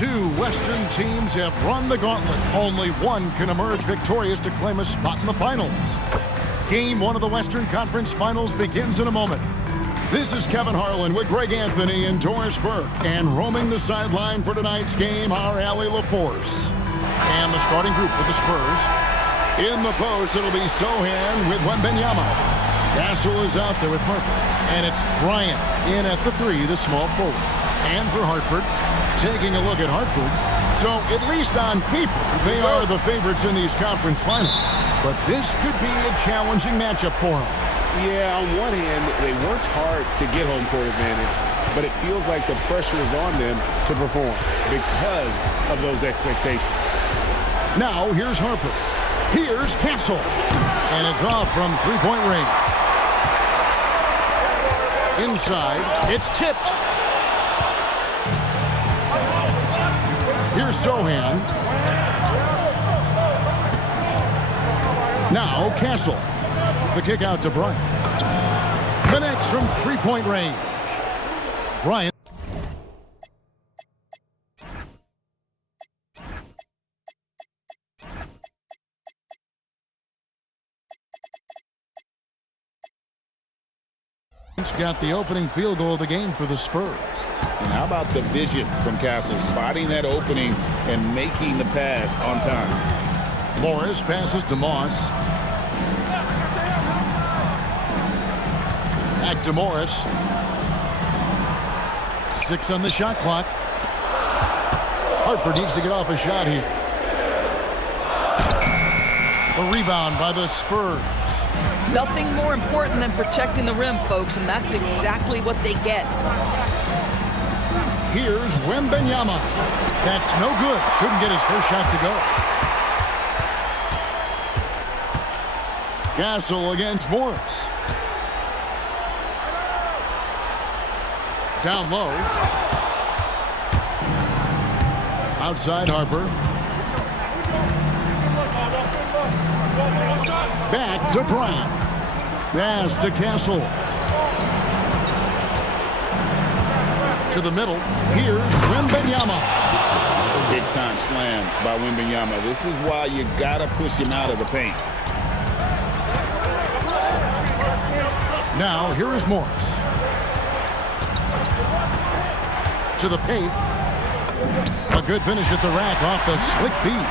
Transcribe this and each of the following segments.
two Western teams have run the gauntlet. Only one can emerge victorious to claim a spot in the finals. Game one of the Western Conference Finals begins in a moment. This is Kevin Harlan with Greg Anthony and Doris Burke. And roaming the sideline for tonight's game are Allie LaForce. And the starting group for the Spurs. In the post, it'll be Sohan with Wembanyama. Castle is out there with Harper. And it's Bryant in at the 3, the small forward. And for Hartford, taking a look at Hartford. So, at least on paper, they are the favorites in these conference finals. But this could be a challenging matchup for them. Yeah, on one hand, they worked hard to get home court advantage, but it feels like the pressure is on them to perform because of those expectations. Now, here's Harper. Here's Castle. And it's off from three-point range. Inside, it's tipped. Here's Sohan. Now Castle. The kick out to Bryant. Connects from three-point range. Bryant. Got the opening field goal of the game for the Spurs. And how about the vision from Castle, spotting that opening and making the pass on time. Morris passes to Moss. Back to Morris. 6 on the shot clock. Hartford needs to get off a shot here. A rebound by the Spurs. Nothing more important than protecting the rim, folks, and that's exactly what they get. Here's Wembanyama. That's no good. Couldn't get his first shot to go. Castle against Morris. Down low. Outside Harper. Back to Bryant. Pass to Castle. To the middle. Here's Wembanyama. Big-time slam by Wembanyama. This is why you got to push him out of the paint. Now, here is Morris. To the paint. A good finish at the rack off the slick feed.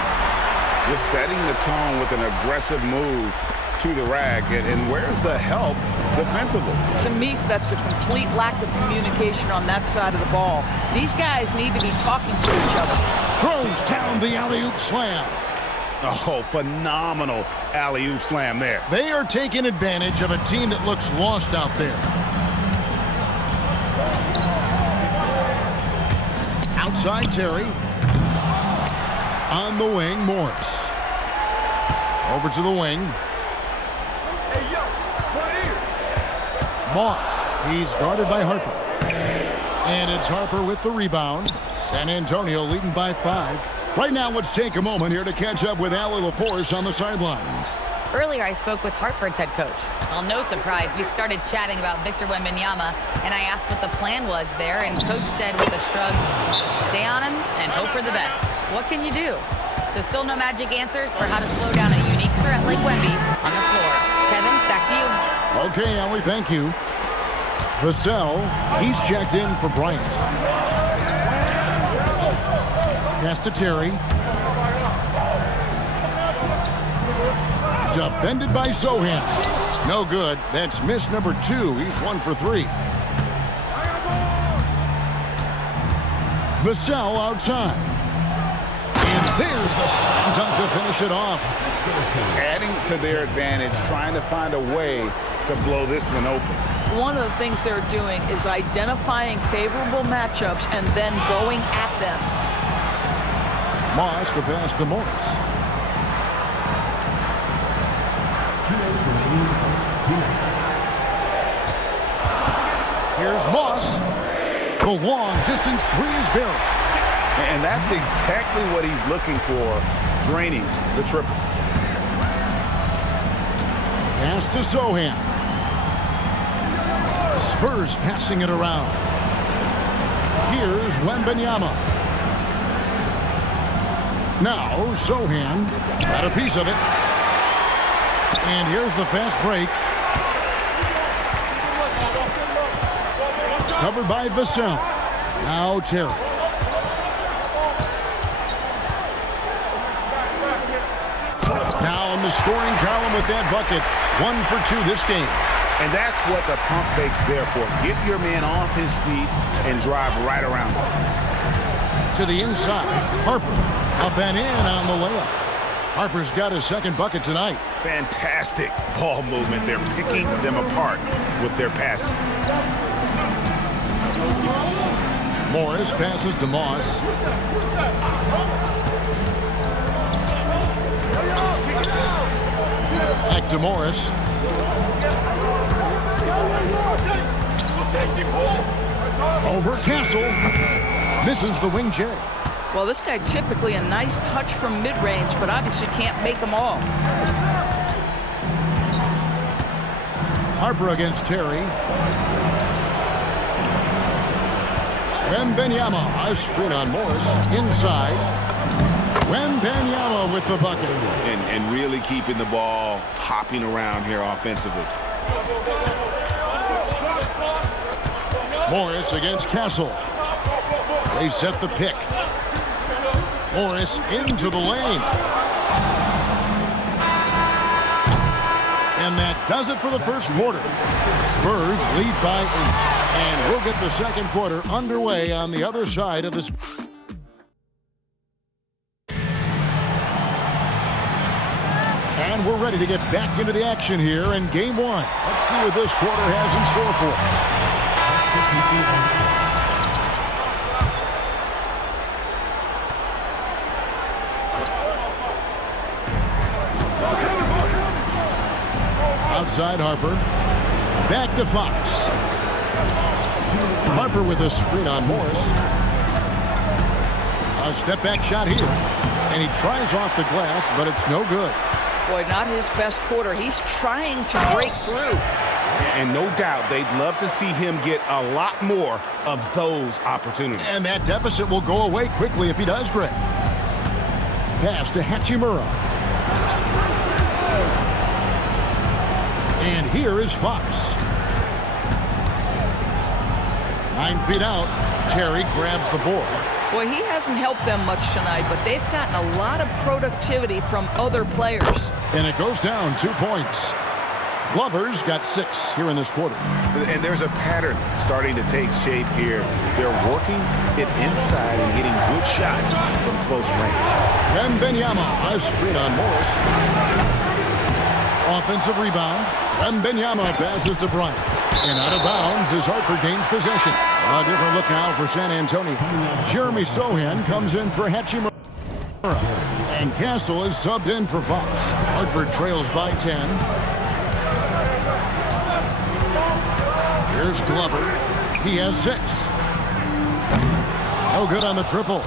Just setting the tone with an aggressive move to the rack. And where's the help defensively? To me, that's a complete lack of communication on that side of the ball. These guys need to be talking to each other. Throws down the alley-oop slam. Oh, phenomenal alley-oop slam there. They are taking advantage of a team that looks lost out there. Outside Terry. On the wing, Morris. Over to the wing. Moss. He's guarded by Harper. And it's Harper with the rebound. San Antonio leading by 5. Right now, let's take a moment here to catch up with Allie LaForce on the sidelines. Earlier, I spoke with Hartford's head coach. Well, no surprise, we started chatting about Victor Wembanyama, and I asked what the plan was there, and Coach said with a shrug, stay on him and hope for the best. What can you do? So still no magic answers for how to slow down a unique threat like Wemby on the floor. Kevin, back to you. Okay, Allie, thank you. Vassell, he's checked in for Bryant. Pass to Terry. Defended by Sohan. No good. That's miss number 2. He's 1 for 3. Vassell outside. And there's the slam dunk to finish it off. Adding to their advantage, trying to find a way to blow this one open. One of the things they're doing is identifying favorable matchups and then going at them. Moss, the pass to Morris. Here's Moss. The long distance 3 is buried. And that's exactly what he's looking for, draining the triple. Pass to Sohan. Spurs passing it around. Here's Wembanyama. Now, Sohan got a piece of it. And here's the fast break. Covered by Vassell. Now Terry. Now in the scoring column with that bucket. 1 for 2 this game. And that's what the pump fake's there for. Get your man off his feet and drive right around him. To the inside. Harper up and in on the layup. Harper's got his second bucket tonight. Fantastic ball movement. They're picking them apart with their passing. Morris passes to Moss. Back to Morris. Over Castle. Misses the wing J. Well, this guy typically a nice touch from mid-range, but obviously can't make them all. Harper against Terry. Wembanyama, a screen on Morris. Inside. Wembanyama with the bucket. And really keeping the ball hopping around here offensively. Morris against Castle. They set the pick. Morris into the lane. And that does it for the first quarter. Spurs lead by 8. And we'll get the second quarter underway on the other side of this. And we're ready to get back into the action here in game 1. Let's see what this quarter has in store for us. Outside Harper. Back to Fox. Harper with a screen on Morris. A step back shot here. And he tries off the glass, but it's no good. Boy, not his best quarter. He's trying to break through. And no doubt they'd love to see him get a lot more of those opportunities. And that deficit will go away quickly if he does, Greg. Pass to Hachimura. And here is Fox. 9 feet out. Terry grabs the board. Boy, he hasn't helped them much tonight, but they've gotten a lot of productivity from other players. And it goes down 2 points. Glover's got 6 here in this quarter. And there's a pattern starting to take shape here. They're working it inside and getting good shots from close range. Wembanyama, a screen on Morris. Offensive rebound. Wembanyama passes to Bryant. And out of bounds as Harper gains possession. A different look now for San Antonio. Jeremy Sohan comes in for Hachimura. And Castle is subbed in for Fox. Hartford trails by 10. Here's Glover. He has 6. No good on the triple.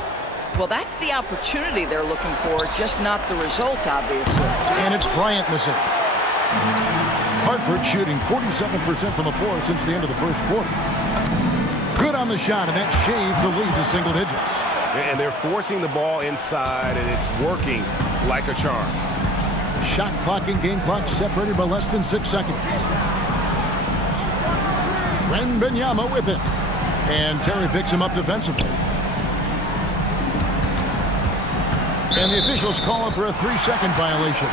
Well, that's the opportunity they're looking for, just not the result, obviously. And it's Bryant missing. Hartford shooting 47% from the floor since the end of the first quarter. Good on the shot, and that shaves the lead to single digits. And they're forcing the ball inside, and it's working like a charm. Shot clock and game clock separated by less than 6 seconds. Wembanyama with it. And Terry picks him up defensively. And the officials call him for a 3-second violation.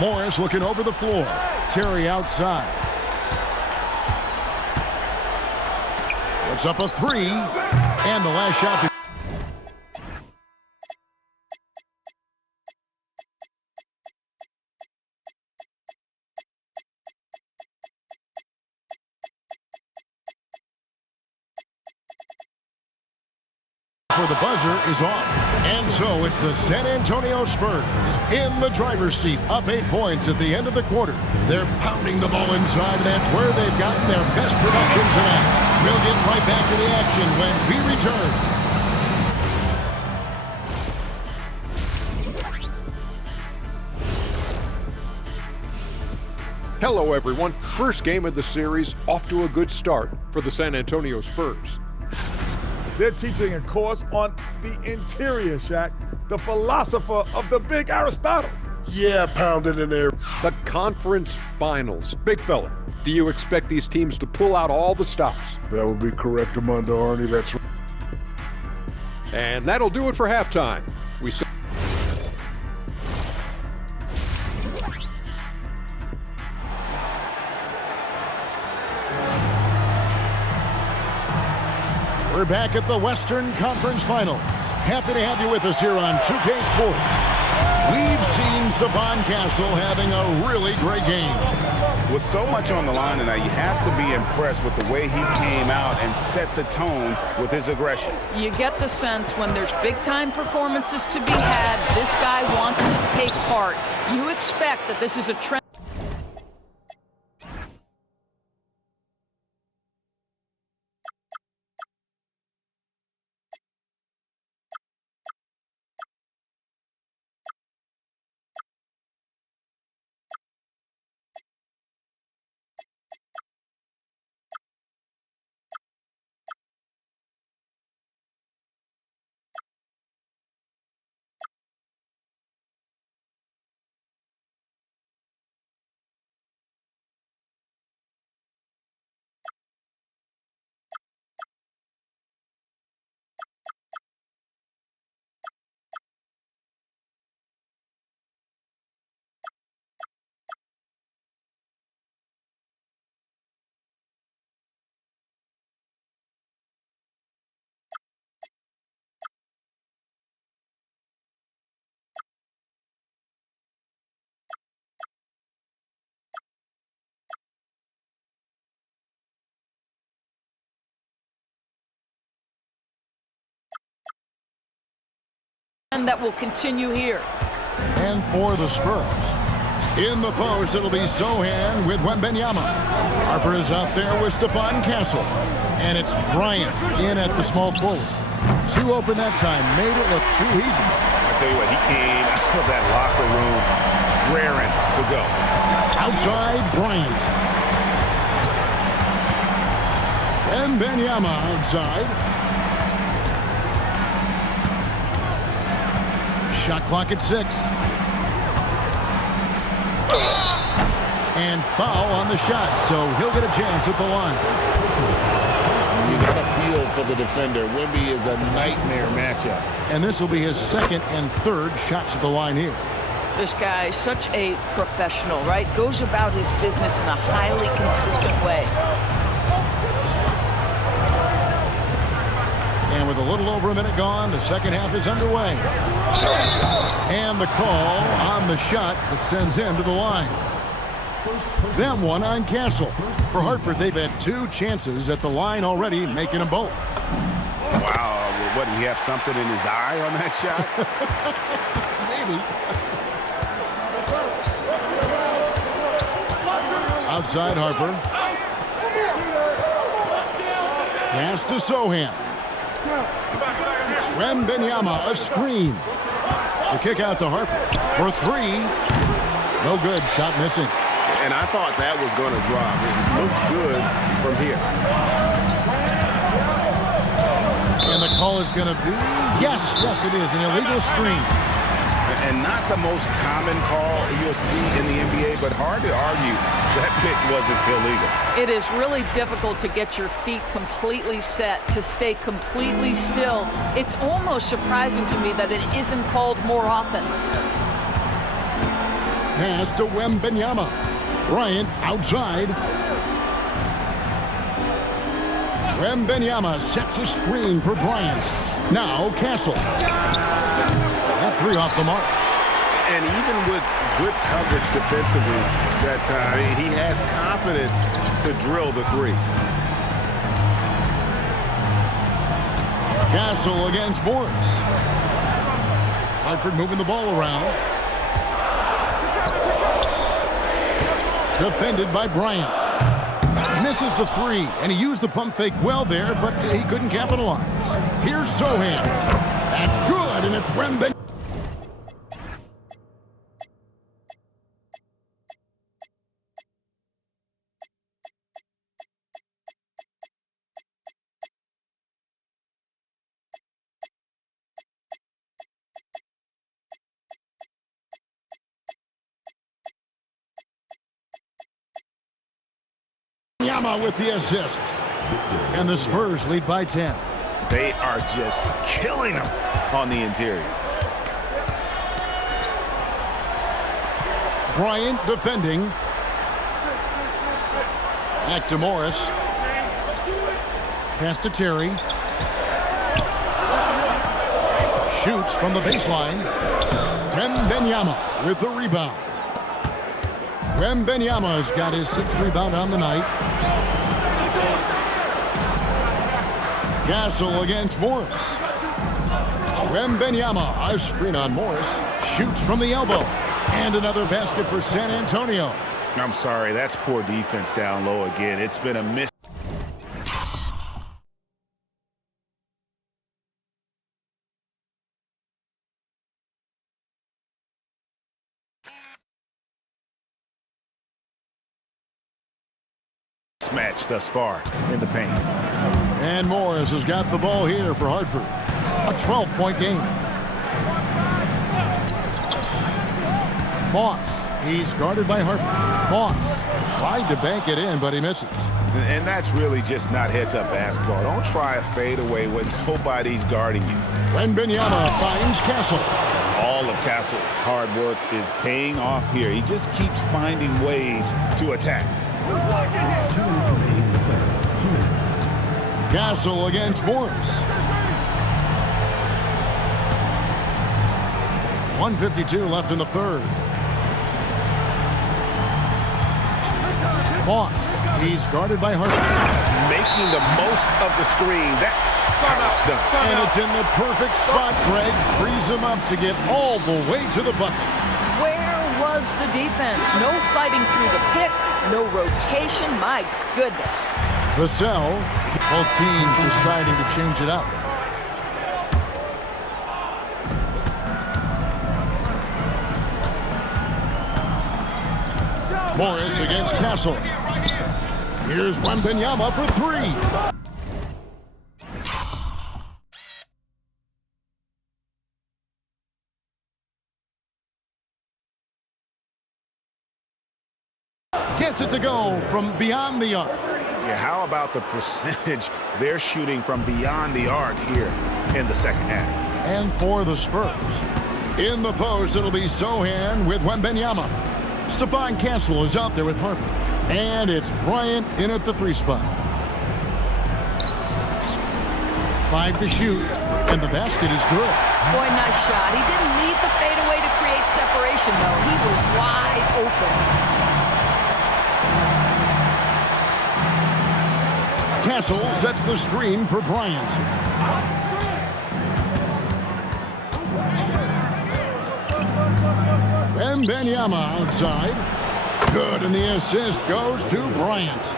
Morris looking over the floor. Terry outside. Puts up a 3. And the last shot. For the buzzer is off. And so it's the San Antonio Spurs in the driver's seat, up 8 points at the end of the quarter. They're pounding the ball inside, and that's where they've gotten their best production tonight. We'll get right back to the action when we return. Hello, everyone. First game of the series, off to a good start for the San Antonio Spurs. They're teaching a course on the interior, Shaq, the philosopher of the big Aristotle. Yeah, pounded in there. The conference finals. Big fella, do you expect these teams to pull out all the stops? That would be correct, Armando Arnie. That's right. And that'll do it for halftime. We're back at the Western Conference Finals. Happy to have you with us here on 2K Sports. We've seen Stephon Castle having a really great game. With so much on the line tonight, you have to be impressed with the way he came out and set the tone with his aggression. You get the sense when there's big-time performances to be had, this guy wants to take part. You expect that this is a trend. That will continue here. And for the Spurs, in the post, it'll be Sochan with Wembanyama. Harper is out there with Stephon Castle. And it's Bryant in at the small forward. Two open that time, made it look too easy. I tell you what, he came out of that locker room raring to go. Outside, Bryant. Wembanyama outside. Shot clock at 6. And foul on the shot, so he'll get a chance at the line. You got a feel for the defender. Wemby is a nightmare matchup. And this will be his second and third shots at the line here. This guy is such a professional, right? Goes about his business in a highly consistent way. And with a little over a minute gone, the second half is underway. And the call on the shot that sends him to the line. Them one on Castle. For Hartford, they've had 2 chances at the line already, making them both. Wow, what, did he have something in his eye on that shot? Maybe. Outside Harper. Pass to Sochan. Wembanyama, a screen. The kick out to Harper for 3. No good. Shot missing. And I thought that was going to drop. It looked good from here. And the call is going to be, yes, it is, an illegal screen. And not the most common call you'll see in the NBA, but hard to argue that pick wasn't illegal. It is really difficult to get your feet completely set, to stay completely still. It's almost surprising to me that it isn't called more often. Pass to Wembanyama. Bryant outside. Wembanyama sets a screen for Bryant. Now Castle. That 3 off the mark. And even with good coverage defensively that time, he has confidence to drill the 3. Castle against Morris. Hartford moving the ball around. Defended by Bryant. Misses the 3, and he used the pump fake well there, but he couldn't capitalize. Here's Sochan. That's good, and it's Wembanyama. Wembanyama with the assist. And the Spurs lead by 10. They are just killing them on the interior. Bryant defending. Back to Morris. Pass to Terry. Shoots from the baseline. Wembanyama with the rebound. Wembanyama's got his 6th rebound on the night. Castle against Morris. Wembanyama, a screen on Morris. Shoots from the elbow. And another basket for San Antonio. I'm sorry, that's poor defense down low again. It's been a miss. Match thus far in the paint. And Morris has got the ball here for Hartford. A 12-point game. Moss, he's guarded by Harper. Moss tried to bank it in, but he misses. And that's really just not heads-up basketball. Don't try a fadeaway when nobody's guarding you. Wembanyama finds Castle. All of Castle's hard work is paying off here. He just keeps finding ways to attack. 2 minutes remaining in the quarter. 2 minutes. Castle against Morris. 1:52 left in the third. Moss, he's guarded by Harper. Making the most of the screen. That's how it's done. And it's in the perfect spot. Greg frees him up to get all the way to the bucket. Where was the defense? No fighting through the pick, no rotation. My goodness. Vassell, both teams deciding to change it up. Morris against Castle. Here's Wembanyama for 3. Gets it to go from beyond the arc. Yeah, how about the percentage they're shooting from beyond the arc here in the second half? And for the Spurs, in the post, it'll be Sohan with Wembanyama. Stephon Castle is out there with Harper. And it's Bryant in at the 3 spot. 5 to shoot, and the basket is good. Boy, nice shot. He didn't need the fadeaway to create separation, though. He was wide open. Castle sets the screen for Bryant. Wembanyama outside. Good, and the assist goes to Bryant.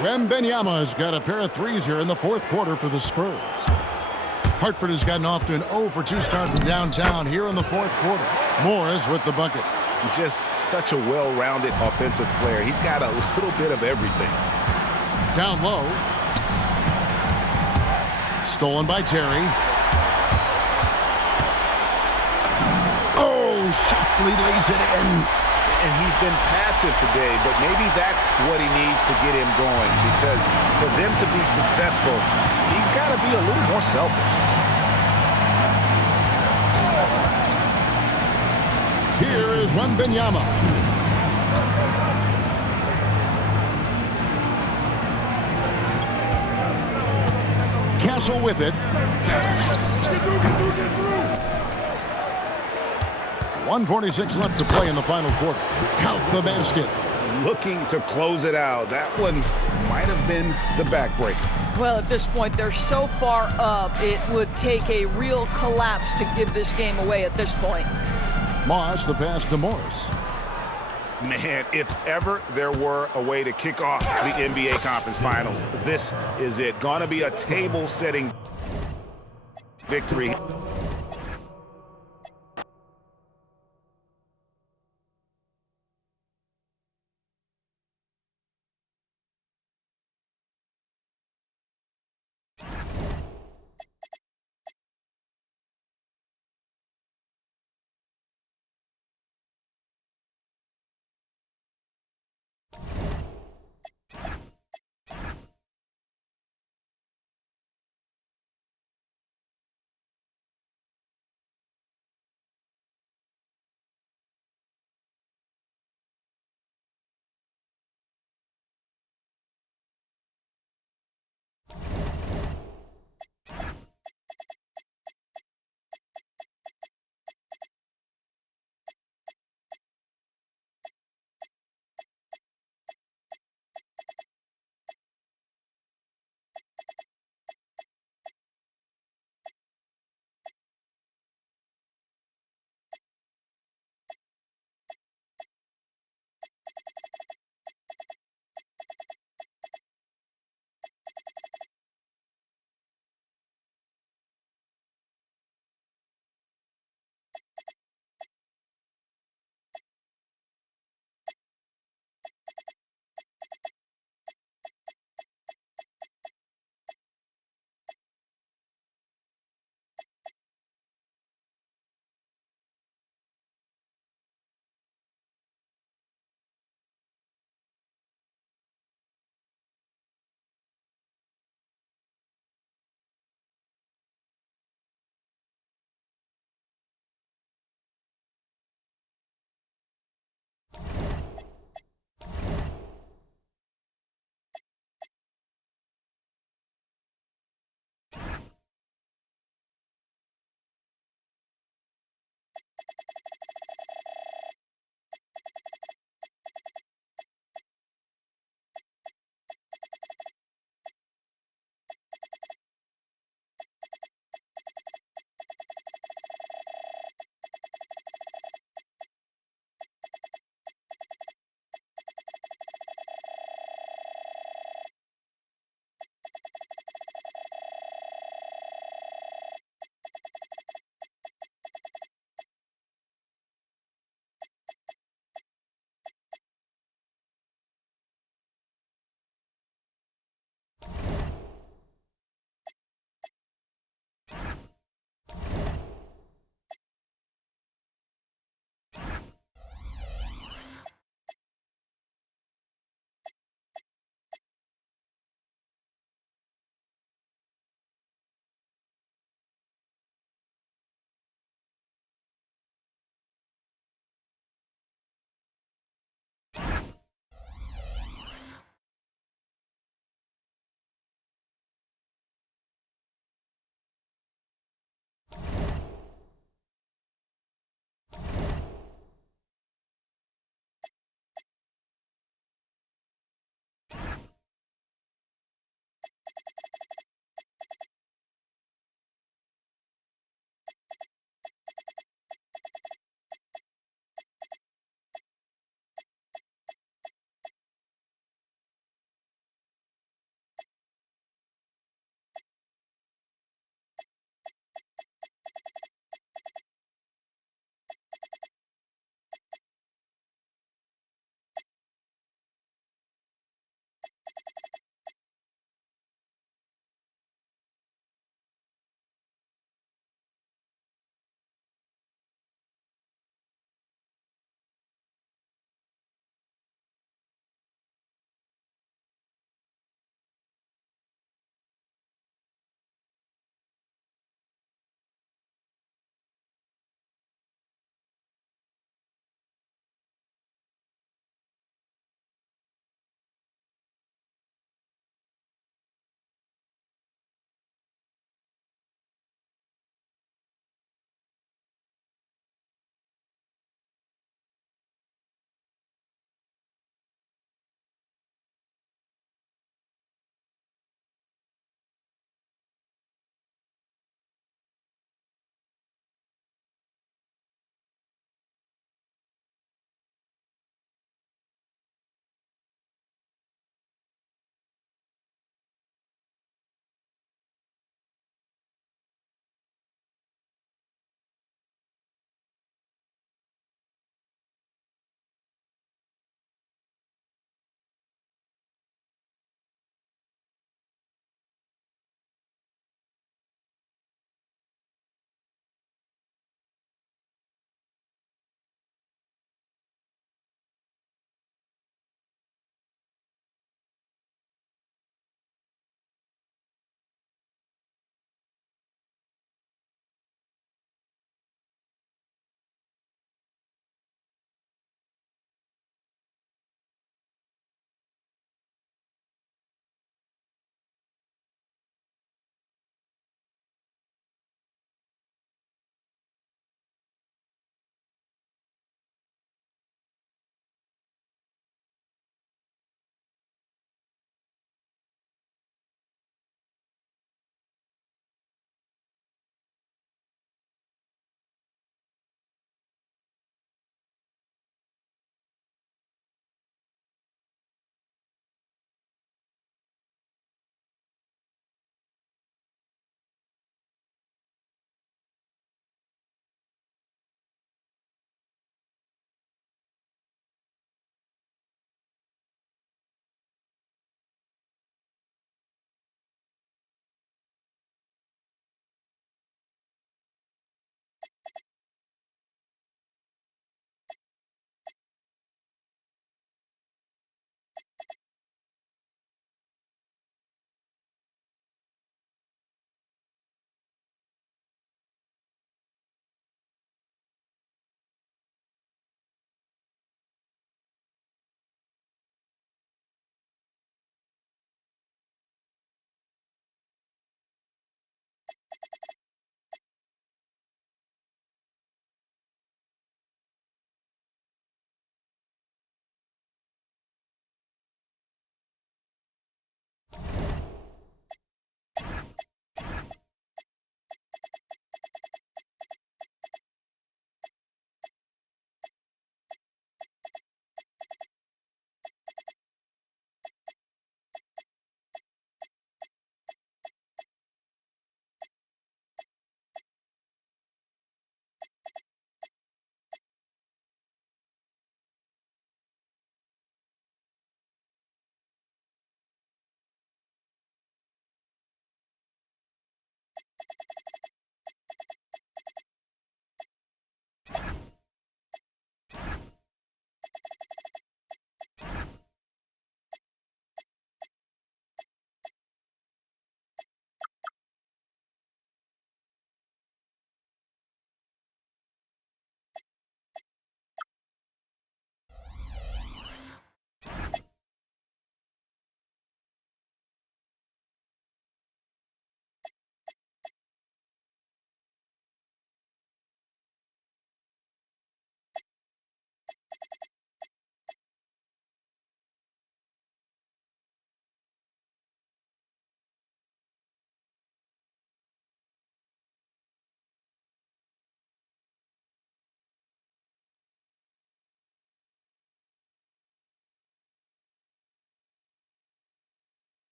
Wembanyama's got a pair of 3s here in the 4th quarter for the Spurs. Hartford has gotten off to an 0 for 2 start from downtown here in the 4th quarter. Morris with the bucket. Just such a well-rounded offensive player. He's got a little bit of everything. Down low. Stolen by Terry. Oh, Shifley lays it in. And he's been passive today, but maybe that's what he needs to get him going, because for them to be successful, he's got to be a little more selfish. Here is Wembanyama. Castle with it. 1:46 left to play in the final quarter. Count the basket. Looking to close it out. That one might have been the backbreaker. Well, at this point, they're so far up, it would take a real collapse to give this game away at this point. Moss, the pass to Morris. Man, if ever there were a way to kick off the NBA Conference Finals, this is it. Gonna be a table-setting victory.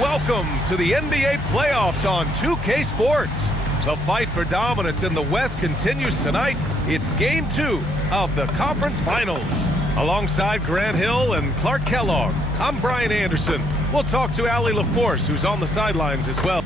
welcome to the NBA playoffs on 2K Sports. The fight for dominance in the West continues tonight. It's Game 2 of the Conference Finals. Alongside Grant Hill and Clark Kellogg, I'm Brian Anderson. We'll talk to Allie LaForce, who's on the sidelines as well.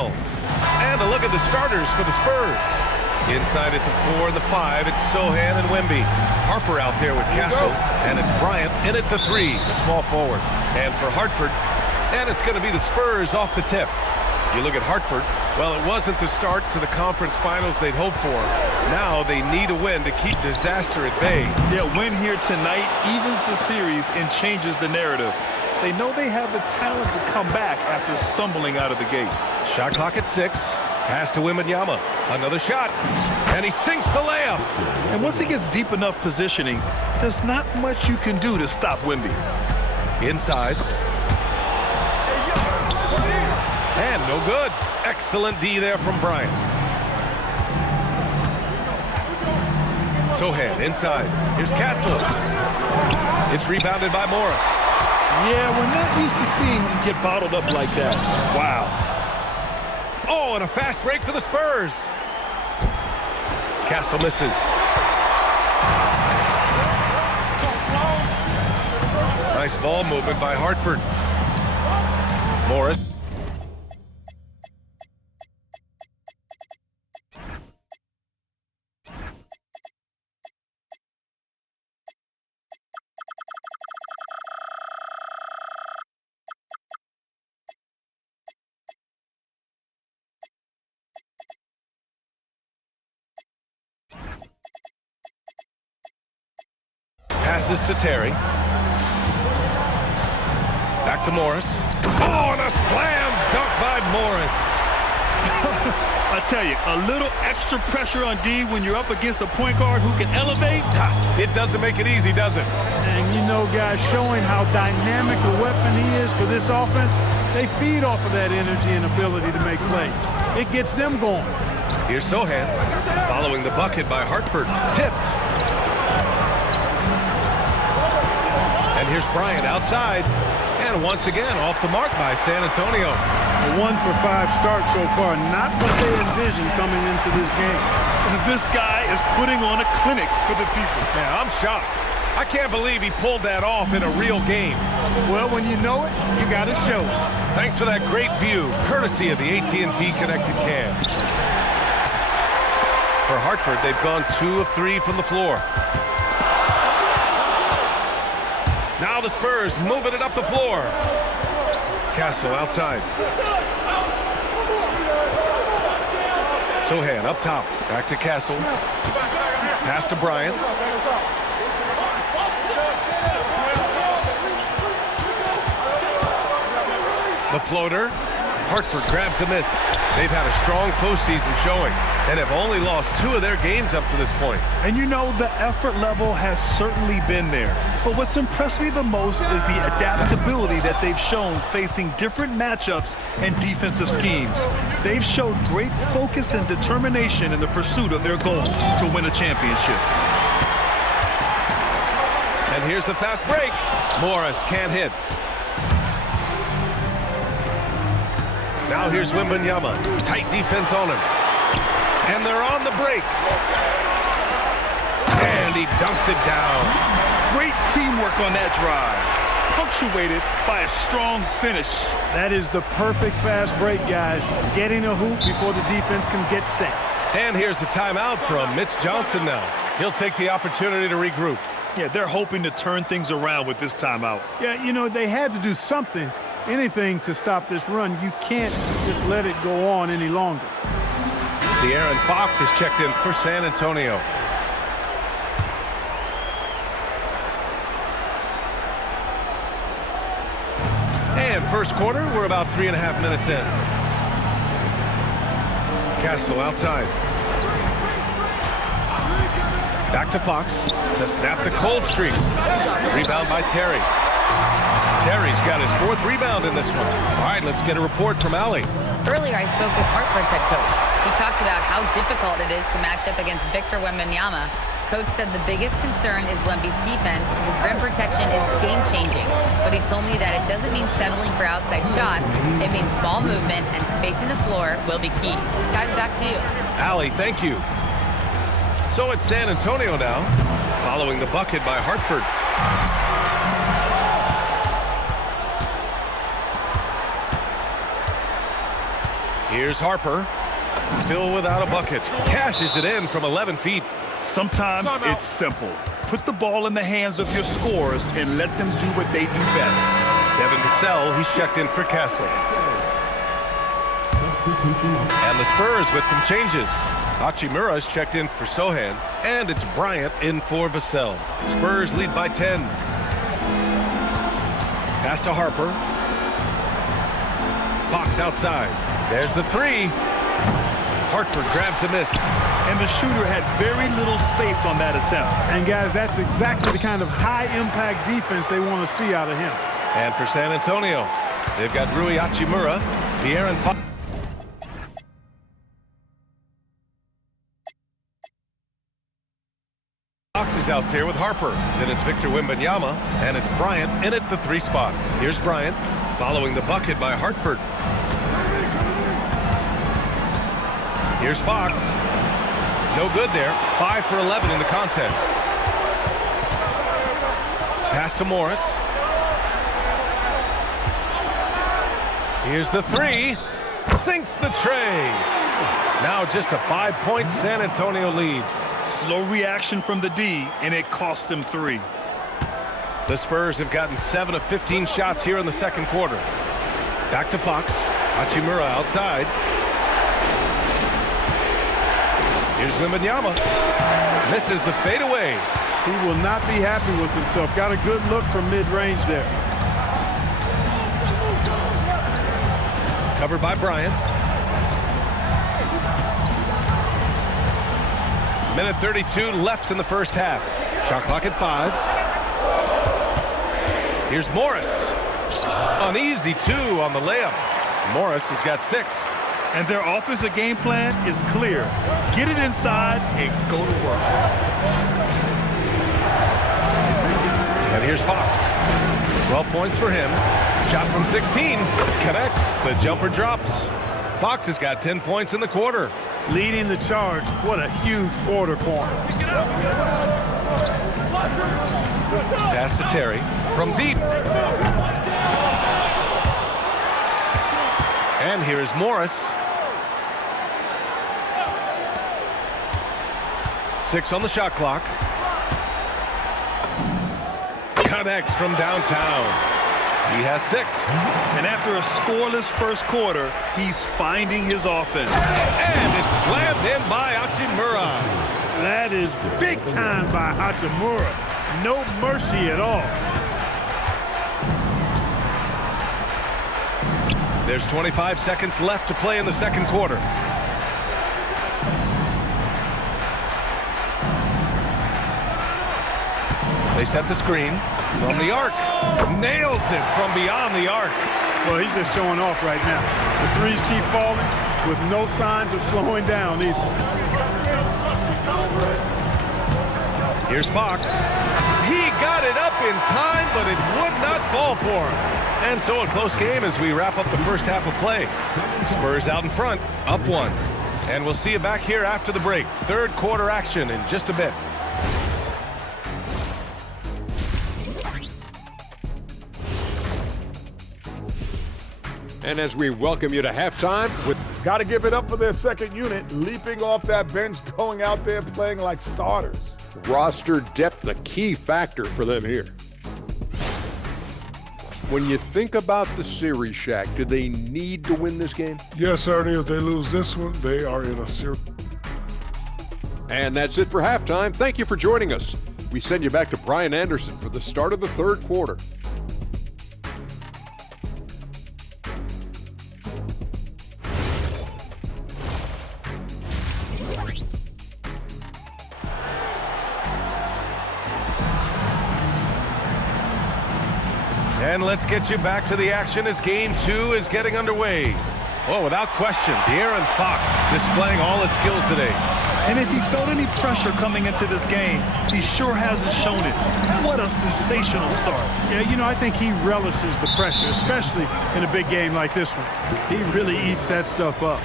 And a look at the starters for the Spurs. Inside at the 4 and the 5, it's Sochan and Wemby. Harper out there with Castle, and it's Bryant in at the 3, the small forward. And for Hartford, and it's going to be the Spurs off the tip. You look at Hartford, well, it wasn't the start to the conference finals they'd hoped for. Now they need a win to keep disaster at bay. Yeah, win here tonight evens the series and changes the narrative. They know they have the talent to come back after stumbling out of the gate. Shot clock at 6. Pass to Wembanyama. Another shot. And he sinks the layup. And once he gets deep enough positioning, there's not much you can do to stop Wemby. Inside. And no good. Excellent D there from Bryant. Sochan inside. Here's Castle. It's rebounded by Morris. Yeah, we're not used to seeing him get bottled up like that. Wow. Oh, and a fast break for the Spurs. Castle misses. Nice ball movement by Hartford. Morris. Passes to Terry. Back to Morris. Oh, and a slam dunk by Morris. I tell you, a little extra pressure on D when you're up against a point guard who can elevate. It doesn't make it easy, does it? And you know, guys, showing how dynamic a weapon he is for this offense, they feed off of that energy and ability to make plays. It gets them going. Here's Sochan following the bucket by Hartford. Tipped. And here's Bryant outside. And once again, off the mark by San Antonio. A 1-for-5 start so far. Not what they envisioned coming into this game. This guy is putting on a clinic for the people. Yeah, I'm shocked. I can't believe he pulled that off in a real game. Well, when you know it, you got to show it. Thanks for that great view, courtesy of the AT&T Connected Cam. For Hartford, they've gone 2 of 3 from the floor. Now the Spurs moving it up the floor. Castle outside. Sochan up top. Back to Castle. Pass to Bryant. The floater. Hartford grabs the miss. They've had a strong postseason showing and have only lost 2 of their games up to this point. And you know, the effort level has certainly been there. But what's impressed me the most is the adaptability that they've shown facing different matchups and defensive schemes. They've showed great focus and determination in the pursuit of their goal to win a championship. And here's the fast break. Morris can't hit. Now here's Wembanyama. Tight defense on him. And they're on the break. And he dunks it down. Great teamwork on that drive. Punctuated by a strong finish. That is the perfect fast break, guys. Getting a hoop before the defense can get set. And here's the timeout from Mitch Johnson now. He'll take the opportunity to regroup. Yeah, they're hoping to turn things around with this timeout. Yeah, you know, they had to do something, anything to stop this run. You can't just let it go on any longer. De'Aaron Fox has checked in for San Antonio. And first quarter, we're about 3.5 minutes in. Castle outside. Back to Fox to snap the cold streak. Rebound by Terry. Terry's got his 4th rebound in this one. All right, let's get a report from Allie. Earlier, I spoke with Hartford's head coach. He talked about how difficult it is to match up against Victor Wembanyama. Coach said the biggest concern is Wemby's defense. His rim protection is game-changing. But he told me that it doesn't mean settling for outside shots. It means ball movement and spacing the floor will be key. Guys, back to you. Allie, thank you. So it's San Antonio now, following the bucket by Hartford. Here's Harper, still without a bucket. Cashes it in from 11 feet. Sometimes it's simple. Put the ball in the hands of your scorers and let them do what they do best. Devin Vassell, he's checked in for Castle. Substitution. And the Spurs with some changes. Hachimura's checked in for Sohan, and it's Bryant in for Vassell. Spurs lead by 10. Pass to Harper. Fox outside. There's the 3. Hartford grabs the miss. And the shooter had very little space on that attempt. And guys, that's exactly the kind of high-impact defense they want to see out of him. And for San Antonio, they've got Rui Hachimura, De'Aaron Fox. Fox is out there with Harper. Then it's Victor Wembanyama, and it's Bryant in at the 3 spot. Here's Bryant, following the bucket by Hartford. Here's Fox. No good there. 5 for 11 in the contest. Pass to Morris. Here's the 3. Sinks the tray. Now just a 5-point San Antonio lead. Slow reaction from the D, and it cost them 3. The Spurs have gotten 7 of 15 shots here in the second quarter. Back to Fox. Hachimura outside. Here's Wembanyama. Misses the fadeaway. He will not be happy with himself. Got a good look from mid-range there. Covered by Bryant. Minute 32 left in the first half. Shot clock at 5. Here's Morris. An easy 2 on the layup. Morris has got 6. And their offensive game plan is clear. Get it inside and go to work. And here's Fox. 12 points for him. Shot from 16. Connects. The jumper drops. Fox has got 10 points in the quarter. Leading the charge. What a huge quarter for him. Pass to Terry from deep. And here's Morris. 6 on the shot clock. Connects from downtown. He has 6. And after a scoreless first quarter, he's finding his offense. And it's slammed in by Hachimura. That is big time by Hachimura. No mercy at all. There's 25 seconds left to play in the second quarter. They set the screen from the arc. Nails it from beyond the arc. Well, he's just showing off right now. The threes keep falling with no signs of slowing down either. Here's Fox. He got it up in time, but it would not fall for him. And so a close game as we wrap up the first half of play. Spurs out in front, up 1. And we'll see you back here after the break. Third quarter action in just a bit. And as we welcome you to halftime with... Got to give it up for their second unit, leaping off that bench, going out there playing like starters. Roster depth, a key factor for them here. When you think about the series, Shaq, do they need to win this game? Yes, Ernie, if they lose this one, they are in a series. And that's it for halftime. Thank you for joining us. We send you back to Brian Anderson for the start of the third quarter. And let's get you back to the action as Game 2 is getting underway. Well, without question, De'Aaron Fox displaying all his skills today. And if he felt any pressure coming into this game, he sure hasn't shown it. What a sensational start. Yeah, you know, I think he relishes the pressure, especially in a big game like this one. He really eats that stuff up.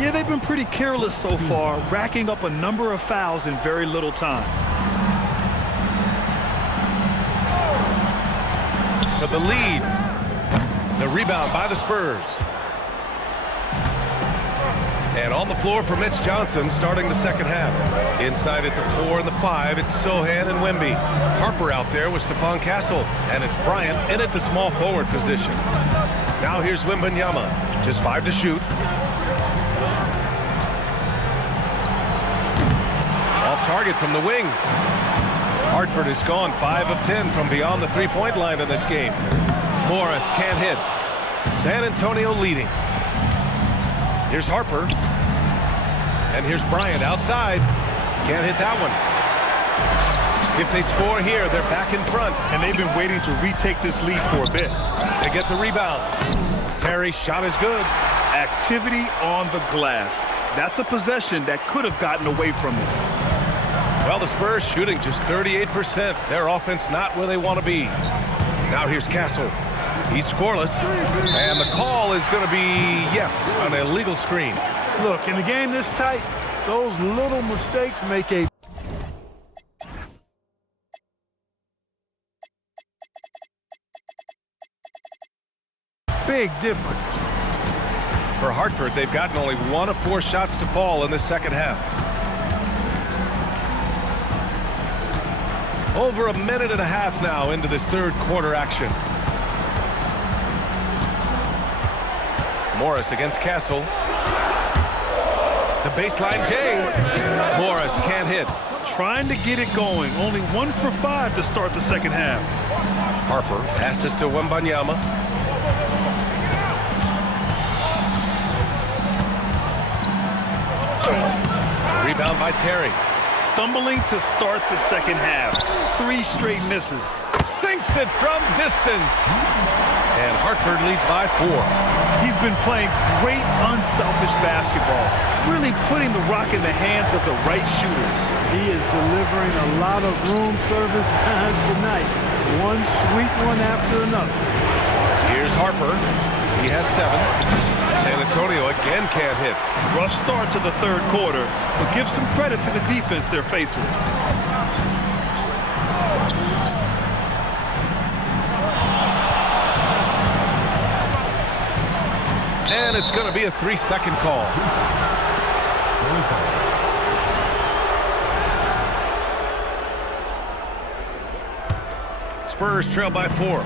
Yeah, they've been pretty careless so far, racking up a number of fouls in very little time. For the lead. The rebound by the Spurs. And on the floor for Mitch Johnson starting the second half. Inside at the 4 and the 5, it's Sochan and Wemby. Harper out there with Stephon Castle. And it's Bryant in at the small forward position. Now here's Wembanyama. Just 5 to shoot. Off target from the wing. Hartford has gone 5 of 10 from beyond the three-point line in this game. Morris can't hit. San Antonio leading. Here's Harper. And here's Bryant outside. Can't hit that one. If they score here, they're back in front. And they've been waiting to retake this lead for a bit. They get the rebound. Terry's shot is good. Activity on the glass. That's a possession that could have gotten away from them. Well, the Spurs shooting just 38%. Their offense not where they want to be. Now here's Castle. He's scoreless. And the call is going to be, yes, an illegal screen. Look, in a game this tight, those little mistakes make a big difference. For Hartford, they've gotten only 1 of 4 shots to fall in the second half. Over a minute and a half now into this third quarter action. Morris against Castle. The baseline J. Morris can't hit. Trying to get it going. Only 1 for 5 to start the second half. Harper passes to Wembanyama. Rebound by Terry. Stumbling to start the second half. 3 straight misses. Sinks it from distance. And Hartford leads by 4. He's been playing great, unselfish basketball. Really putting the rock in the hands of the right shooters. He is delivering a lot of room service times tonight. One sweet one after another. Here's Harper. He has 7. San Antonio again can't hit. Rough start to the third quarter, but give some credit to the defense they're facing. And it's going to be a 3-second call. Spurs trail by 4.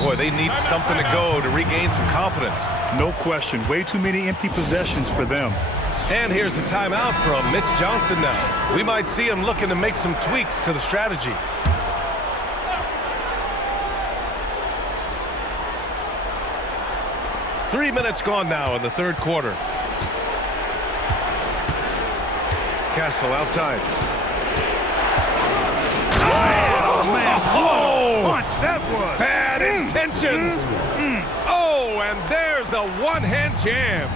Boy, they need something to go to regain some confidence. No question. Way too many empty possessions for them. And here's the timeout from Mitch Johnson now. We might see him looking to make some tweaks to the strategy. Three minutes gone now in the third quarter. Castle outside. Oh, man. Oh! Punch, that was. Bad intentions. Oh, and there's a one-hand jam.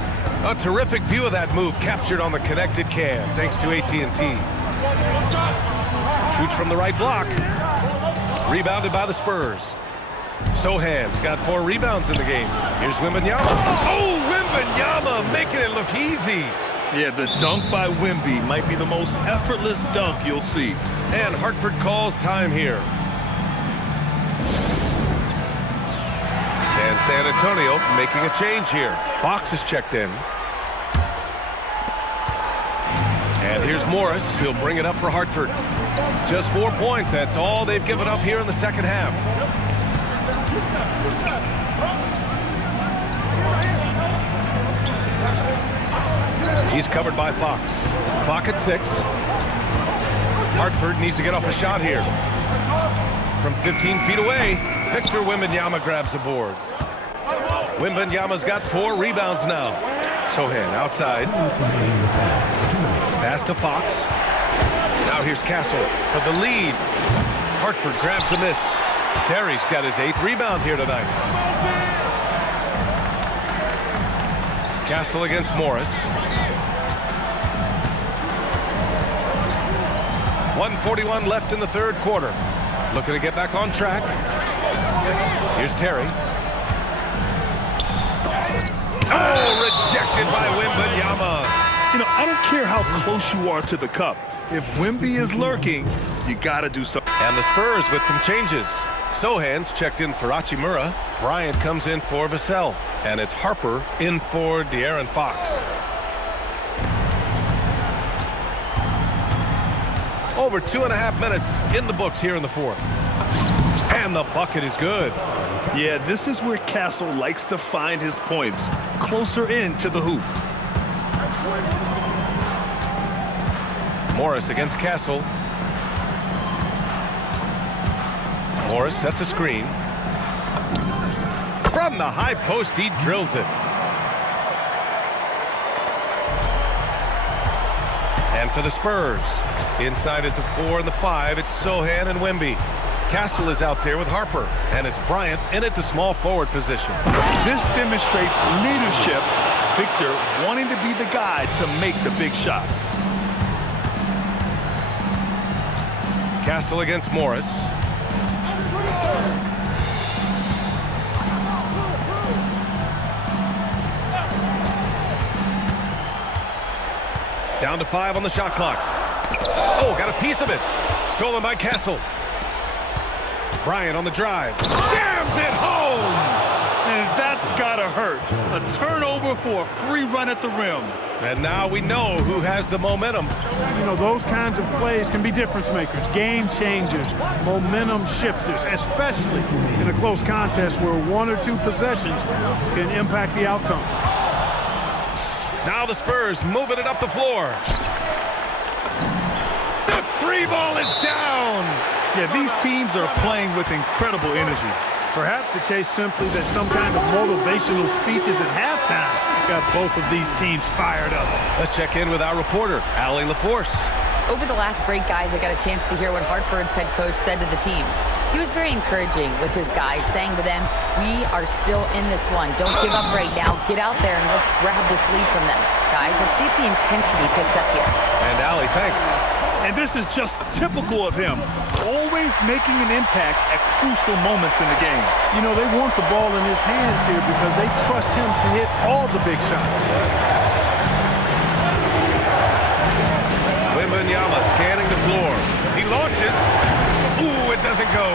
A terrific view of that move captured on the connected cam, thanks to AT&T. Shoots from the right block. Rebounded by the Spurs. Sochan's got 4 rebounds in the game. Here's Wembanyama. Oh, Wembanyama making it look easy. Yeah, the dunk by Wemby might be the most effortless dunk you'll see. And Hartford calls time here. And San Antonio making a change here. Fox is checked in. And here's Morris. He'll bring it up for Hartford. Just 4 points. That's all they've given up here in the second half. He's covered by Fox. Clock at 6. Hartford needs to get off a shot here. From 15 feet away, Victor Wembanyama grabs the board. Wembanyama's got 4 rebounds now. Sochan outside. Pass to Fox. Now here's Castle for the lead. Hartford grabs the miss. Terry's got his 8th rebound here tonight. Castle against Morris. 1:41 left in the third quarter. Looking to get back on track. Here's Terry. Oh, rejected by Wembanyama. You know, I don't care how close you are to the cup. If Wemby is lurking, you got to do something. And the Spurs with some changes. Sohan's checked in for Hachimura. Bryant comes in for Vassell. And it's Harper in for De'Aaron Fox. Over 2.5 minutes in the books here in the fourth. And the bucket is good. Yeah, this is where Castle likes to find his points. Closer in to the hoop. Morris against Castle. Morris sets a screen. From the high post, he drills it. And for the Spurs, inside at the 4 and the 5, it's Sohan and Wemby. Castle is out there with Harper, and it's Bryant in at the small forward position. This demonstrates leadership. Victor wanting to be the guy to make the big shot. Castle against Morris. Down to 5 on the shot clock. Oh, got a piece of it. Stolen by Castle. Bryant on the drive. Jams it home! And that's gotta hurt. A turnover for a free run at the rim. And now we know who has the momentum. You know, those kinds of plays can be difference makers, game changers, momentum shifters, especially in a close contest where 1 or 2 possessions can impact the outcome. Now the Spurs moving it up the floor. The 3 ball is down. Yeah, these teams are playing with incredible energy. Perhaps the case simply that some kind of motivational speeches at halftime got both of these teams fired up. Let's check in with our reporter, Allie LaForce. Over the last break, guys, I got a chance to hear what Hartford's head coach said to the team. He was very encouraging with his guys, saying to them, we are still in this one. Don't give up right now. Get out there and let's grab this lead from them. Guys, let's see if the intensity picks up here. And Allie, thanks. And this is just typical of him. Always making an impact at crucial moments in the game. You know, they want the ball in his hands here because they trust him to hit all the big shots. Wembanyama scanning the floor. He launches. Ooh, it doesn't go.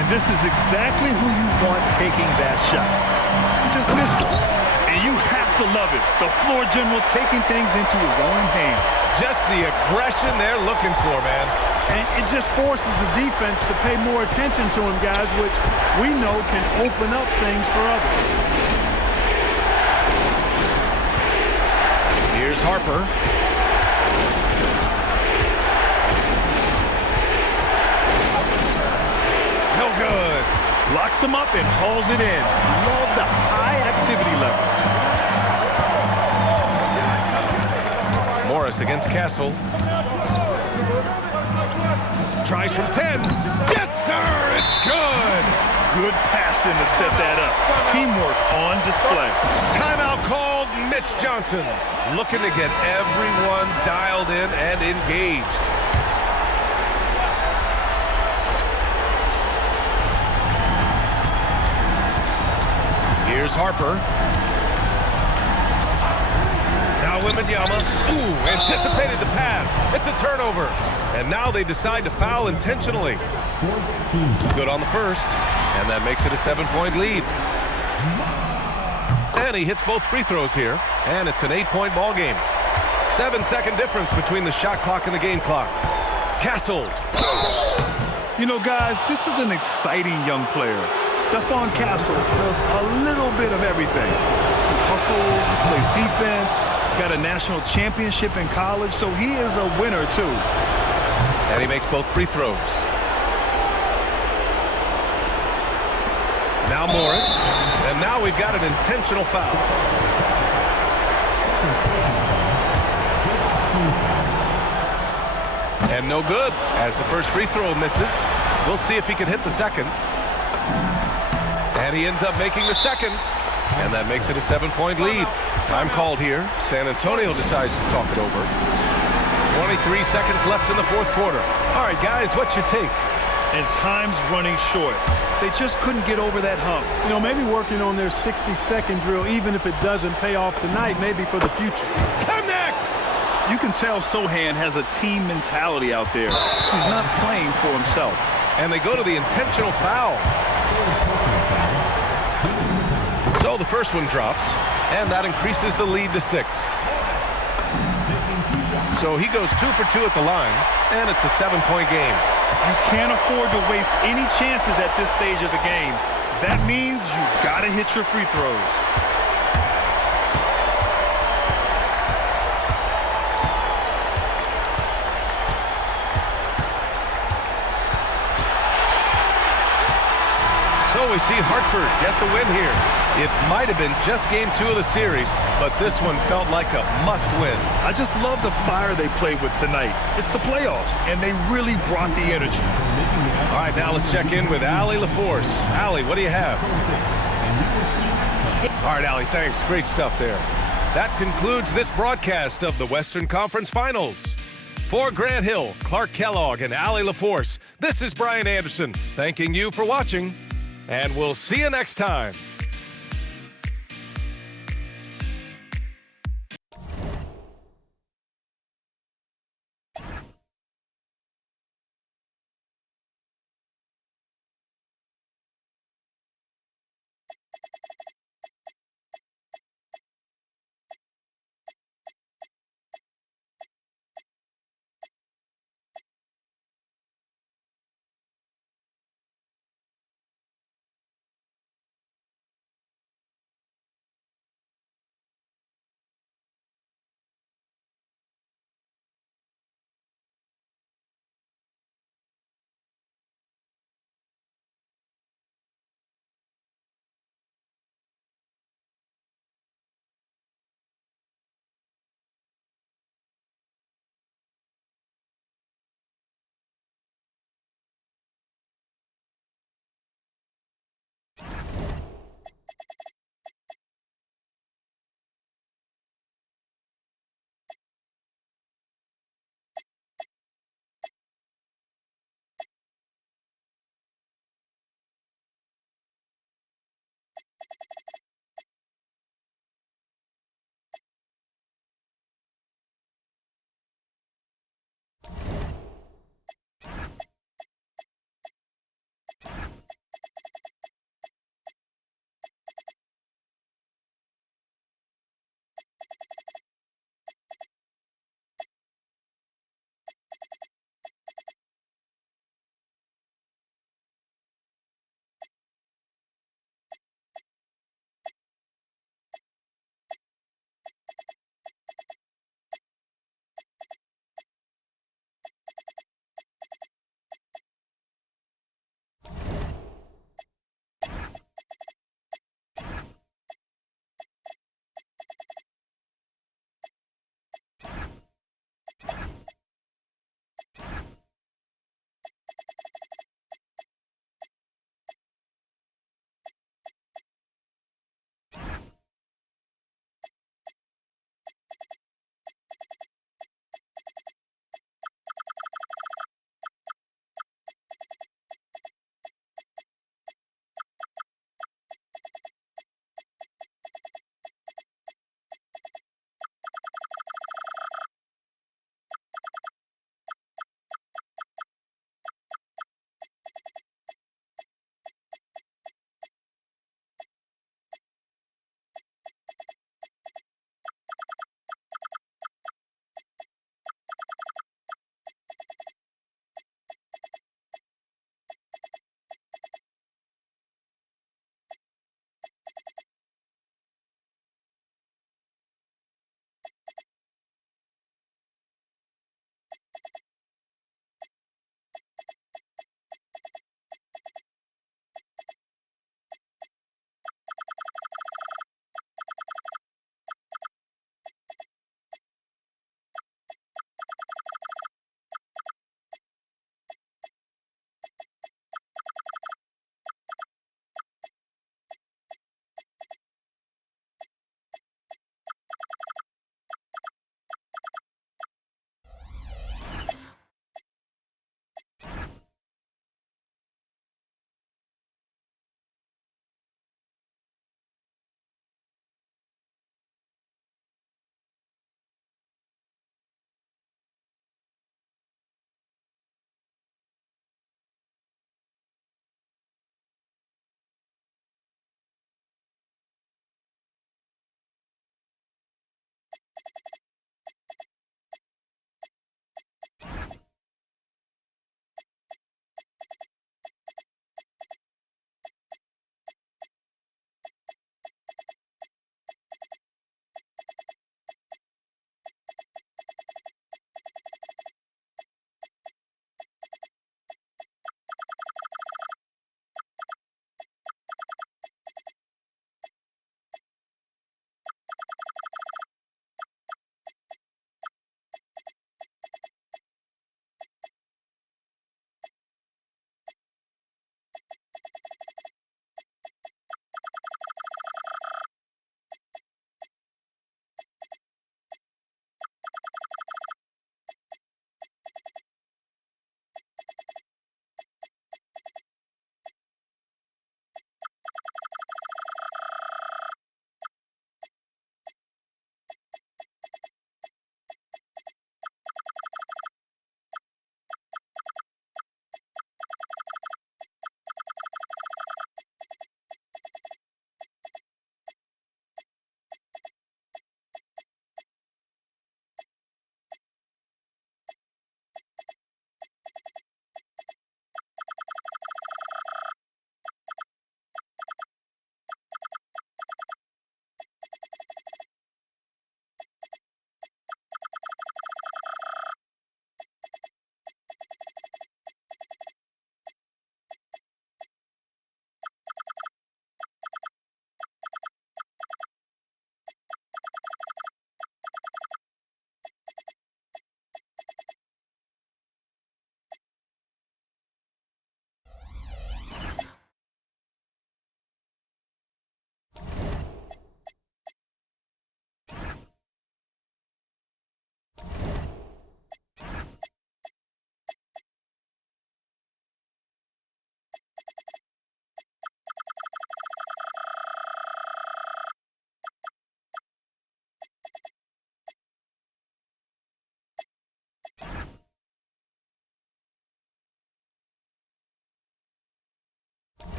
And this is exactly who you want taking that shot. He just missed it. And you have to love it. The floor general taking things into his own hands. Just the aggression they're looking for, man. And it just forces the defense to pay more attention to him, guys, which we know can open up things for others. Here's Harper. No good. Locks him up and hauls it in. Love the high activity level. Morris against Castle. Tries from 10. Yes, sir! It's good! Good passing to set that up. Teamwork on display. Timeout called. Mitch Johnson looking to get everyone dialed in and engaged. Here's Harper. Now Wembanyama. Ooh, anticipated the pass. It's a turnover. And now they decide to foul intentionally. Good on the first. And that makes it a 7-point lead. And he hits both free throws here. And it's an 8-point ball game. 7-second difference between the shot clock and the game clock. Castle. You know, guys, this is an exciting young player. Stephon Castle does a little bit of everything. He hustles, plays defense, got a national championship in college, so he is a winner, too. And he makes both free throws. Now Morris. And now we've got an intentional foul. And no good as the first free throw misses. We'll see if he can hit the second. And he ends up making the second. And that makes it a 7-point lead. Time called here. San Antonio decides to talk it over. 23 seconds left in the fourth quarter. All right, guys, what's your take? And time's running short. They just couldn't get over that hump. You know, maybe working on their 60-second drill, even if it doesn't pay off tonight, maybe for the future. Come next! You can tell Sohan has a team mentality out there. He's not playing for himself. And they go to the intentional foul. So the first one drops, and that increases the lead to 6. So he goes 2 for 2 at the line, and it's a 7-point game. You can't afford to waste any chances at this stage of the game. That means you gotta hit your free throws. So we see Hartford get the win here. It might have been just game 2 of the series, but this one felt like a must-win. I just love the fire they played with tonight. It's the playoffs, and they really brought the energy. All right, now let's check in with Allie LaForce. Allie, what do you have? All right, Allie, thanks. Great stuff there. That concludes this broadcast of the Western Conference Finals. For Grant Hill, Clark Kellogg, and Allie LaForce, this is Brian Anderson, thanking you for watching, and we'll see you next time.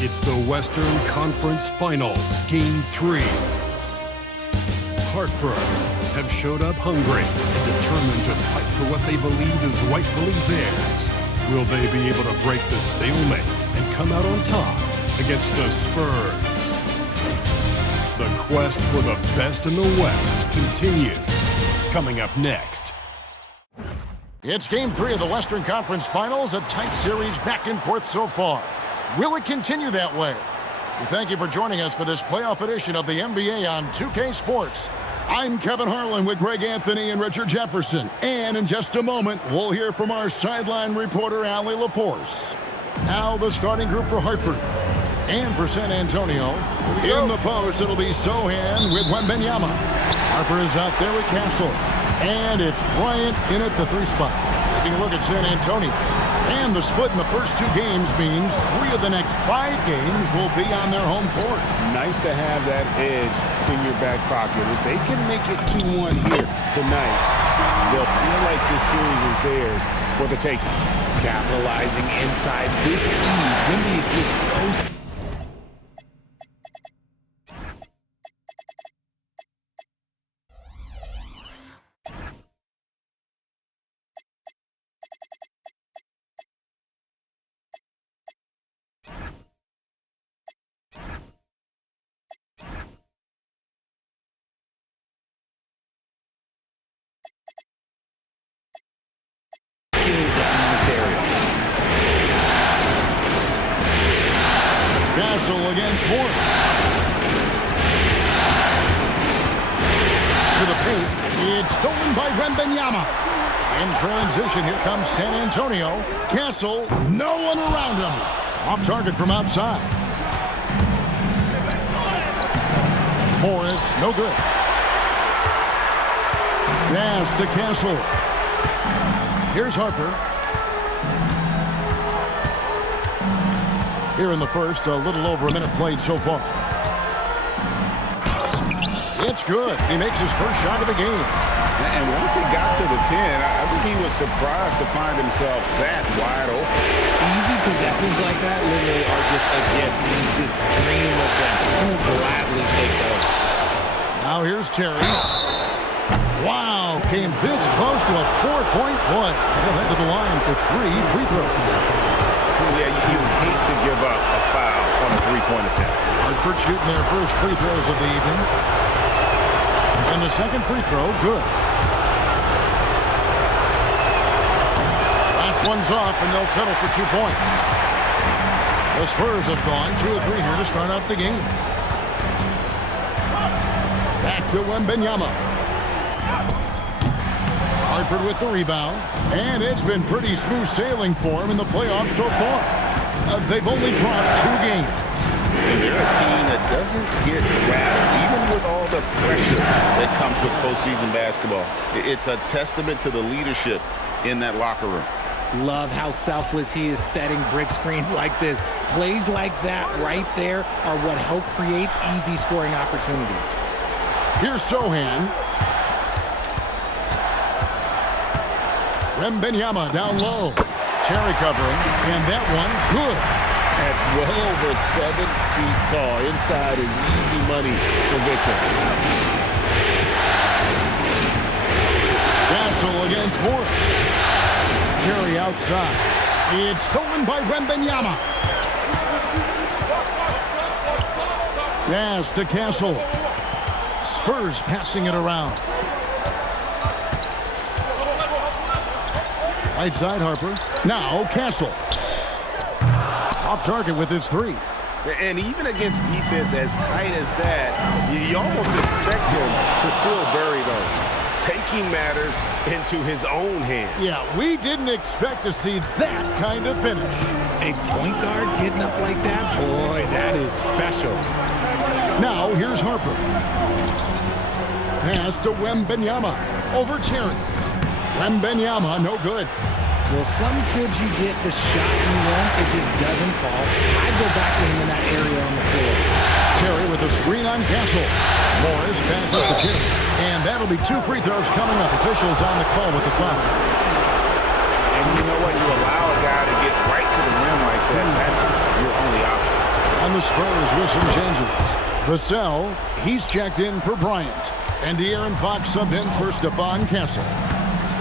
It's the Western Conference Finals, Game 3. Hartford have showed up hungry and determined to fight for what they believe is rightfully theirs. Will they be able to break the stalemate and come out on top against the Spurs? The quest for the best in the West continues. Coming up next. It's Game 3 of the Western Conference Finals, a tight series back and forth so far. Will it continue that way? We thank you for joining us for this playoff edition of the NBA on 2K Sports. I'm Kevin Harlan with Greg Anthony and Richard Jefferson. And in just a moment, we'll hear from our sideline reporter, Allie LaForce. Now the starting group for Hartford. And for San Antonio, in the post, it'll be Sohan with Wembanyama. Harper is out there with Castle. And it's Bryant in at the 3 spot. Taking a look at San Antonio. And the split in the first 2 games means 3 of the next 5 games will be on their home court. Nice to have that edge in your back pocket. If they can make it 2-1 here tonight, they'll feel like this series is theirs for the taking. Capitalizing inside with ease. Wemby is just so... Castle against Morris. To the paint. It's stolen by Wembanyama. In transition, here comes San Antonio. Castle, no one around him. Off target from outside. Morris, no good. Pass to Castle. Here's Harper. Here in the first, a little over a minute played so far. It's good. He makes his first shot of the game. And once he got to the 10, I think he was surprised to find himself that wide open. Easy possessions like that literally are just a gift. You just dream of them. You'll gladly take those. Now here's Terry. Wow, came this close to a 4-point play. He'll head to the line for 3 free throws. Yeah, you hate to give up a foul on a 3-point attempt. Hartford shooting their first free throws of the evening. And the second free throw, good. Last one's off, and they'll settle for 2 points. The Spurs have gone 2 of 3 here to start out the game. Back to Wembanyama. Hartford with the rebound. And it's been pretty smooth sailing for him in the playoffs so far. They've only dropped 2 games. And they're a team that doesn't get rattled, even with all the pressure that comes with postseason basketball. It's a testament to the leadership in that locker room. Love how selfless he is setting brick screens like this. Plays like that right there are what help create easy scoring opportunities. Here's Sohan. Wembanyama down low. Terry covering, and that one good. At well over 7 feet tall. Inside is easy money for Victor. Castle against Morris. Terry outside. It's stolen by Wembanyama. Pass to Castle. Spurs passing it around. Right side, Harper. Now Castle. Off target with his 3. And even against defense as tight as that, you almost expect him to still bury those. Taking matters into his own hands. Yeah, we didn't expect to see that kind of finish. A point guard getting up like that? Boy, that is special. Now here's Harper. Pass to Wembanyama. Over Terry. Wembanyama, no good. Well, sometimes you get the shot you want, it just doesn't fall. I'd go back to him in that area on the floor. Terry with a screen on Castle. Morris passes to Terry. And that'll be 2 free throws coming up. Officials on the call with the foul. And you know what? You allow a guy to get right to the rim like that. That's your only option. the Spurs with some changes. Vassell, he's checked in for Bryant. And De'Aaron Fox subbed in for Stephon Castle.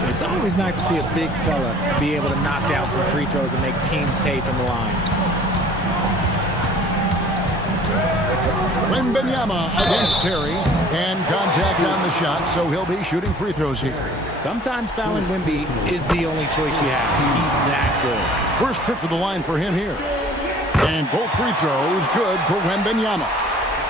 It's always nice to see a big fella be able to knock down some free throws and make teams pay from the line. Wembanyama against Terry. And contact on the shot, so he'll be shooting free throws here. Sometimes fouling Wemby is the only choice you have. He's that good. First trip to the line for him here. And both free throws good for Wembanyama.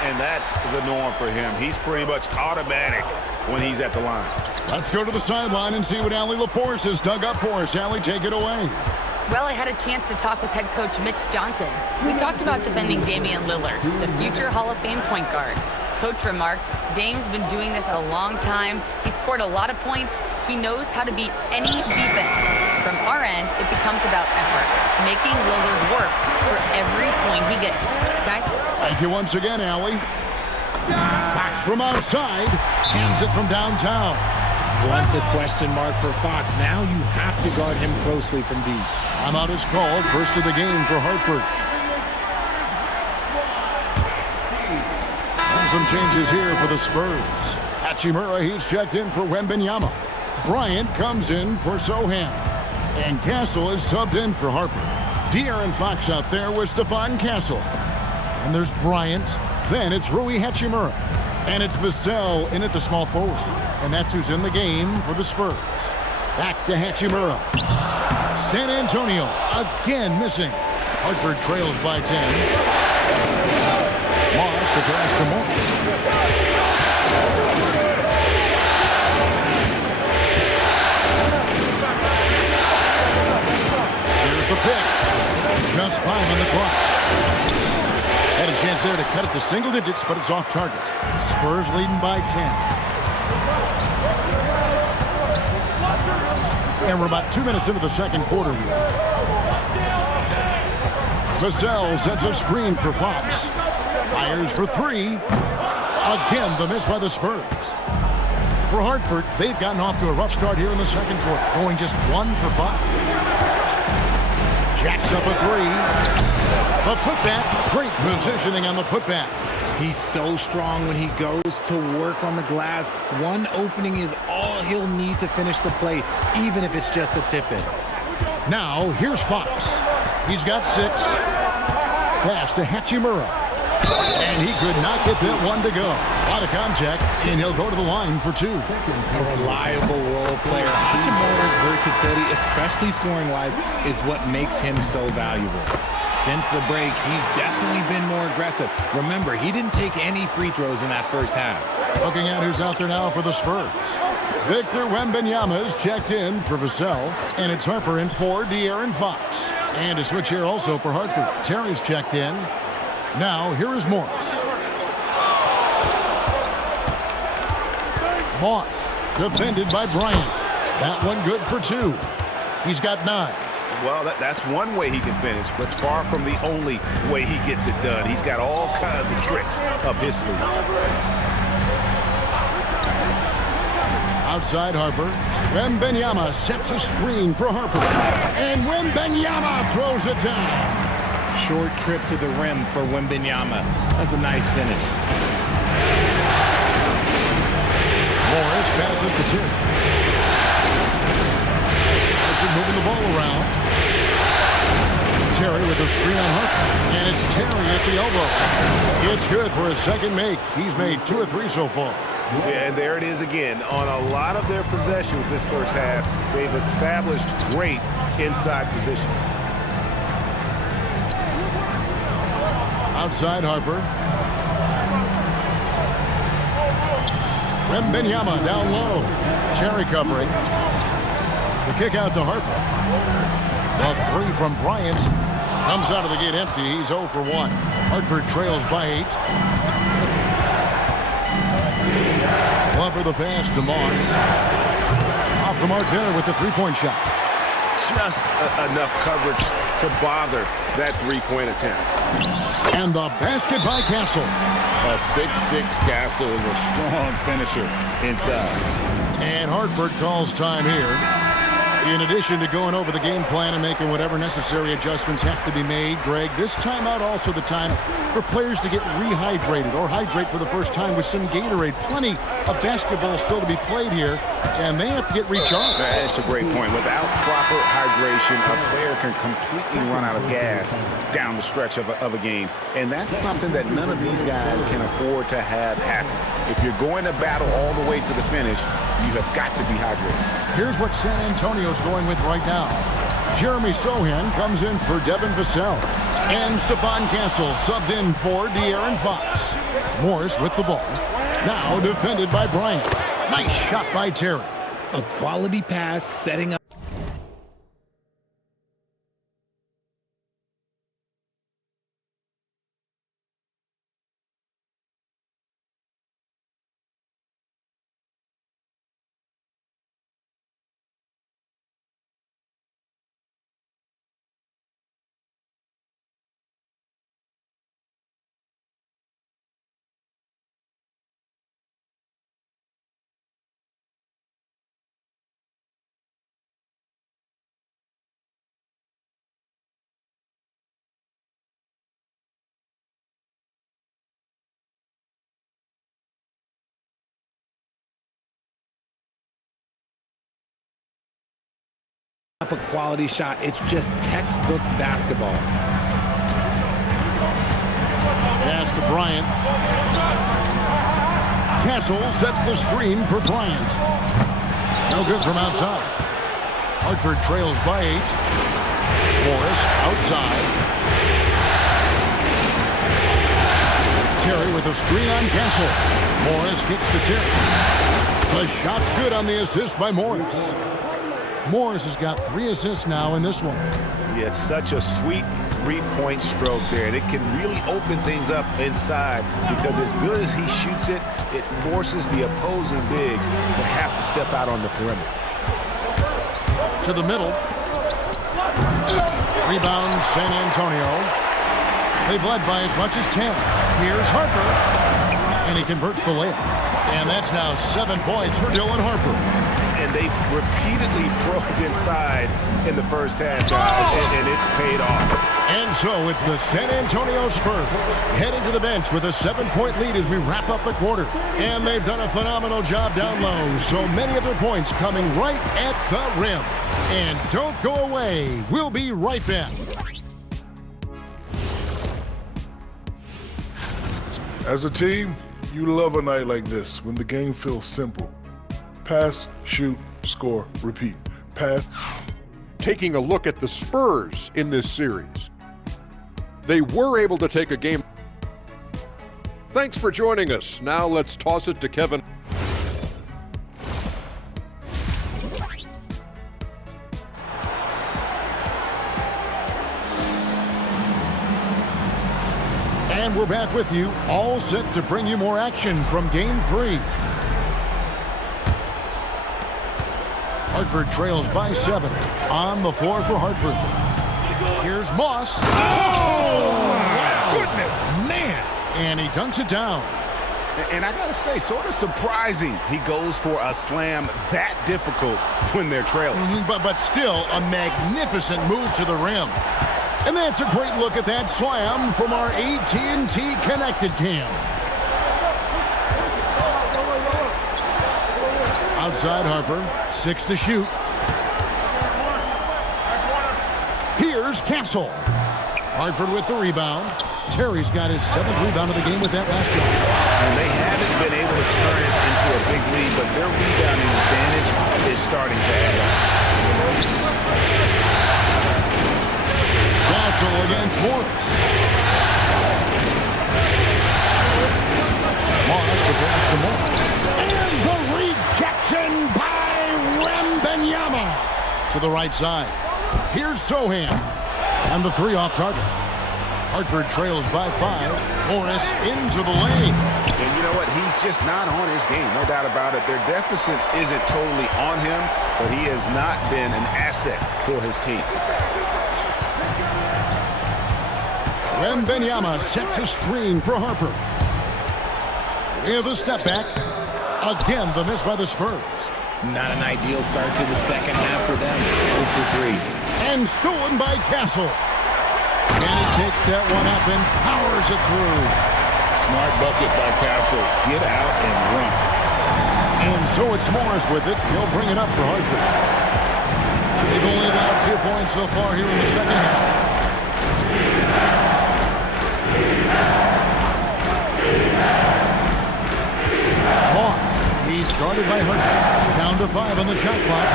And that's the norm for him. He's pretty much automatic when he's at the line. Let's go to the sideline and see what Allie LaForce has dug up for us. Allie, take it away. Well, I had a chance to talk with head coach Mitch Johnson. We talked about defending Damian Lillard, the future Hall of Fame point guard. Coach remarked, Dame's been doing this a long time. He scored a lot of points. He knows how to beat any defense. From our end, it becomes about effort, making Lillard work for every point he gets. Guys? Thank you once again, Allie. Fox from outside, hands it from downtown. Once a question mark for Fox. Now you have to guard him closely from deep. Timeout is called. First of the game for Hartford. And some changes here for the Spurs. Hachimura, he's checked in for Wembanyama. Bryant comes in for Sohan. And Castle is subbed in for Harper. De'Aaron Fox out there with Stephon Castle. And there's Bryant. Then it's Rui Hachimura. And it's Vassell in at the small forward. And that's who's in the game for the Spurs. Back to Hachimura. San Antonio again missing. Hartford trails by 10. Moss, the pass to Moss. Here's the pick. Just 5 on the clock. Had a chance there to cut it to single digits, but it's off target. Spurs leading by 10. And we're about 2 minutes into the second quarter here. Vassell sets a screen for Fox. Fires for 3. Again, the miss by the Spurs. For Hartford, they've gotten off to a rough start here in the second quarter, going just 1 for 5. Jacks up a 3. A putback. Great positioning on the putback. He's so strong when he goes to work on the glass. One opening is all he'll need to finish the play, even if it's just a tip-in. Now, here's Fox. He's got 6. Pass to Hachimura. And he could not get that one to go. A lot of contact, and he'll go to the line for 2. A reliable role player. Hachimura's versatility, especially scoring-wise, is what makes him so valuable. Since the break, he's definitely been more aggressive. Remember, he didn't take any free throws in that first half. Looking at who's out there now for the Spurs. Victor Wembanyama is checked in for Vassell, and it's Harper in for De'Aaron Fox. And a switch here also for Hartford. Terry's checked in. Now, here is Morris. Moss, defended by Bryant. That one good for 2. He's got 9. Well, that's one way he can finish, but far from the only way he gets it done. He's got all kinds of tricks up his sleeve. Outside Harper. Wembanyama sets a screen for Harper. And Wembanyama throws it down. Short trip to the rim for Wembanyama. That's a nice finish. Morris passes to Terry. Harper moving the ball around. Terry with a screen on Harper. And it's Terry at the elbow. It's good for a second make. He's made 2 of 3 so far. Yeah, and there it is again. On a lot of their possessions this first half, they've established great inside position. Outside Harper. Wembanyama down low. Terry covering. The kick out to Harper. The 3 from Bryant comes out of the gate empty. He's 0 for 1. Hartford trails by 8. Glover the pass to Moss. Off the mark there with the 3-point shot. Just enough coverage to bother that 3-point attempt. And the basket by Castle. A 6'6" Castle is a strong finisher inside. And Hartford calls time here. In addition to going over the game plan and making whatever necessary adjustments have to be made, Greg, this timeout also the time for players to get rehydrated or hydrate for the first time with some Gatorade. Plenty of basketball still to be played here, and they have to get recharged. That's a great point. Without proper hydration, a player can completely run out of gas down the stretch of a game, and that's something that none of these guys can afford to have happen. If you're going to battle all the way to the finish, you have got to be hydrated. Here's what San Antonio's going with right now. Jeremy Sohan comes in for Devin Vassell. And Stephon Castle subbed in for De'Aaron Fox. Morris with the ball. Now defended by Bryant. Nice shot by Terry. A quality pass setting up. A quality shot. It's just textbook basketball. Pass to Bryant. Castle sets the screen for Bryant. No good from outside. Hartford trails by 8. Morris outside. Terry with a screen on Castle. Morris kicks to Terry. The shot's good on the assist by Morris. Morris has got 3 assists now in this one. Yeah, it's such a sweet three-point stroke there, and it can really open things up inside because as good as he shoots it, it forces the opposing bigs to have to step out on the perimeter. To the middle. Rebound, San Antonio. They've led by as much as 10. Here's Harper, and he converts the layup. And that's now 7 points for Dylan Harper. And they've repeatedly probed inside in the first half, guys, and it's paid off. And so it's the San Antonio Spurs heading to the bench with a 7-point lead as we wrap up the quarter. And they've done a phenomenal job down low. So many of their points coming right at the rim. And don't go away. We'll be right back. As a team, you love a night like this when the game feels simple. Pass, shoot, score, repeat. Pass. Taking a look at the Spurs in this series. They were able to take a game. Thanks for joining us. Now let's toss it to Kevin. And we're back with you, all set to bring you more action from Game 3. Hartford trails by 7. On the floor for Hartford. Here's Moss. Oh, my goodness. Man. And he dunks it down. And I got to say, sort of surprising he goes for a slam that difficult when they're trailing. But still a magnificent move to the rim. And that's a great look at that slam from our AT&T Connected Cam. Outside Harper, 6 to shoot. Here's Castle. Hartford with the rebound. Terry's got his 7th rebound of the game with that last one. And they haven't been able to turn it into a big lead, but their rebounding advantage is starting to add up. Castle against Morris. Morris the pass to Morris. And the rejection by Wembanyama. To the right side. Here's Sohan. And the 3 off target. Hartford trails by 5. Morris into the lane. And you know what? He's just not on his game. No doubt about it. Their deficit isn't totally on him, but he has not been an asset for his team. Wembanyama sets a screen for Harper. With a step back. Again, the miss by the Spurs. Not an ideal start to the second half for them. 0 for 3. And stolen by Castle. And he takes that one up and powers it through. Smart bucket by Castle. Get out and run. And so it's Morris with it. He'll bring it up for Hartford. They've only allowed 2 points so far here in the second half. Moss, he's guarded by Hartford. Down to 5 on the shot clock.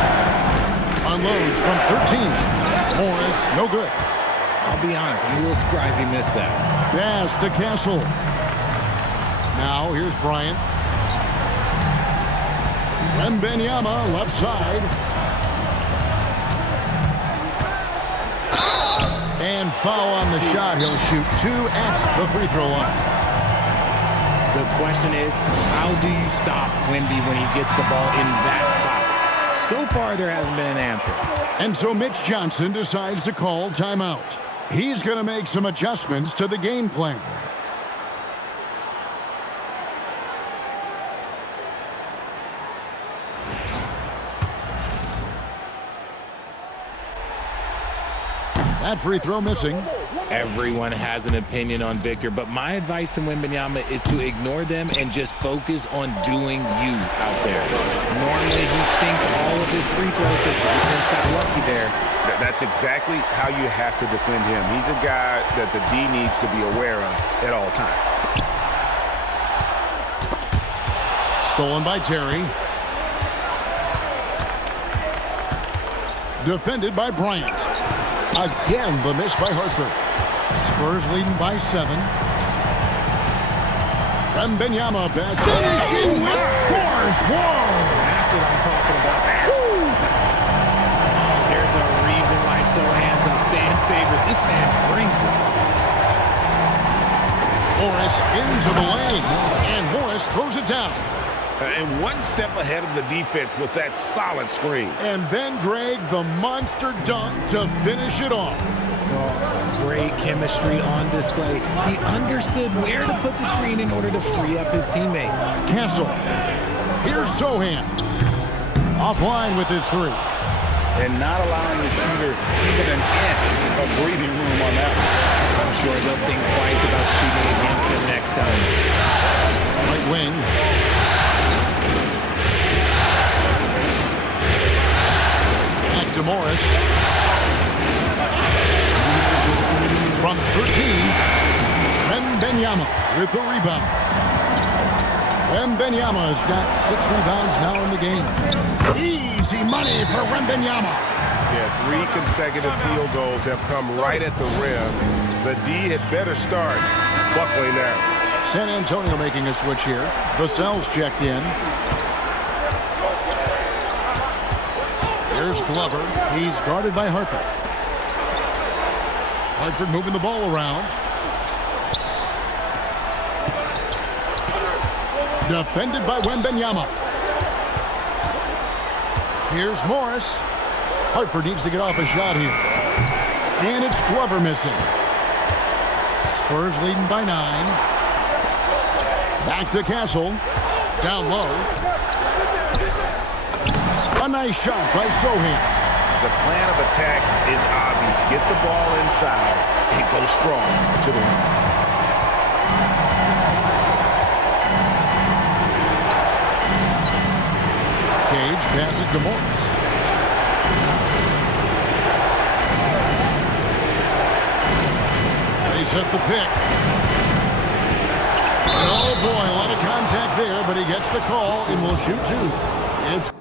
Unloads from 13. Morris, no good. I'll be honest, I'm a little surprised he missed that. Pass to Castle. Now here's Bryant. Wembanyama, left side. And foul on the shot. He'll shoot 2 at the free throw line. The question is, how do you stop Wemby when he gets the ball in that spot? So far, there hasn't been an answer. And so Mitch Johnson decides to call timeout. He's going to make some adjustments to the game plan. That free throw missing. Everyone has an opinion on Victor, but my advice to Wembanyama is to ignore them and just focus on doing you out there. Normally, he sinks all of his free throws. The defense got lucky there. That's exactly how you have to defend him. He's a guy that the D needs to be aware of at all times. Stolen by Terry. Defended by Bryant. Again, the miss by Hartford. Spurs leading by 7. Wembanyama pass. Finishing with force. Whoa! That's what I'm talking about. There's a reason why Sohan's a fan favorite. This man brings it. Morris into the lane. And Morris throws it down. And one step ahead of the defense with that solid screen. And then Greg, the monster dunk to finish it off. Oh, great chemistry on display. He understood where to put the screen in order to free up his teammate. Castle. Here's Sohan. Offline with his 3. And not allowing the shooter even an inch of breathing room on that one. I'm sure they'll think twice about shooting against him next time. Right wing. Back to Morris. From 13, Wembanyama with the rebound. Wembanyama's got 6 rebounds now in the game. Easy money for Wembanyama. Yeah, 3 consecutive field goals have come right at the rim. The D had better start buckling now. San Antonio making a switch here. Vassell's checked in. Here's Glover. He's guarded by Harper. Hartford moving the ball around. Defended by Wembanyama. Here's Morris. Hartford needs to get off a shot here. And it's Glover missing. Spurs leading by 9. Back to Castle. Down low. A nice shot by Sohan. The plan of attack is obvious. Get the ball inside and go strong to the rim. Cage passes to Morris. They set the pick. Oh boy, a lot of contact there, but he gets the call and will shoot 2. It's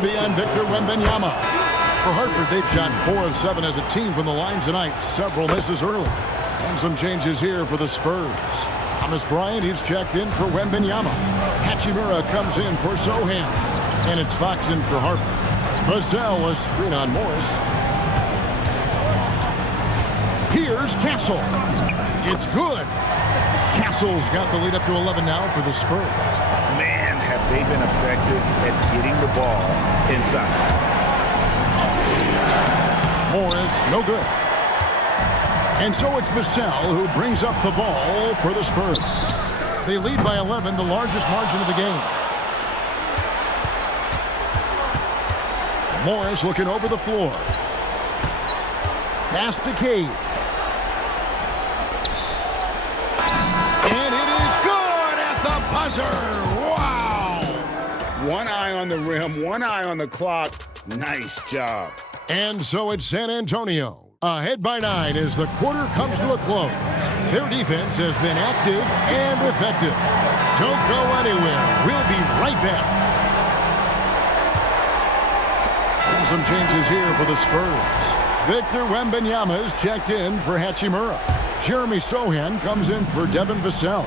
to be on Victor Wembanyama. For Hartford, they've shot 4 of 7 as a team from the line tonight. Several misses early. And some changes here for the Spurs. Thomas Bryant, he's checked in for Wembanyama. Hachimura comes in for Sohan. And it's Fox in for Harper. Vassell, a screen on Morris. Here's Castle. It's good. Castle's got the lead up to 11 now for the Spurs. Man, have they been effective at getting the ball inside. Morris, no good. And so it's Vassell who brings up the ball for the Spurs. They lead by 11, the largest margin of the game. Morris looking over the floor. Pass to Cade. And it is good at the buzzer. Wow! One eye on the rim, one eye on the clock. Nice job. And so it's San Antonio. Ahead by 9 as the quarter comes to a close. Their defense has been active and effective. Don't go anywhere. We'll be right back. And some changes here for the Spurs. Victor Wembanyama is checked in for Hachimura. Jeremy Sohan comes in for Devin Vassell.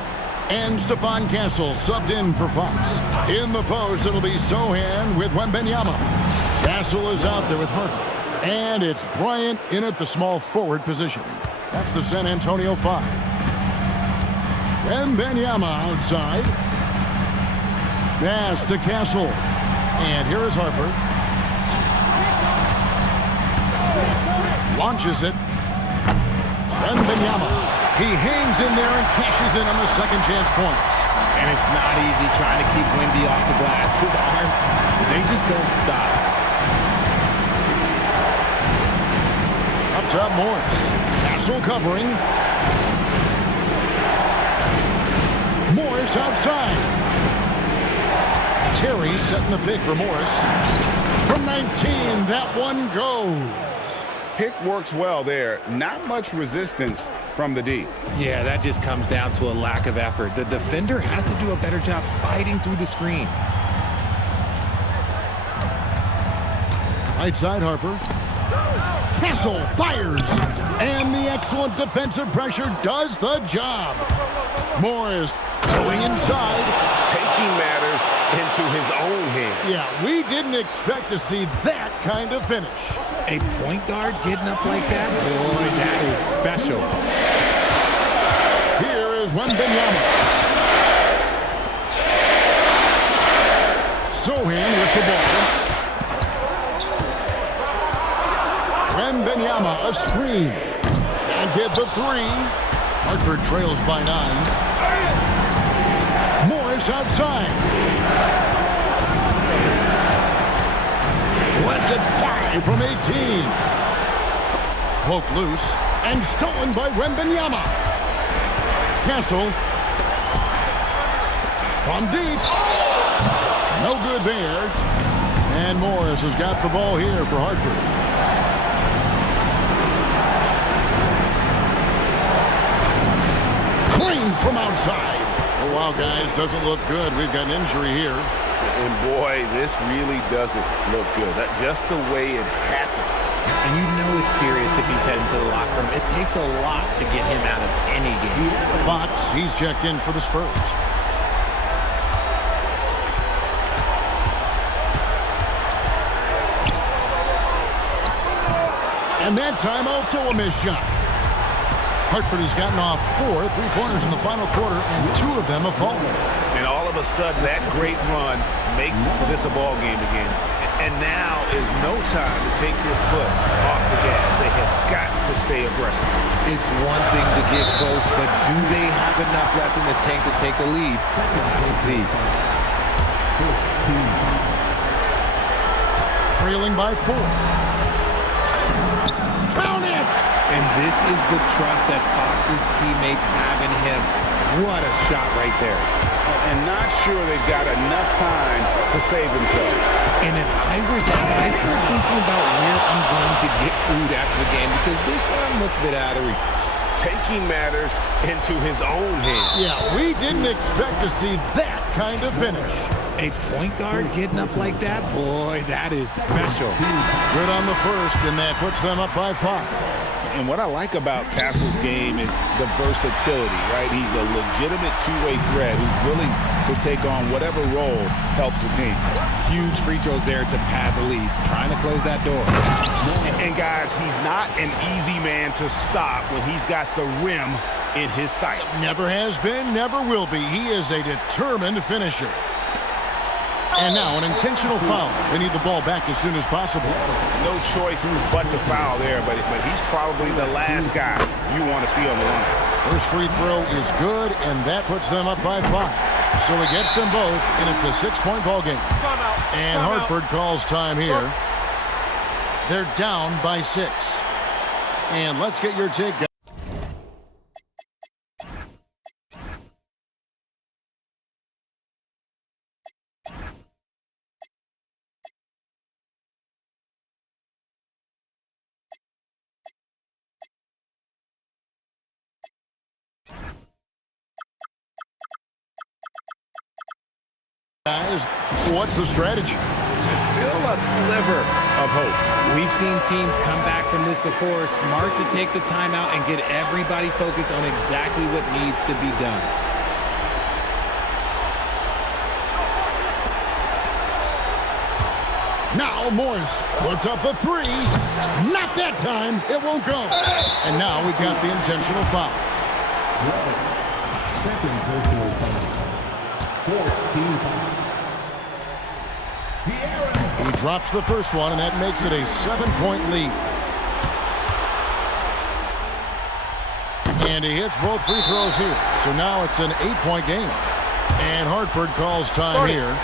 And Stephon Castle subbed in for Fox. In the post, it'll be Sohan with Wembanyama. Castle is out there with Harper. And it's Bryant in at the small forward position. That's the San Antonio 5. Wembanyama outside. Pass to Castle. And here is Harper. Launches it. Wembanyama. He hangs in there and cashes in on the second chance points. And it's not easy trying to keep Wemby off the glass. His arms, they just don't stop. Up top, Morris. Castle covering. Morris outside. Terry setting the pick for Morris. From 19, that one goes. Pick works well there. Not much resistance from the D. Yeah, that just comes down to a lack of effort. The defender has to do a better job fighting through the screen. Right side, Harper. Castle fires. And the excellent defensive pressure does the job. Morris going inside. Taking matters into his own hands. Yeah, we didn't expect to see that kind of finish. A point guard getting up like that? Boy, that is special. Here is Wembanyama. Sohan with the ball. Wembanyama, a screen. And get the 3. Hartford trails by 9. Morris outside. Lets it fly from 18. Poked loose and stolen by Wembanyama. Castle. From deep. No good there. And Morris has got the ball here for Hartford. Clean from outside. Oh, wow, guys, doesn't look good. We've got an injury here. And boy, this really doesn't look good. That's just the way it happened. And you know it's serious if he's heading to the locker room. It takes a lot to get him out of any game. Fox, he's checked in for the Spurs. And that time also a missed shot. Hartford has gotten off 4 3-pointers in the final quarter, and 2 of them have fallen. And all of a sudden, that great run makes this a ball game again. And now is no time to take your foot off the gas. They have got to stay aggressive. It's one thing to get close, but do they have enough left in the tank to take a lead? We'll have to see. Trailing by 4. Count it! And this is the trust that Fox's teammates have in him. What a shot right there. And not sure they've got enough time to save themselves. And if I were them, I'd start thinking about where I'm going to get food after the game, because this one looks a bit out of reach. Taking matters into his own hands. Yeah, we didn't expect to see that kind of finish. A point guard getting up like that, boy, that is special. Good on the first, and that puts them up by 5. And what I like about Castle's game is the versatility, right? He's a legitimate two-way threat who's willing to take on whatever role helps the team. Huge free throws there to pad the lead, trying to close that door. And guys, he's not an easy man to stop when he's got the rim in his sights. Never has been, never will be. He is a determined finisher. And now an intentional foul. They need the ball back as soon as possible. No choice but to foul there, but he's probably the last guy you want to see on the line. First free throw is good, and that puts them up by 5. So he gets them both, and it's a 6-point ball game. And Hartford calls time here. They're down by 6. And let's get your take, guys. What's the strategy? Still a sliver of hope. We've seen teams come back from this before. Smart to take the timeout and get everybody focused on exactly what needs to be done. Now Morris puts up a 3. Not that time. It won't go. And now we've got the intentional foul. Second personal foul. 14 foul. He drops the first one, and that makes it a 7-point lead. And he hits both free throws here. So now it's an 8-point game. And Hartford calls time here.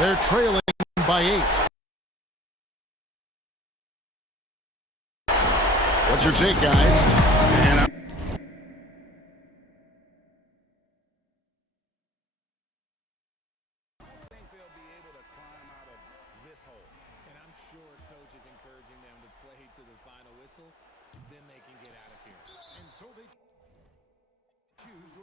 They're trailing by 8. What's your take, guys? And I'm sure coach is encouraging them to play to the final whistle. Then they can get out of here. And so they choose to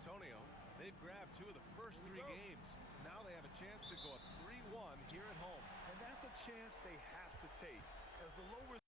Antonio. They've grabbed 2 of the first 3 games. Now they have a chance to go up 3-1 here at home. And that's a chance they have to take. As the lower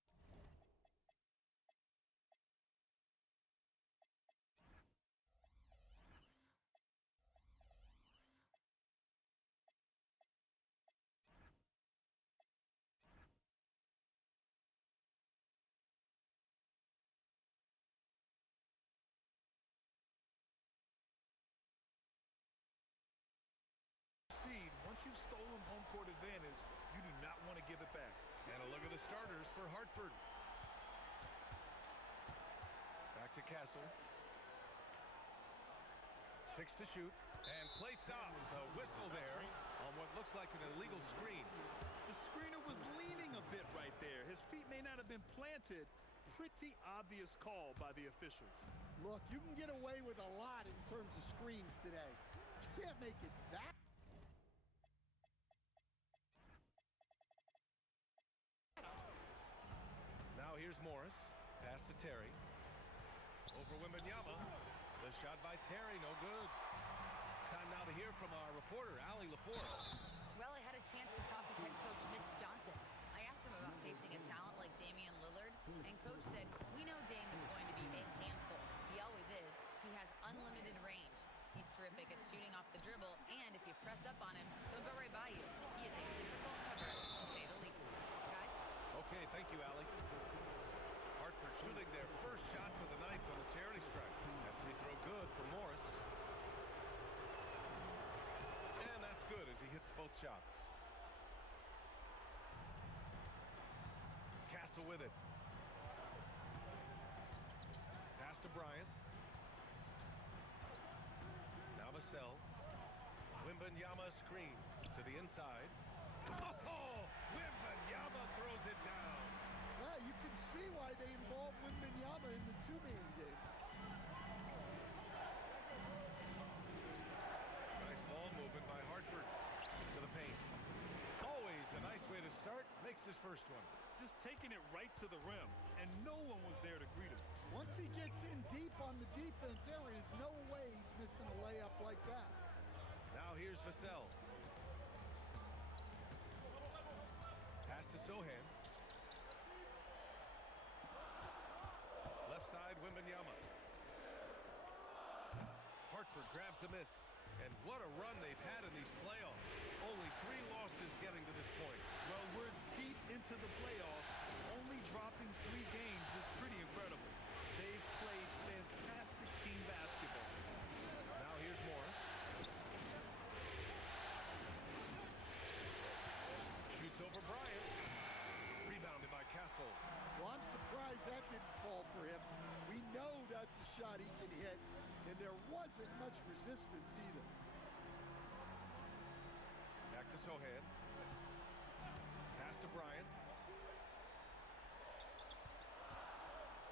once you've stolen home court advantage, you do not want to give it back. And a look at the starters for Hartford. Back to Castle. 6 to shoot. And play stops. A whistle there on what looks like an illegal screen. The screener was leaning a bit right there. His feet may not have been planted. Pretty obvious call by the officials. Look, you can get away with a lot in terms of screens today. You can't make it that. Now here's Morris. Pass to Terry. Over Wembanyama. The shot by Terry, no good. Time now to hear from our reporter, Allie LaForce. Well, I had a chance to talk with head coach Mitch Johnson. I asked him about facing a talent like Damian Lillard, and coach said, we know Dame is going to be a handful. He always is. He has unlimited range. He's terrific at shooting off the dribble, and if you press up on him, he'll go right by you. He is a difficult cover, to say the least. Guys? Okay, thank you, Allie. Hartford shooting their first shots of the night from the charity stripe. That free throw good for Morris. And that's good as he hits both shots. Castle with it. Pass to Bryant. Now Vassell. Wembanyama screen to the inside. Oh! Wembanyama throws it down. Yeah, you can see why they involved Wembanyama in the 2-man game. Nice ball movement by Hartford to the paint. Always a nice way to start. Makes his first one. Just taking it right to the rim, and no one was there to greet him. Once he gets in deep on the defense, there is no way he's missing a layup like that. Now here's Vassell. Pass to Sohan. Left side, Wembanyama. Hartford grabs a miss. And what a run they've had in these playoffs. Only 3 losses getting to this point. Well, we're deep into the playoffs. Only dropping 3 games is pretty incredible. They've played fantastic team basketball. Now here's Morris. Shoots over Bryant. Rebounded by Castle. Well, I'm surprised that didn't fall for him. We know that's a shot he can hit, and there wasn't much resistance either. Back to Sohan. Pass to Bryant.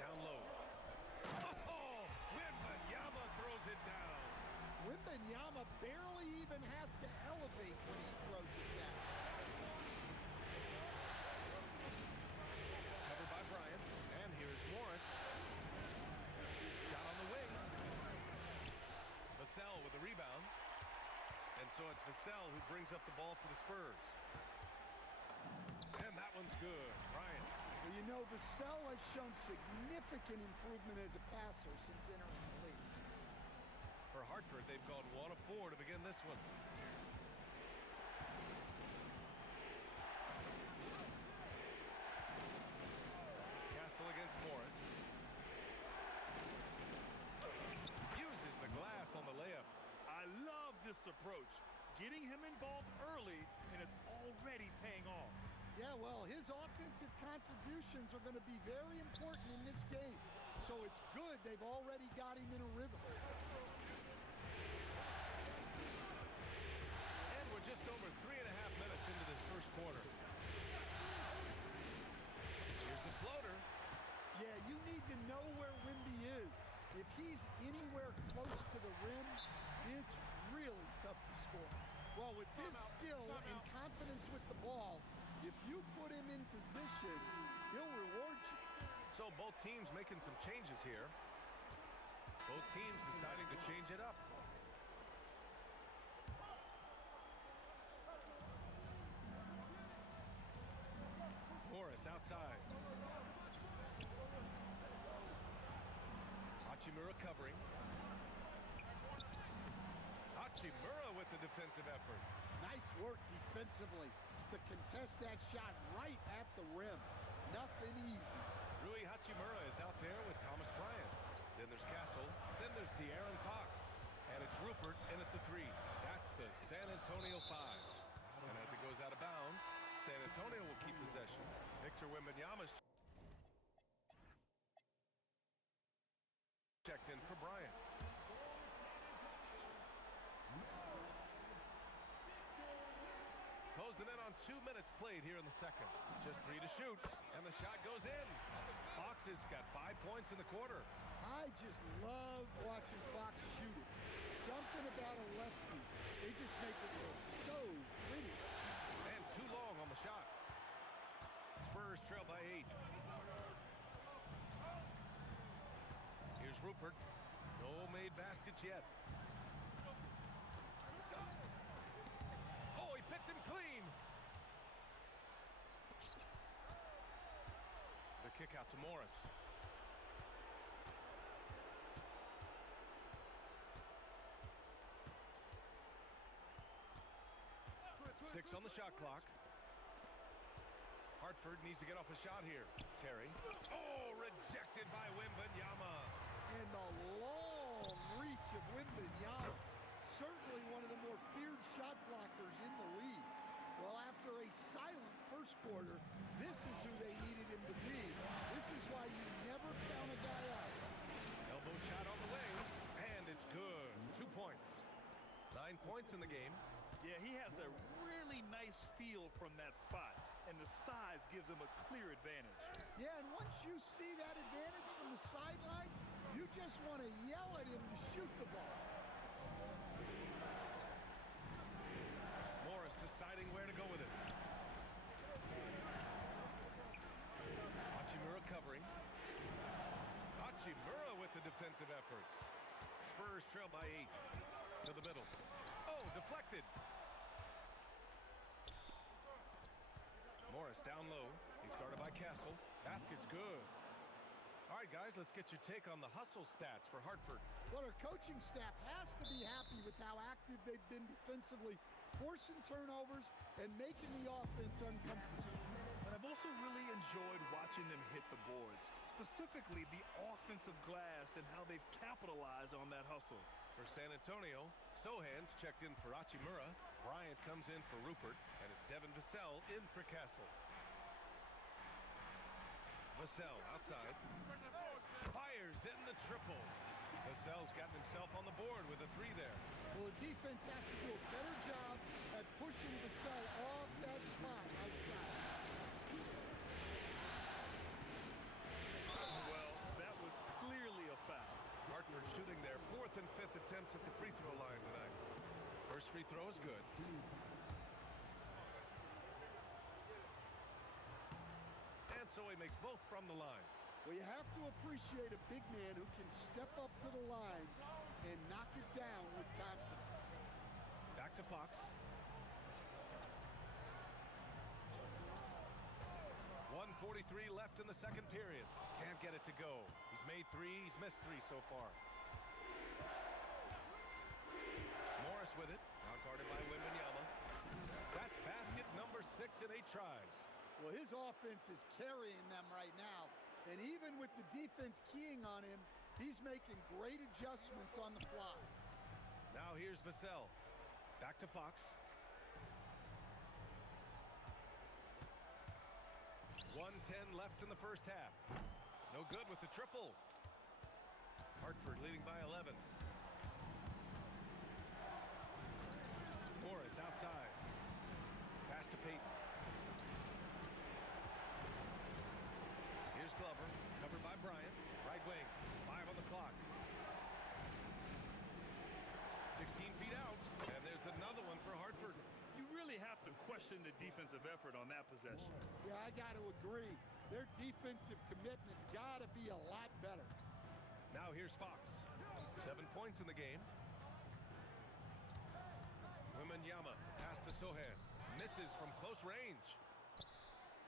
Down low. Oh! Wembanyama throws it down. Wembanyama barely even has to elevate when he throws it down. Covered by Bryant. And here's Morris. Shot on the wing. Vassell with the rebound. And so it's Vassell who brings up the ball for the Spurs. And that one's good. Bryant. Well, you know, Vassell has shown significant improvement as a passer since entering the league. For Hartford, they've gone 1 of 4 to begin this one. Castle against Morris. Uses the glass on the layup. I love this approach. Getting him involved early, and it's already paying off. Yeah, well, his offensive contributions are going to be very important in this game. So it's good they've already got him in a rhythm. And we're just over 3.5 minutes into this first quarter. Here's the floater. Yeah, you need to know where Wemby is. If he's anywhere close to the rim, it's really tough to score. Well, with his skill and confidence with the ball, if you put him in position, he'll reward you. So both teams making some changes here. Both teams deciding to change it up. Hachimura covering. Hachimura with the defensive effort. Nice work defensively to contest that shot right at the rim. Nothing easy. Rui Hachimura is out there with Thomas Bryant. Then there's Castle. Then there's De'Aaron Fox. And it's Rupert in at the 3. That's the San Antonio 5. And as it goes out of bounds, San Antonio will keep possession. Victor Wembanyama's checked in for Bryant. Close the net on 2 minutes played here in the second. Just 3 to shoot, and the shot goes in. Fox has got 5 points in the quarter. I just love watching Fox shoot it. Something about a lefty. They just make it look so pretty. And too long on the shot. Spurs trail by 8. Here's Rupert. No made baskets yet. Oh, he picked him clean. The kick out to Morris. Six on the shot clock. Hartford needs to get off a shot here. Terry. Oh, rejected by Wembanyama. And the long reach of Wembanyama. Certainly one of the more feared shot blockers in the league. Well, after a silent first quarter, this is who they needed him to be. This is why you never count a guy out. Elbow shot on the way, and it's good. 2 points. 9 points in the game. Yeah, he has a really nice feel from that spot, and the size gives him a clear advantage. Yeah, and once you see that advantage from the sideline, you just want to yell at him to shoot the ball. Morris deciding where to go with it. Hachimura covering. Hachimura with the defensive effort. Spurs trail by 8. To the middle. Oh, deflected. Morris down low. He's guarded by Castle. Basket's good. All right, guys, let's get your take on the hustle stats for Hartford. Well, our coaching staff has to be happy with how active they've been defensively, forcing turnovers and making the offense uncomfortable. And I've also really enjoyed watching them hit the boards, specifically the offensive glass and how they've capitalized on that hustle. For San Antonio, Sohan's checked in for Hachimura. Bryant comes in for Rupert, and it's Devin Vassell in for Castle. Vassell outside. Fires in the triple. Vassell's gotten himself on the board with a 3 there. Well, the defense has to do a better job at pushing Vassell off that spot outside. Well, that was clearly a foul. Hartford shooting their 4th and 5th attempts at the free throw line tonight. First free throw is good. And so he makes both from the line. Well, you have to appreciate a big man who can step up to the line and knock it down with confidence. Back to Fox. 1:43 left in the second period. Can't get it to go. He's made 3. He's missed 3 so far. Morris with it. Now guarded by Wembanyama. That's basket number 6 in 8 tries. Well, his offense is carrying them right now. And even with the defense keying on him, he's making great adjustments on the fly. Now here's Vassell. Back to Fox. 1:10 left in the first half. No good with the triple. Hartford leading by 11. Morris outside. Pass to Payton. Here's Glover, covered by Bryant. Right wing, 5 on the clock. 16 feet out, and there's another one for Hartford. You really have to question the defensive effort on that possession. Yeah, I got to agree. Their defensive commitment's got to be a lot better. Now here's Fox. 7 points in the game. Wembanyama, pass to Sohan. Misses from close range.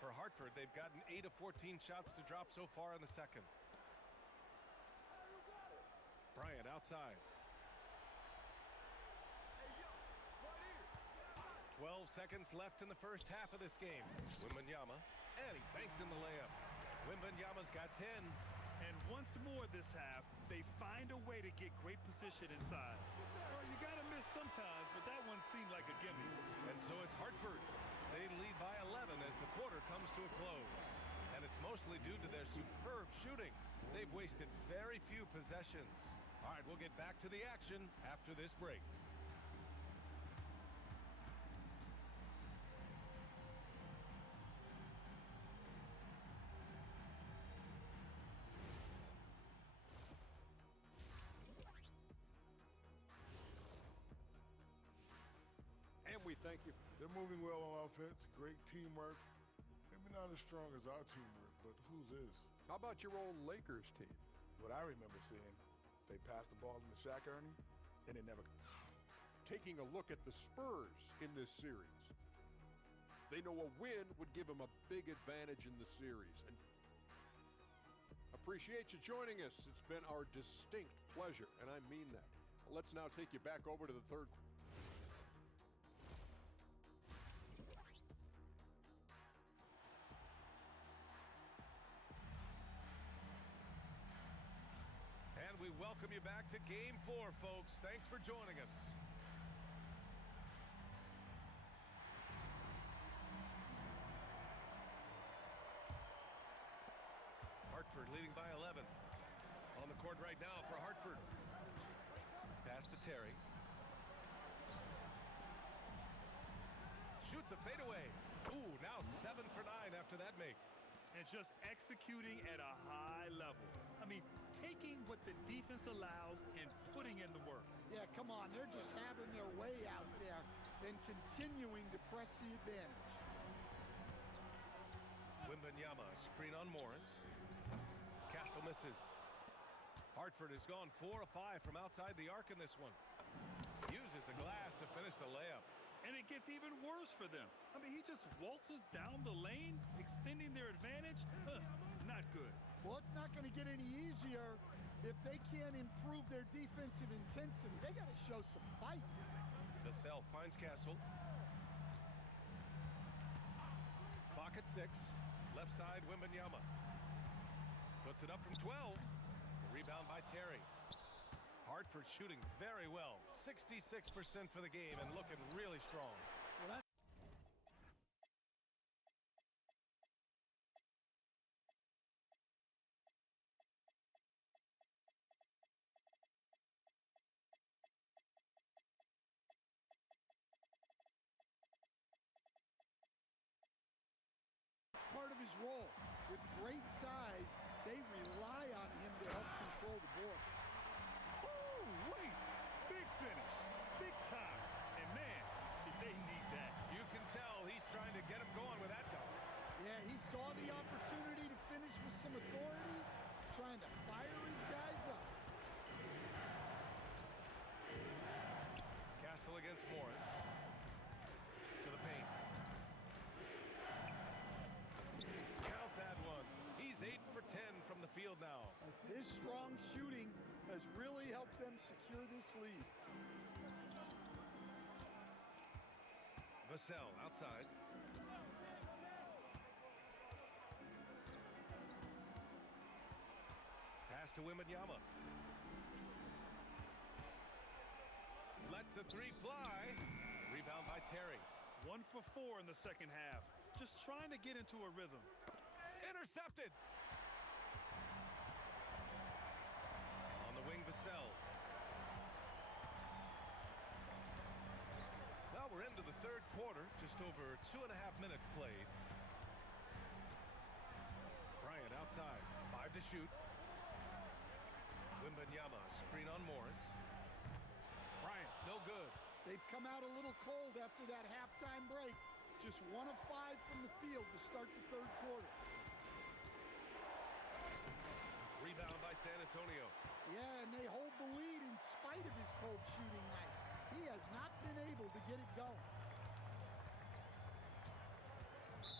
For Hartford, they've gotten 8 of 14 shots to drop so far in the second. Bryant outside. 12 seconds left in the first half of this game. Wembanyama, and he banks in the layup. Wembanyama's got 10. And once more this half, they find a way to get great position inside. Well, you got to miss sometimes, but that one seemed like a gimme. And so it's Hartford. They lead by 11 as the quarter comes to a close. And it's mostly due to their superb shooting. They've wasted very few possessions. All right, we'll get back to the action after this break. And we thank you. They're moving well on offense. Great teamwork. Maybe not as strong as our teamwork, but whose is? How about your old Lakers team? What I remember seeing, they passed the ball to Shaq Ernie, and it never... Taking a look at the Spurs in this series. They know a win would give them a big advantage in the series. And appreciate you joining us. It's been our distinct pleasure, and I mean that. Let's now take you back over to the third quarter. And we welcome you back to Game 4, folks. Thanks for joining us. Hartford leading by 11. On the court right now for Hartford. Pass to Terry. Shoots a fadeaway. Ooh, now 7 for 9 after that make. And just executing at a high level. I mean, taking what the defense allows and putting in the work. Yeah, come on. They're just having their way out there and continuing to press the advantage. Wembanyama, screen on Morris. Castle misses. Hartford has gone 4 of 5 from outside the arc in this one. Uses the glass to finish the layup. And it gets even worse for them. I mean, he just waltzes down the lane, extending their advantage. Not good. Well, it's not going to get any easier if they can't improve their defensive intensity. They got to show some fight. Vassell finds Castle. Clock at 6. Left side, Wembanyama. Puts it up from 12. Rebound by Terry. Hartford shooting very well. 66% for the game and looking really strong. Well, part of his role. With great size, they rely on him to help control the board. Wait, big finish, big time. And man, did they need that. You can tell he's trying to get him going with that dunk. Yeah, he saw the opportunity to finish with some authority, trying to fire his guys up. Castle against Morris. To the paint. Count that one. He's 8 for 10 from the field now. His strong shooting has really helped them secure this lead. Vassell outside. Pass to Wembanyama. Lets the three fly. Rebound by Terry. 1 for 4 in the second half. Just trying to get into a rhythm. Intercepted. On the wing, Vassell. Well, we're into the third quarter. Just over 2.5 minutes played. Bryant outside. 5 to shoot. Wembanyama, screen on Morris. Bryant, no good. They've come out a little cold after that halftime break. Just 1 of 5 from the field to start the third quarter. Rebound by San Antonio. Yeah, and they hold the lead in spite of his cold shooting night. He has not been able to get it going.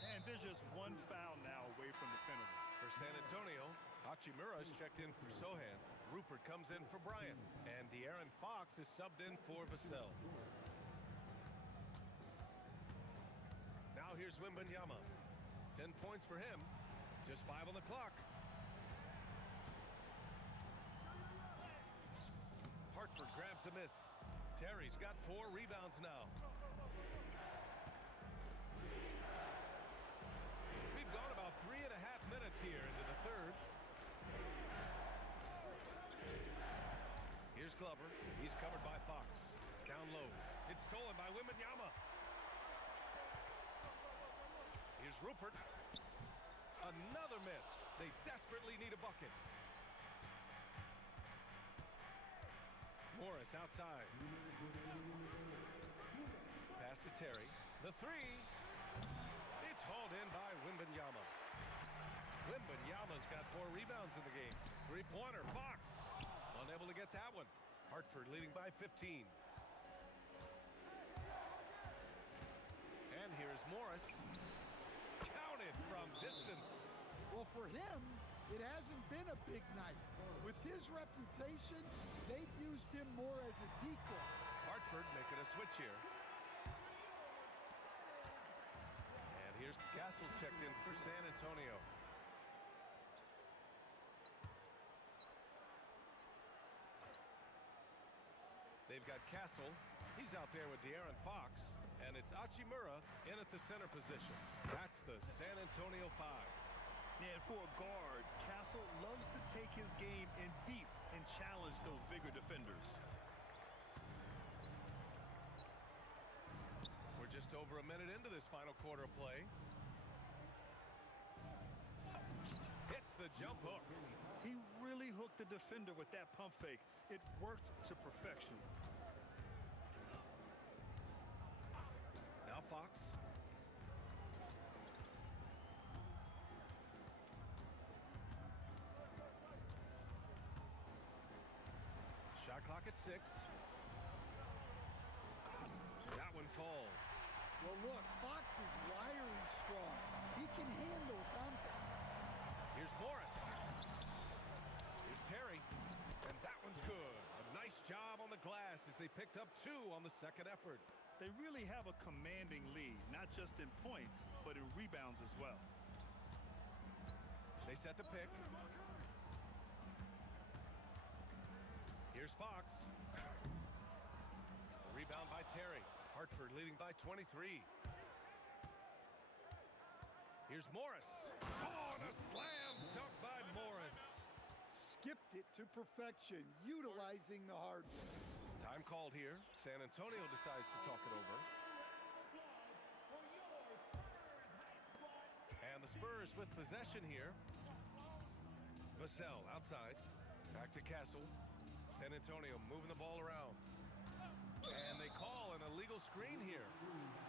And there's just 1 foul now away from the penalty. For San Antonio, Hachimura's checked in for Sohan. Rupert comes in for Bryant, and De'Aaron Fox is subbed in for Vassell. Now here's Wembanyama. 10 points for him. Just 5 on the clock. Hartford grabs the miss. Terry's got 4 rebounds now. We've gone about 3.5 minutes here into the third. Here's Glover. He's covered by Fox. Down low. It's stolen by Wembanyama. Here's Rupert. Another miss. They desperately need a bucket. Morris outside. Pass to Terry. The 3. It's hauled in by Wembanyama. Wembanyama's got 4 rebounds in the game. 3-pointer. Fox. Unable to get that one. Hartford leading by 15. And here's Morris. Counted from distance. Well, for him, it hasn't been a big night. With his reputation, they've used him more as a decoy. Hartford making a switch here. And here's Castle checked in for San Antonio. They've got Castle. He's out there with De'Aaron Fox. And it's Hachimura in at the center position. That's the San Antonio 5. And for a guard, Castle loves to take his game in deep and challenge those bigger defenders. We're just over a minute into this final quarter of play. Hits the jump hook. He really hooked the defender with that pump fake. It worked to perfection. Now Fox. Shot clock at 6. That one falls. Well, look, Fox is wiry strong. He can handle contact. Here's Morris. Here's Terry. And that one's good. A nice job on the glass as they picked up 2 on the second effort. They really have a commanding lead, not just in points, but in rebounds as well. They set the pick. Here's Fox. A rebound by Terry. Hartford leading by 23. Here's Morris. Oh, and a slam dunk by Morris. Skipped it to perfection, utilizing the hardware. Time called here. San Antonio decides to talk it over. And the Spurs with possession here. Vassell outside. Back to Castle. San Antonio moving the ball around. And they call an illegal screen here.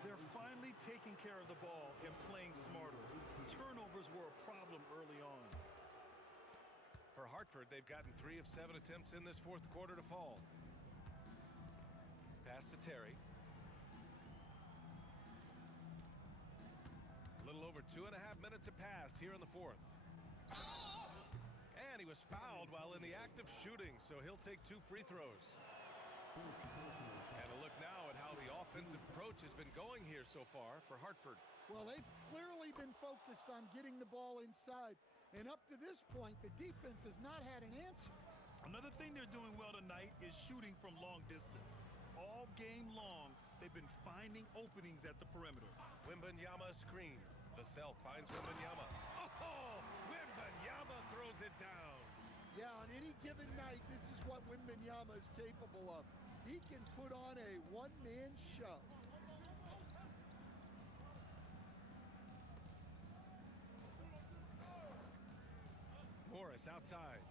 They're finally taking care of the ball and playing smarter. Turnovers were a problem early on. For Hartford, they've gotten 3 of 7 attempts in this fourth quarter to fall. Pass to Terry. A little over 2.5 minutes have passed here in the fourth. And he was fouled while in the act of shooting, so he'll take 2 free throws. And a look now at how the offensive approach has been going here so far for Hartford. Well, they've clearly been focused on getting the ball inside. And up to this point, the defense has not had an answer. Another thing they're doing well tonight is shooting from long distance. All game long, they've been finding openings at the perimeter. Wembanyama screen. Vassell finds Wembanyama. Oh, Wembanyama throws it down. Yeah, on any given night, this is what Wembanyama is capable of. He can put on a one-man show. Morris outside.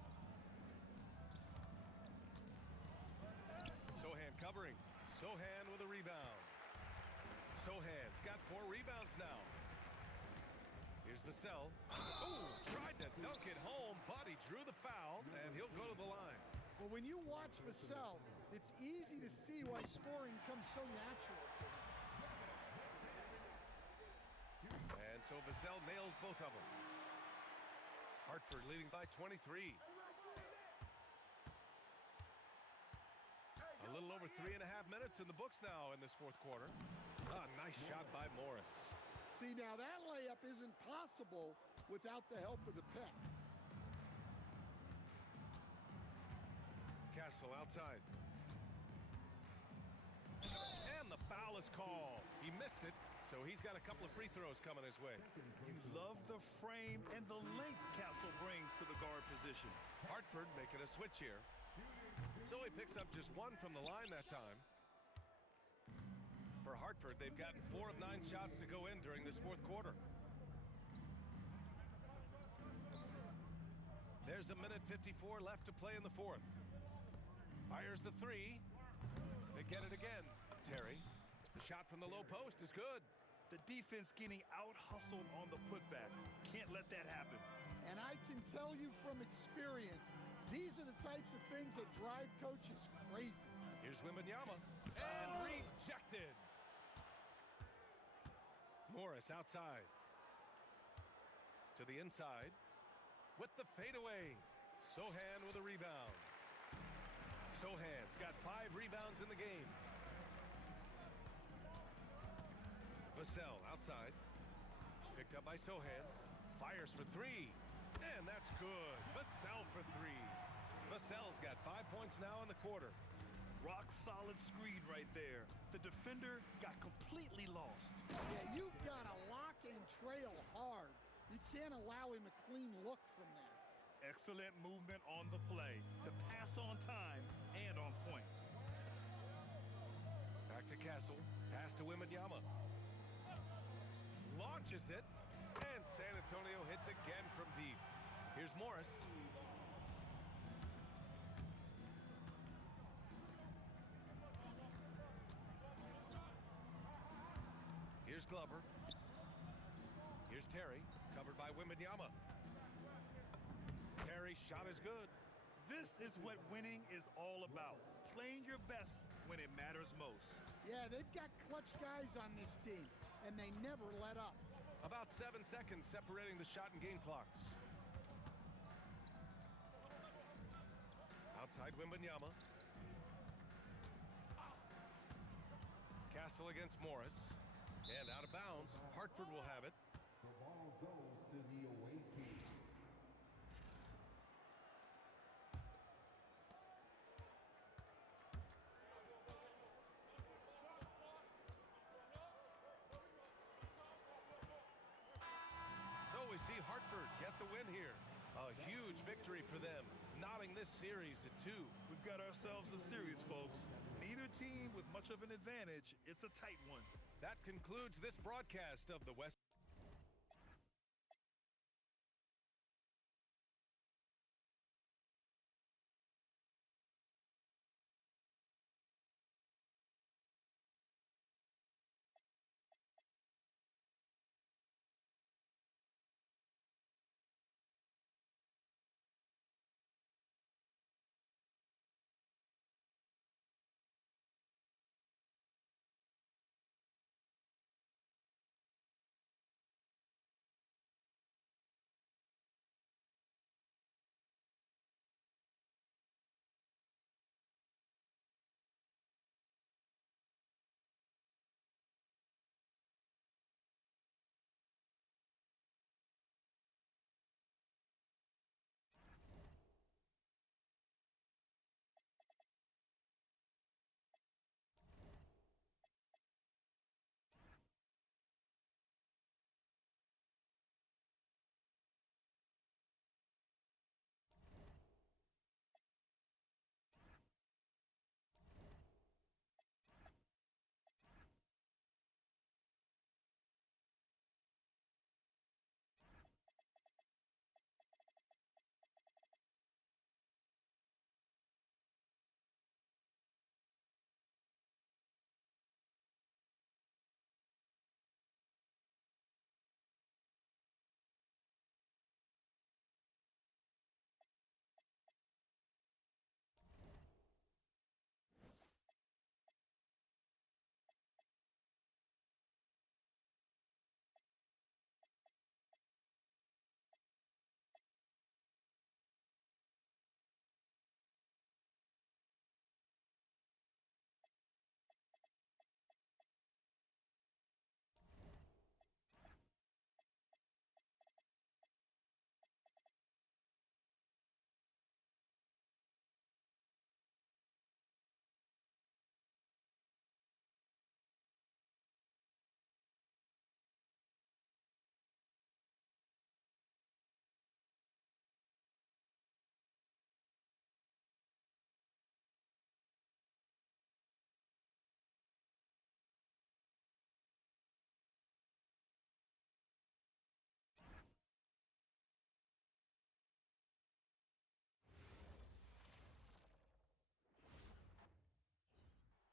Sochan covering. Sochan with a rebound. Sochan's got 4 rebounds now. Here's Vassell. Oh, tried to dunk it home, but he drew the foul, and he'll go to the line. Well, when you watch Vassell, it's easy to see why scoring comes so natural to him. And so Vassell nails both of them. Hartford leading by 23. A little over 3.5 minutes in the books now in this fourth quarter. Nice shot by Morris. See, now that layup isn't possible without the help of the pick. Castle outside. And the foul is called. He missed it, so he's got a couple of free throws coming his way. You love the frame and the length Castle brings to the guard position. Hartford making a switch here. So he picks up just one from the line that time. For Hartford, they've gotten 4 of 9 shots to go in during this fourth quarter. There's 1:54 left to play in the fourth. Fires the three. They get it again. Terry. The shot from the low post is good. The defense getting out-hustled on the putback. Can't let that happen. And I can tell you from experience, these are the types of things that drive coaches crazy. Here's Wembanyama. And rejected. Morris outside. To the inside. With the fadeaway. Sohan with a rebound. Sohan's got 5 rebounds in the game. Vassell outside. Picked up by Sohan. Fires for 3. And that's good. Vassell for 3. Vassell's got 5 points now in the quarter. Rock solid screen right there. The defender got completely lost. Yeah, you've got to lock and trail hard. You can't allow him a clean look from there. Excellent movement on the play. The pass on time and on point. Back to Castle. Pass to Wembanyama. Launches it. And San Antonio hits again from deep. Here's Morris. Here's Glover. Here's Terry. Covered by Wembanyama. Terry's shot is good. This is what winning is all about. Playing your best when it matters most. Yeah, they've got clutch guys on this team, and they never let up. About 7 seconds separating the shot and game clocks. Outside Wembanyama. Castle against Morris. And out of bounds. Hartford will have it. The ball goes to the away team. So we see Hartford get the win here. A huge victory for them, knotting this series at 2. We've got ourselves a series, folks. Neither team with much of an advantage. It's a tight one. That concludes this broadcast of the West.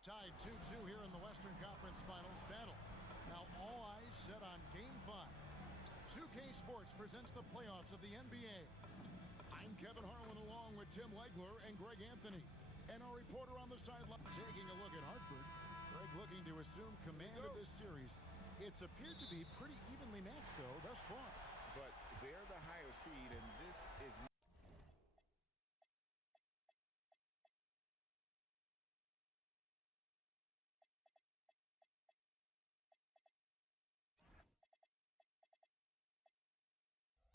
Tied 2-2 here in the Western Conference Finals battle. Now all eyes set on Game 5. 2K Sports presents the playoffs of the NBA. I'm Kevin Harlan along with Tim Legler and Greg Anthony. And our reporter on the sideline taking a look at Hartford. Greg looking to assume command of this series. It's appeared to be pretty evenly matched, though, thus far. But they're the higher seed, and this is...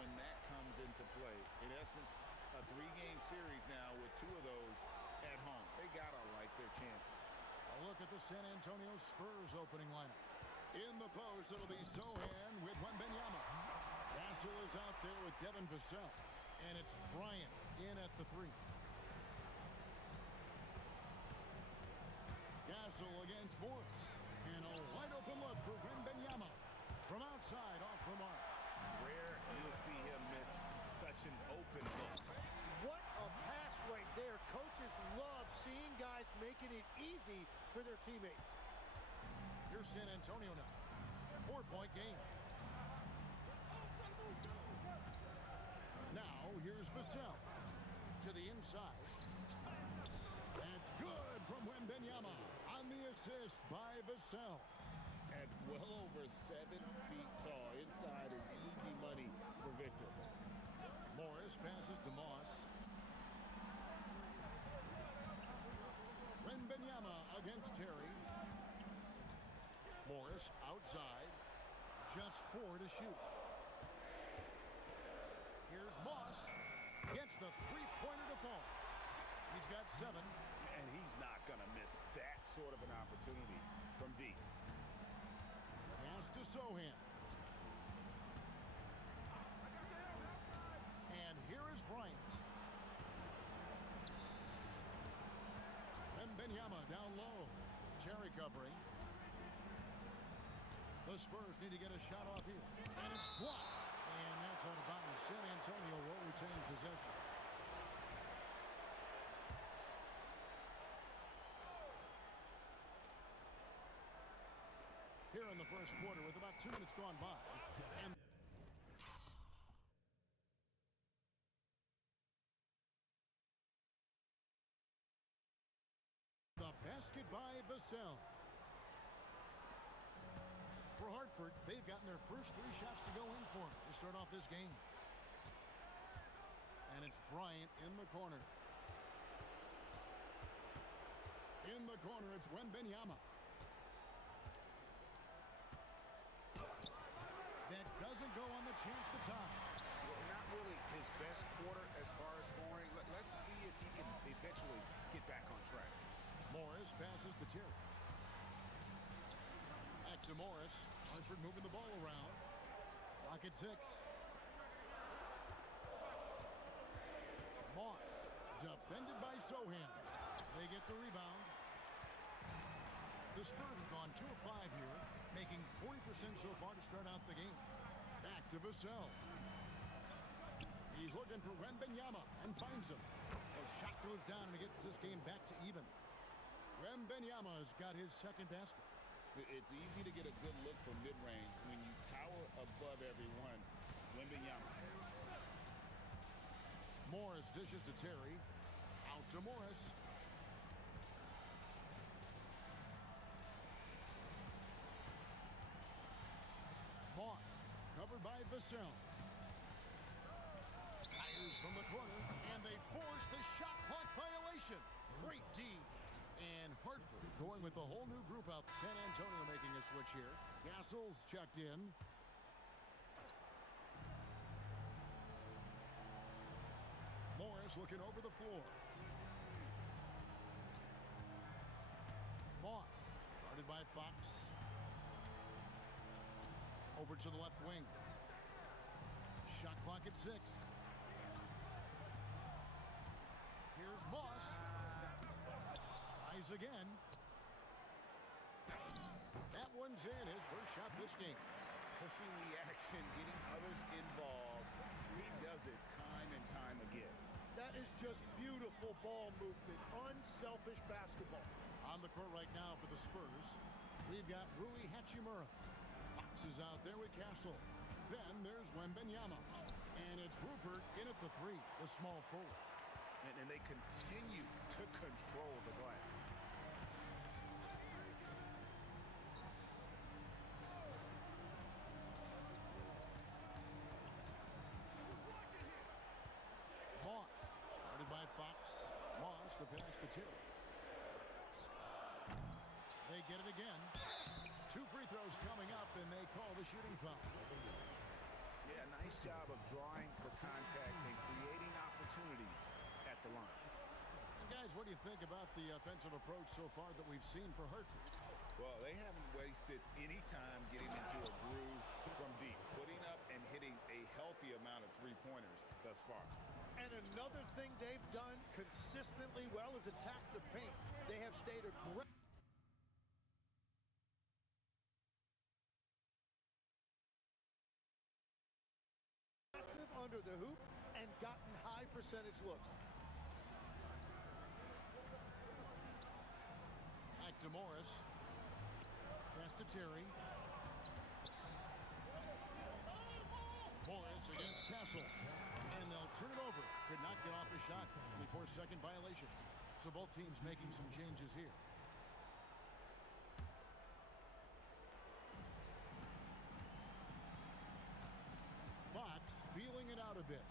when that comes into play. In essence, a 3-game series now with 2 of those at home. They gotta like their chances. A look at the San Antonio Spurs opening lineup. In the post, it'll be Sohan with Wembanyama. Castle is out there with Devin Vassell. And it's Bryant in at the 3. Castle against Morris. And a wide open look for Wembanyama. From outside, off the mark. Rare you'll see him miss such an open look. What a pass right there. Coaches love seeing guys making it easy for their teammates. Here's San Antonio now. 4-point game. Now here's Vassell to the inside. That's good from Wembanyama on the assist by Vassell. At well over 7 feet tall. Inside is easy money for Victor. Morris passes to Moss. Wembanyama against Terry. Morris outside. Just 4 to shoot. Here's Moss. Gets the three-pointer to fall. He's got 7. And he's not going to miss that sort of an opportunity from deep. Pass to Sohan. And here is Bryant. Wembanyama down low. Terry covering. The Spurs need to get a shot off here. And it's blocked. And that's out of bounds. San Antonio will retain possession. Here in the first quarter with about 2 minutes gone by. And the basket by Vassell. For Hartford, they've gotten their first 3 shots to go in for to start off this game. And it's Bryant in the corner. In the corner, it's Wembanyama. That doesn't go on the chance to tie. Well, not really his best quarter as far as scoring. Let's see if he can eventually get back on track. Morris passes to Terry. Back to Morris. Hartford moving the ball around. Clock at 6. Moss defended by Sohan. They get the rebound. The Spurs have gone 2 of 5 here, making 40% so far to start out the game. Back to Vassell. He's looking for Wembanyama and finds him. The shot goes down and he gets this game back to even. Wembanyama has got his second basket. It's easy to get a good look from mid-range when you tower above everyone. Wembanyama. Morris dishes to Terry. Out to Morris. Moss, covered by Vassell. Fires from the corner, and they force the shot clock violation. Great D. And Hartford going with the whole new group out. San Antonio making a switch here. Castle's checked in. Morris looking over the floor. Moss, guarded by Fox. Over to the left wing. Shot clock at 6. Here's Moss. Tries again. That one's in. His first shot this game. Pushing the action, getting others involved. He does it time and time again. That is just beautiful ball movement. Unselfish basketball. On the court right now for the Spurs, we've got Rui Hachimura. Fox is out there with Castle. Then there's Wembanyama. And it's Rupert in at the 3, the small forward. And they continue to control the glass. Moss, guarded by Fox. Moss, the pass to Terry. They get it again. 2 free throws coming up, and they call the shooting foul. Yeah, nice job of drawing the contact and creating opportunities at the line. And guys, what do you think about the offensive approach so far that we've seen for Hartford? Well, they haven't wasted any time getting into a groove from deep, putting up and hitting a healthy amount of three-pointers thus far. And another thing they've done consistently well is attack the paint. They have stayed aggressive under the hoop and gotten high percentage looks. Back to Morris. Pass to Terry. Morris against Castle. And they'll turn it over. Could not get off the shot. 24-second violation. So both teams making some changes here. Fox feeling it out a bit.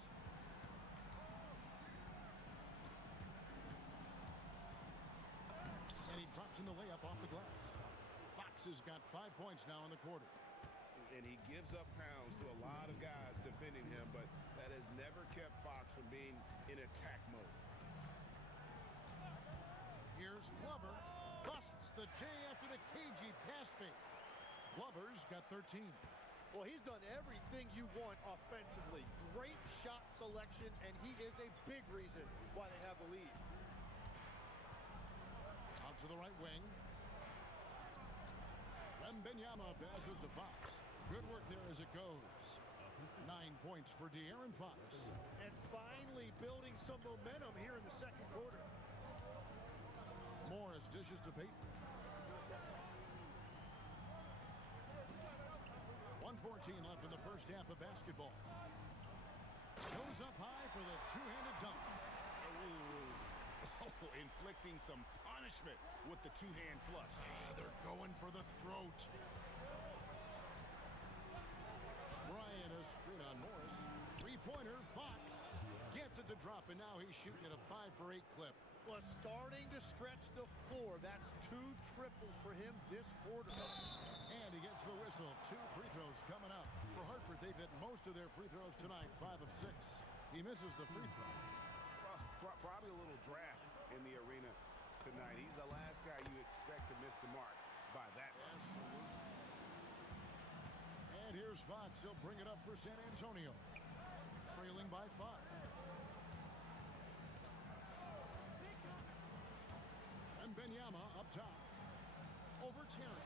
And he drops in the layup off the glass. Fox has got 5 points now in the quarter. And he gives up pounds to a lot of guys defending him, but that has never kept Fox from being in attack mode. Here's Glover. Busts the J after the cagey pass fake. Glover's got 13. Well, he's done everything you want offensively. Great shot selection, and he is a big reason why they have the lead. Out to the right wing. Wembanyama passes to Fox. Good work there as it goes. 9 points for De'Aaron Fox. And finally building some momentum here in the second quarter. Morris dishes to Payton. 1:14 left in the first half of basketball. Goes up high for the two-handed dunk. Oh, inflicting some punishment with the two-hand flush. Yeah, they're going for the throat. Bryant a screen on Morris. Three-pointer, Fox gets it to drop, and now he's shooting at a 5 for 8 clip. Well, starting to stretch the floor. That's 2 triples for him this quarter. And he gets the whistle. 2 free throws coming up. For Hartford, they've hit most of their free throws tonight, 5 of 6. He misses the free throw. Well, probably a little draft in the arena tonight. He's the last guy you expect to miss the mark by that much. Absolutely. And here's Fox. He'll bring it up for San Antonio. Trailing by 5. And Wembanyama up top. Over Terry.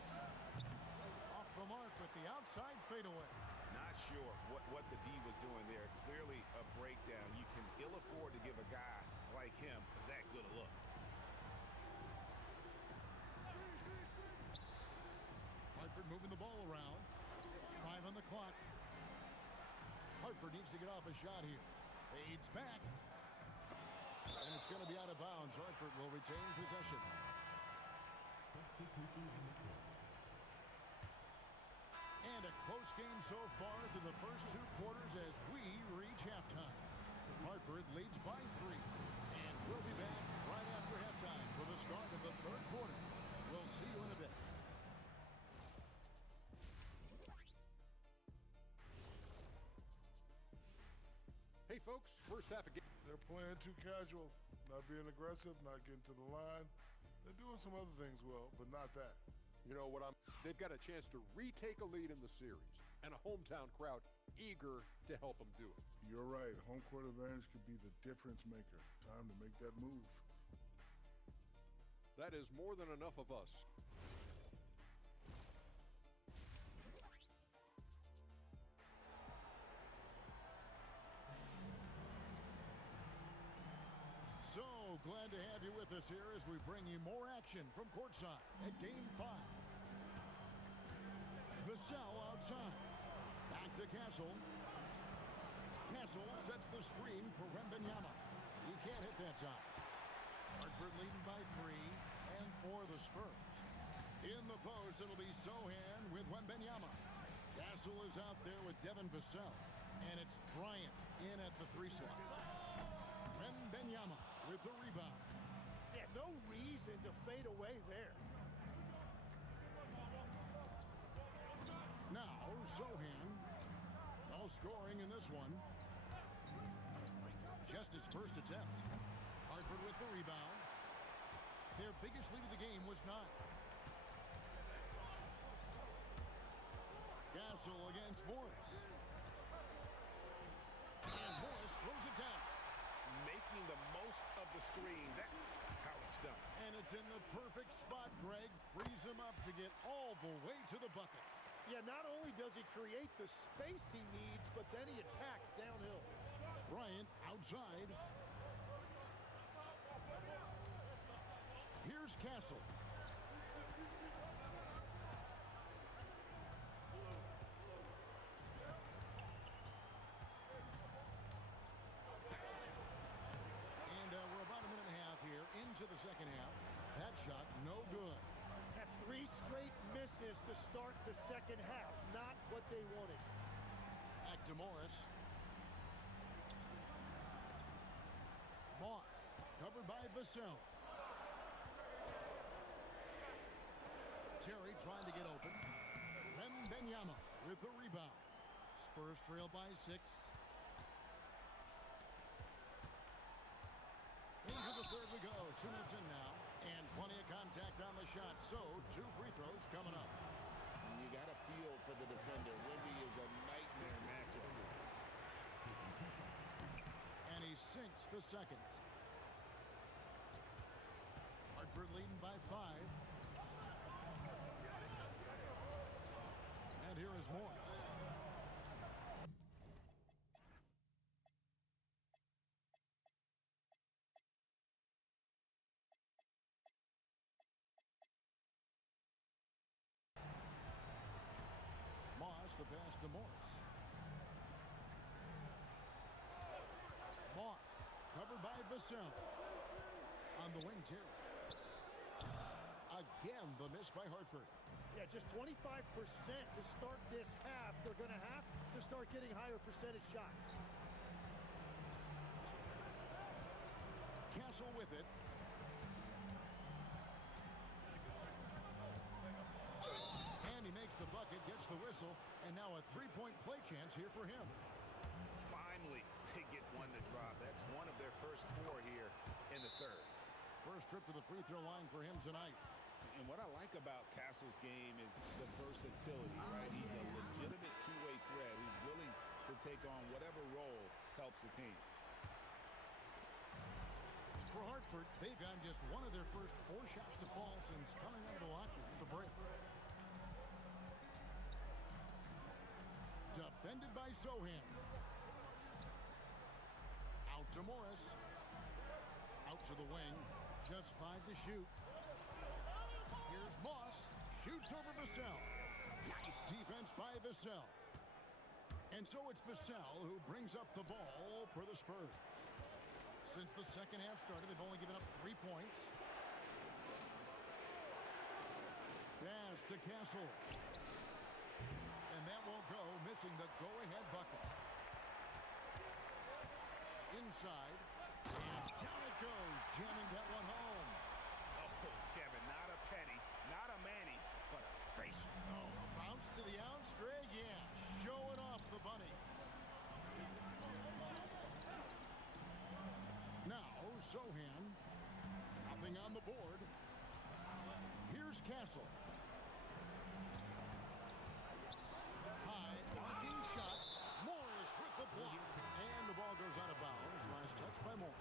Off the mark with the outside fadeaway. Not sure what the D was doing there. Clearly a breakdown. You can ill afford to give a guy like him that good a look. Hartford moving the ball around. 5 on the clock. Hartford needs to get off a shot here. Fades back. And it's going to be out of bounds. Hartford will retain possession. Substitution on the court. And a close game so far through the first 2 quarters as we reach halftime. Hartford leads by 3. And we'll be back right after halftime for the start of the 3rd quarter. We'll see you in a bit. Hey, folks, first half of game. They're playing too casual, not being aggressive, not getting to the line. They're doing some other things well, but not that. You know what? They've got a chance to retake a lead in the series, and a hometown crowd eager to help them do it. You're right. Home court advantage could be the difference maker. Time to make that move. That is more than enough of us. So glad Glad to have you with us here as we bring you more action from courtside at Game 5. Vassell outside. Back to Castle. Castle sets the screen for Wembanyama. He can't hit that time. Hartford leading by 3 and for the Spurs. In the post, it'll be Sochan with Wembanyama. Castle is out there with Devin Vassell. And it's Bryant in at the 3 slot. Wembanyama with the rebound. Yeah, no reason to fade away there. Now, Sochan. No scoring in this one. Just his first attempt. Hartford with the rebound. Their biggest lead of the game was 9. Castle against Morris. And Morris throws it down. Making the most of the screen. That's how it's done. And it's in the perfect spot, Greg. Frees him up to get all the way to the bucket. Yeah, not only does he create the space he needs, but then he attacks downhill. Bryant outside. Here's Castle. And we're about a minute and a half here into the second half. That shot, no good. That's 3 straight misses to start the second half. Not what they wanted. Back to Morris. Moss, covered by Vassell. Terry trying to get open. Wembanyama with the rebound. Spurs trail by 6. Into the third we go. 2 minutes in now. And plenty of contact on the shot. So 2 free throws coming up. You got a feel for the defender. Wemby is a nightmare matchup. And he sinks the second. Hartford leading by 5. And here is Morris. Moss, the pass to Morris. Moss, covered by Vassell. On the wing, Terry. Again, the miss by Hartford. Yeah, just 25% to start this half. They're going to have to start getting higher percentage shots. Castle with it. And he makes the bucket, gets the whistle, and now a 3-point play chance here for him. Finally, they get one to drop. That's one of their first 4 here in the third. First trip to the free throw line for him tonight. And what I like about Castle's game is the versatility, right? He's a legitimate two-way threat. He's willing to take on whatever role helps the team. For Hartford, they've gotten just one of their first 4 shots to fall since coming out of the locker at the break. Defended by Sochan. Out to Morris. Out to the wing. Just 5 to shoot. Here's Moss. Shoots over Vassell. Nice defense by Vassell. And so it's Vassell who brings up the ball for the Spurs. Since the second half started, they've only given up 3 points. Pass to Castle. And that won't go, missing the go-ahead bucket. Inside. And down it goes, jamming that one home. Oh, Kevin, not a penny, not a Manny, but a face. Oh, a bounce to the outs, Greg, yeah. Showing off the bunny. Now, Sochan. Nothing on the board. Here's Castle. High, blocking shot. Morris with the block. And the ball goes out of bounds. Last touch by Morris.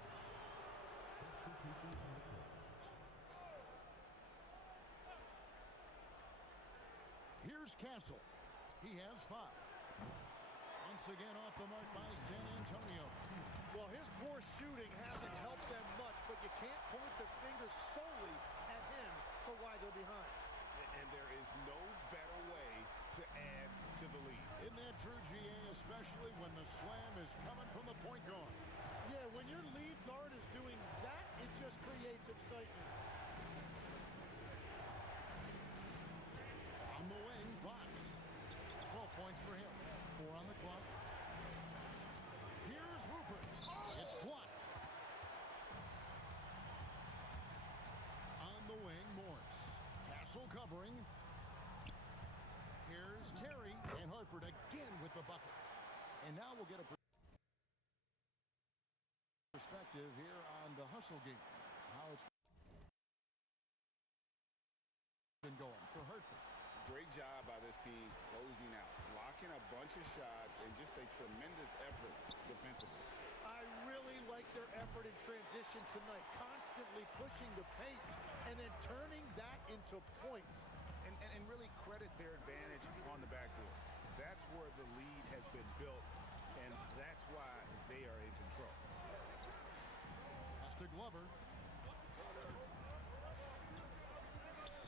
Here's Castle. He has 5. Once again off the mark by San Antonio. Well, his poor shooting hasn't helped them much, but you can't point the finger solely at him for why they're behind. And there is no better way to add to the lead. Isn't that true, GA, especially when the slam is coming from the point guard? Yeah, when your lead guard is doing that, it just creates excitement. On the wing, Fox. 12 points for him. 4 on the clock. Here's Rupert. It's blocked. On the wing, Morris. Castle covering. Here's Terry. And Hartford again with the bucket. And now we'll get a perspective here on the hustle game. How it's been going for Hartford. Great job by this team closing out, blocking a bunch of shots, and just a tremendous effort defensively. I really like their effort in transition tonight, constantly pushing the pace and then turning that into points. And really credit their advantage on the backboard. That's where the lead has been built, and that's why they are in control. Pass to Glover.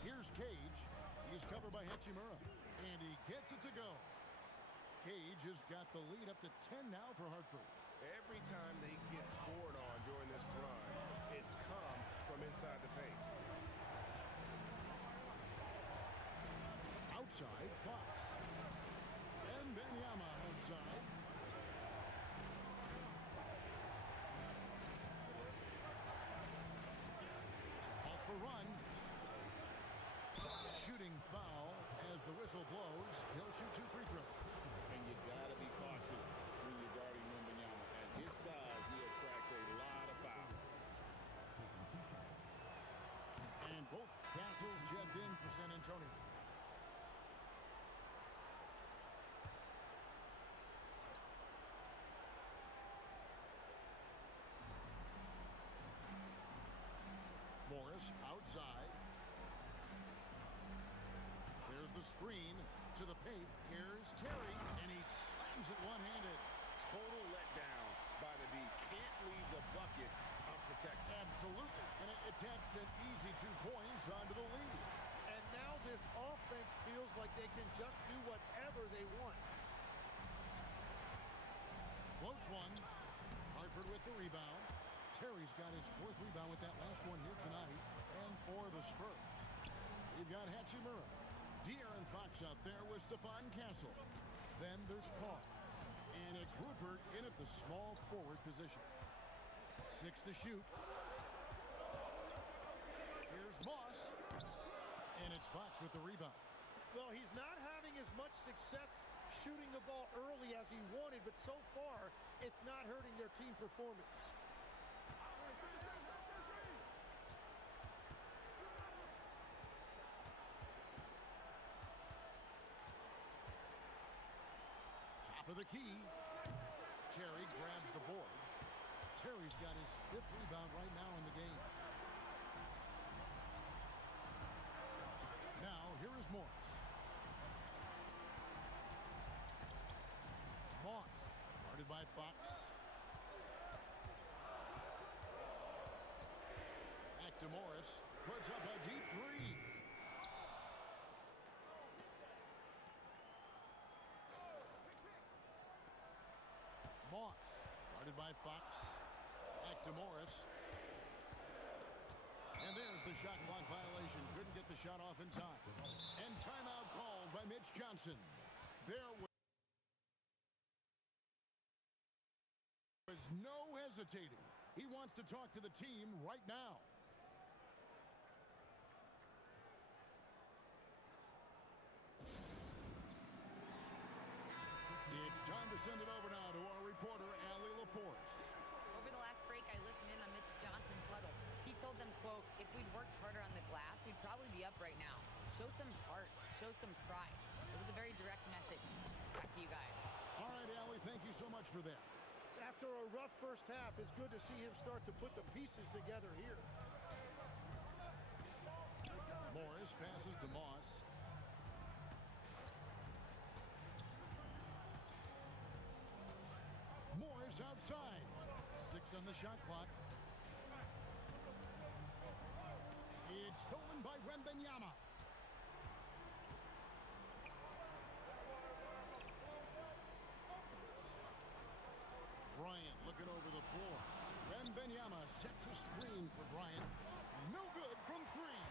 Here's Cage. He's covered by Hachimura. And he gets it to go. Cage has got the lead up to 10 now for Hartford. Every time they get scored on during this run, it's come from inside the paint. Outside, Fox. And Benyama outside. To halt the run. Shooting foul as the whistle blows. He'll shoot 2 free throws. And you got to be cautious when you're guarding Wembanyama. At his size, he attracts a lot of fouls. And both Castles checked in for San Antonio. Morris outside. There's the screen to the paint. Here's Terry, and he slams it one-handed. Total letdown by the D. Can't leave the bucket unprotected. Absolutely. And it attempts an easy 2 points onto the lead. And now this offense feels like they can just do whatever they want. Floats one. Hartford with the rebound. Terry's got his 4th rebound with that last one here tonight. And for the Spurs, we've got Hachimura. De'Aaron Fox out there with Stephon Castle. Then there's Carr. And it's Rupert in at the small forward position. 6 to shoot. Here's Moss. And it's Fox with the rebound. Well, he's not having as much success shooting the ball early as he wanted, but so far, it's not hurting their team performance. Top of the key. Terry grabs the board. Terry's got his 5th rebound right now in the game. Now, here is Morris. Moss, guarded by Fox. Back to Morris. Puts up a deep 3. Moss, guarded by Fox. Back to Morris. And there's the shot clock violation. Couldn't get the shot off in time. And timeout called by Mitch Johnson. There was no hesitating. He wants to talk to the team right now. It's time to send it over now to our reporter, Allie LaForce. Over the last break, I listened in on Mitch Johnson's huddle. He told them, quote, if we'd worked harder on the glass, we'd probably be up right now. Show some heart. Show some pride. It was a very direct message. Back to you guys. All right, Allie, thank you so much for that. After a rough first half, it's good to see him start to put the pieces together here. Morris passes to Moss. the shot clock. It's stolen by Wembanyama. Bryant looking over the floor. Wembanyama sets a screen for Bryant. No good from three.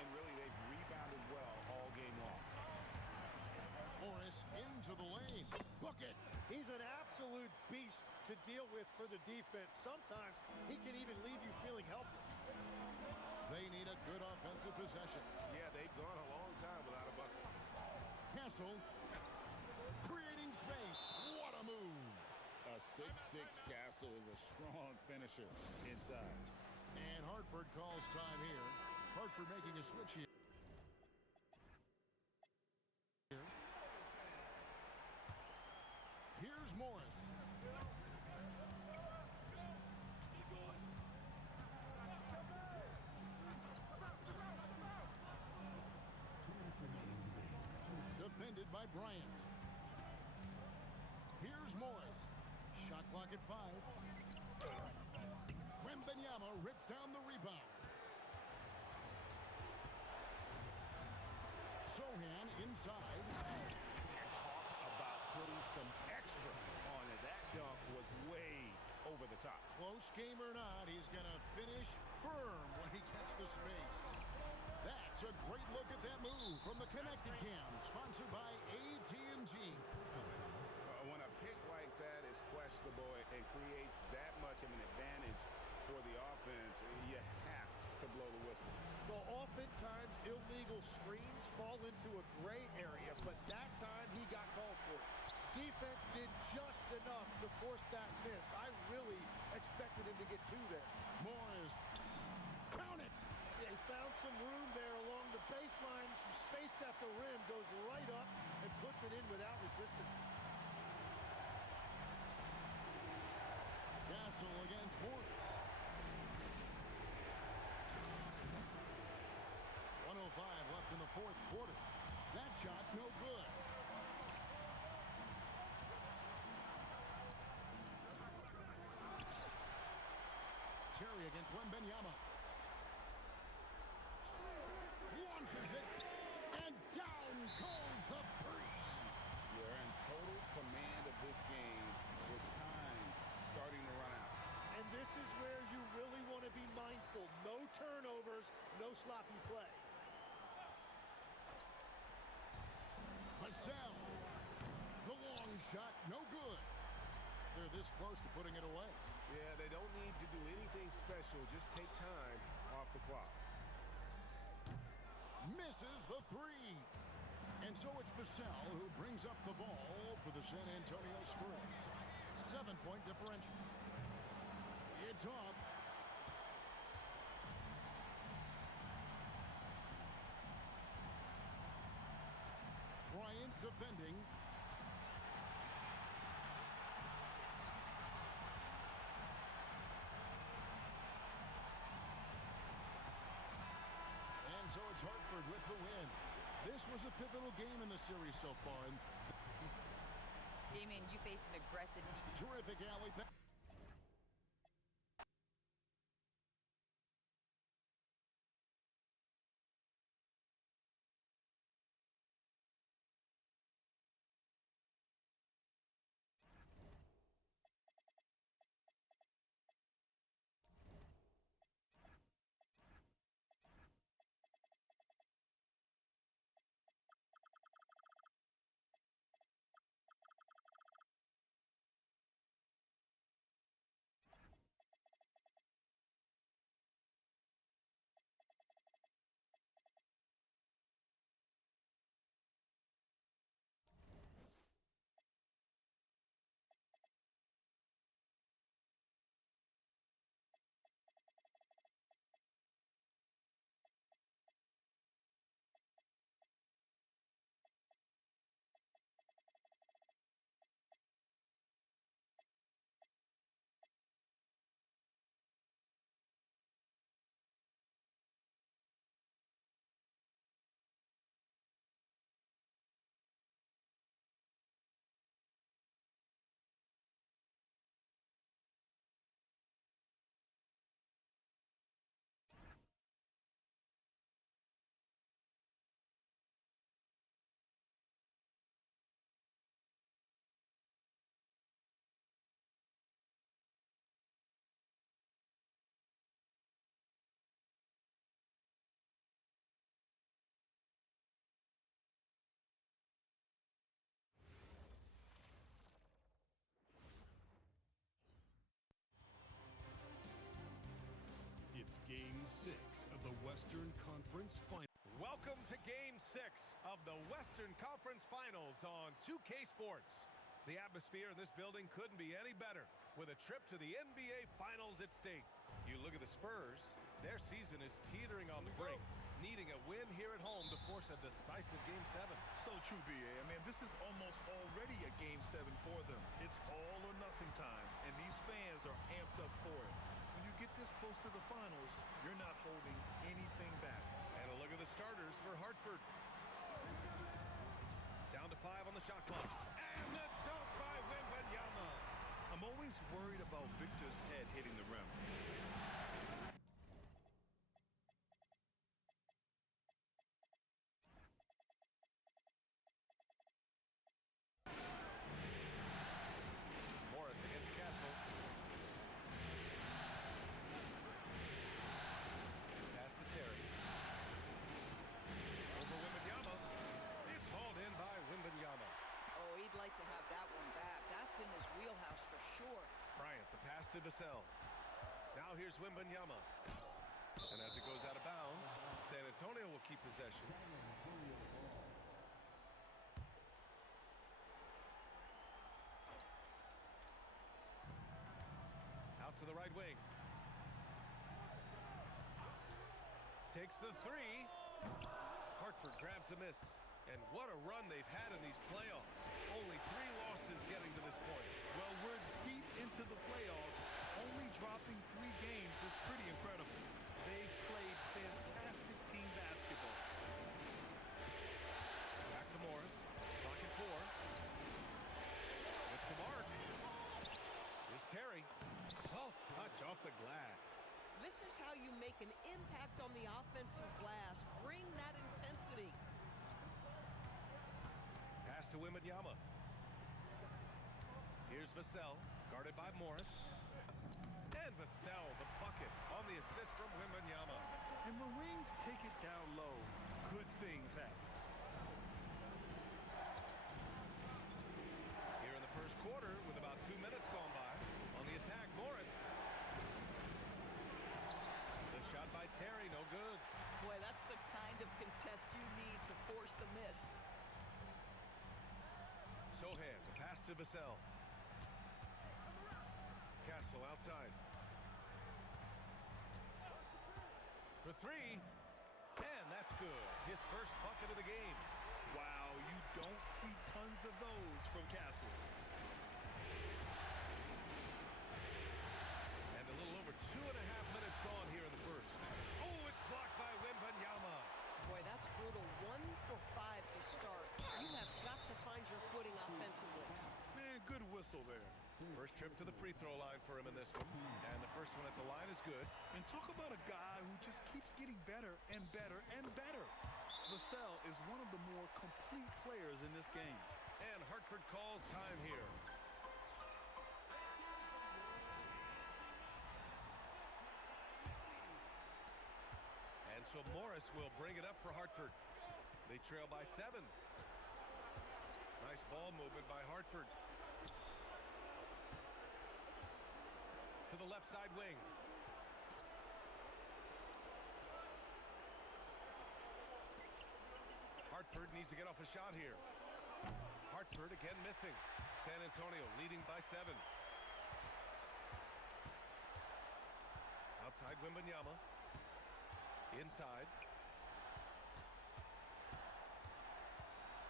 And really, they've rebounded well all game long. Morris into the lane. Book it. He's an absolute beast to deal with for the defense. Sometimes he can even leave you feeling helpless. They need a good offensive possession. Yeah, they've gone a long time without a bucket. Castle creating space. What a move. A 6'6" Castle is a strong finisher inside. And Hartford calls time here. Hartford making a switch here. Here's Morris. Defended by Bryant. Here's Morris. Shot clock at 5. Wembanyama rips down the rebound. Sohan inside. And talk about putting some extra on it. That dunk was way over the top. Close game or not, he's going to finish firm when he gets the space. That's a great look at that move from the Connected Cam, sponsored by AT&T. When a pick like that is questionable and creates that much of an advantage for the offense, you have to blow the whistle. Well, oftentimes illegal screens fall into a gray area, but that time he got called for it. Defense did just enough to force that miss. I really expected him to get two there. Morris, count it. They found some room there along the baseline. Some space at the rim, goes right up and puts it in without resistance. Castle against Morris. 1:05 left in the fourth quarter. That shot no good. Terry against Wembanyama. Launches it, and down goes the three. They're in total command of this game with time starting to run out. And this is where you really want to be mindful. No turnovers, no sloppy play. Vassell, the long shot, no good. They're this close to putting it away. Yeah, they don't need to do anything special. Just take time off the clock. Misses the three. And so it's Vassell who brings up the ball for the San Antonio Spurs. 7-point differential. It's off. Bryant defending. And so it's Hartford with the win. This was a pivotal game in the series so far. And Damian, you faced an aggressive... terrific alley. of the Western Conference Finals on 2K Sports. The atmosphere in this building couldn't be any better, with a trip to the NBA Finals at stake. You look at the Spurs, their season is teetering on the brink, needing a win here at home to force a decisive Game 7. So true, B.A. I mean, this is almost already a Game 7 for them. It's all or nothing time, and these fans are amped up for it. When you get this close to the finals, you're not holding anything back. And a look at the starters for Hartford. Down to 5 on the shot clock. And the dunk by Wembanyama. I'm always worried about Victor's head hitting the rim. Morris against Castle. Pass to Terry. Over Wembanyama. It's hauled in by Wembanyama. Oh, he'd like to have that one back. That's in his wheelhouse for sure. Bryant, the pass to Vassell. Now here's Wembanyama. And as it goes out of bounds, San Antonio will keep possession. Out to the right wing. Takes the three. Hartford grabs a miss. And what a run they've had in these playoffs. Only 3 losses getting to this point. Well, we're deep into the playoffs. Only dropping 3 games is pretty incredible. They've played fantastic team basketball. Back to Morris. Clock at 4. It's the mark. Here's Terry. Soft touch off the glass. This is how you make an impact on the offensive glass. Bring that intensity. Pass to Wembanyama. Here's Vassell, guarded by Morris. And Vassell, the bucket, on the assist from Wembanyama. And when Wings take it down low, good things happen. Here in the first quarter, with about 2 minutes gone by, on the attack, Morris. The shot by Terry, no good. Boy, that's the kind of contest you need to force the miss. Sohan, the pass to Vassell. Castle outside. For 3. And that's good. His first bucket of the game. Wow, you don't see tons of those from Castle. And a little over 2.5 minutes gone here in the first. Oh, it's blocked by Wembanyama. Boy, that's brutal. 1 for 5 to start. You have got to find your footing offensively. Man, good whistle there. First trip to the free throw line for him in this one. And the first one at the line is good. And talk about a guy who just keeps getting better and better and better. Vassell is one of the more complete players in this game. And Hartford calls time here. And so Morris will bring it up for Hartford. They trail by 7. Nice ball movement by Hartford. To the left side wing. Hartford needs to get off a shot here. Hartford again missing. San Antonio leading by 7. Outside Wembanyama. Inside.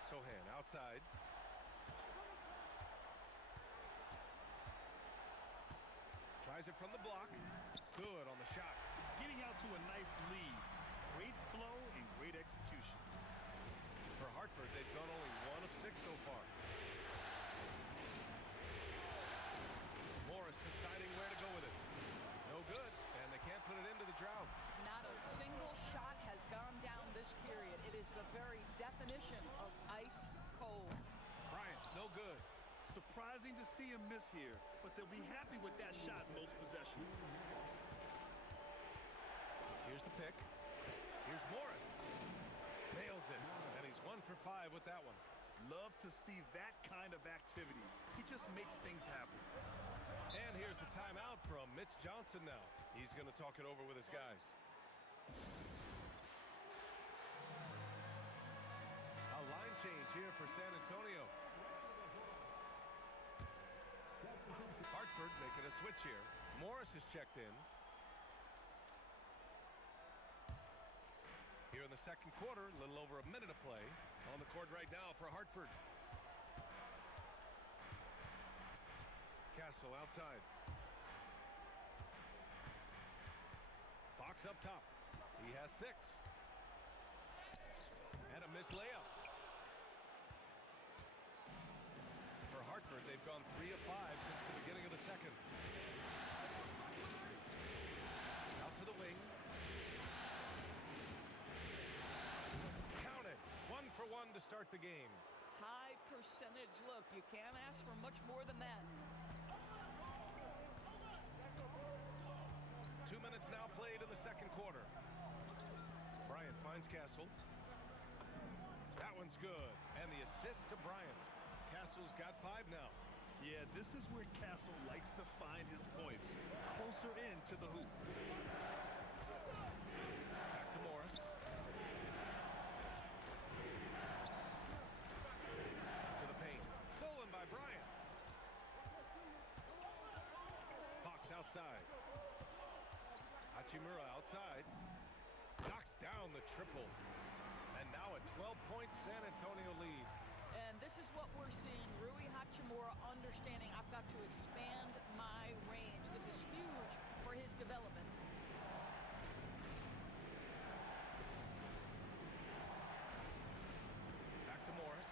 Sohan outside. Tries it from the block. Good on the shot. Getting out to a nice lead. Great flow and great execution. For Hartford, they've gone only 1 of 6 so far. Morris deciding where to go with it. No good, and they can't put it into the drought. Not a single shot has gone down this period. It is the very definition of ice cold. Bryant, no good. Surprising to see him miss here, but they'll be happy with that shot in most possessions. Here's the pick. Here's Morris. Nails it, and he's 1 for 5 with that one. Love to see that kind of activity. He just makes things happen. And here's the timeout from Mitch Johnson now. He's going to talk it over with his guys. A here for San Antonio. Hartford making a switch here. Morris is checked in. Here in the second quarter, a little over a minute of play. On the court right now for Hartford. Castle outside. Fox up top. He has 6. And a missed layup. For Hartford, they've gone 3 of 5 since the beginning of the second. Out to the wing. Count it. 1 for 1 to start the game. High percentage look. You can't ask for much more than that. 2 minutes now played in the second quarter. Bryant finds Castle. That one's good. And the assist to Bryant. Castle's got 5 now. Yeah, this is where Castle likes to find his points. Closer in to the hoop. Back to Morris. To the paint. Stolen by Bryant. Fox outside. Hachimura outside. Knocks down the triple. And now a 12-point San Antonio lead. And this is what we're seeing. Rui Hachimura understanding I've got to expand my range. This is huge for his development. Back to Morris.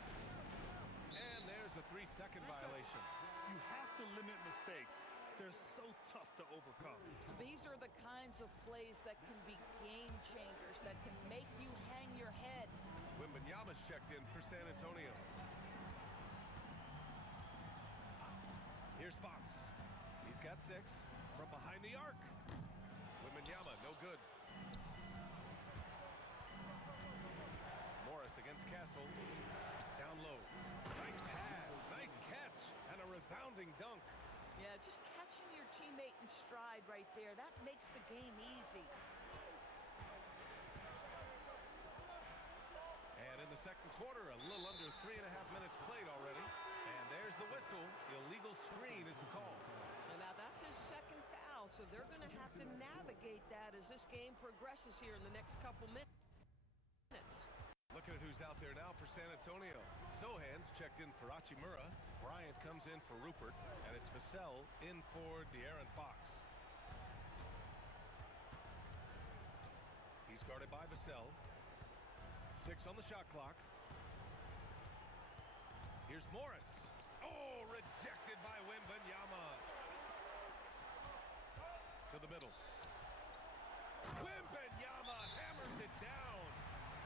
And there's a 3-second violation. You have to limit mistakes. They're so tough to overcome. These are the kinds of plays that can be game changers, that can make you hang your head. Wembanyama's checked in for San Antonio. Here's Fox. He's got 6 from behind the arc. Wembanyama, no good. Morris against Castle. Down low. Nice pass, nice catch, and a resounding dunk. Yeah, just catching your teammate in stride right there, that makes the game easy. And in the second quarter, a little under 3.5 minutes played already. And there's the whistle. Illegal screen is the call. And now that's his second foul, so they're going to have to navigate that as this game progresses here in the next couple minutes. Looking at who's out there now for San Antonio. Sohan's checked in for Hachimura. Bryant comes in for Rupert. And it's Vassell in for De'Aaron Fox. He's guarded by Vassell. 6 on the shot clock. Here's Morris. Oh, rejected by Wembanyama. To the middle. Wembanyama hammers it down.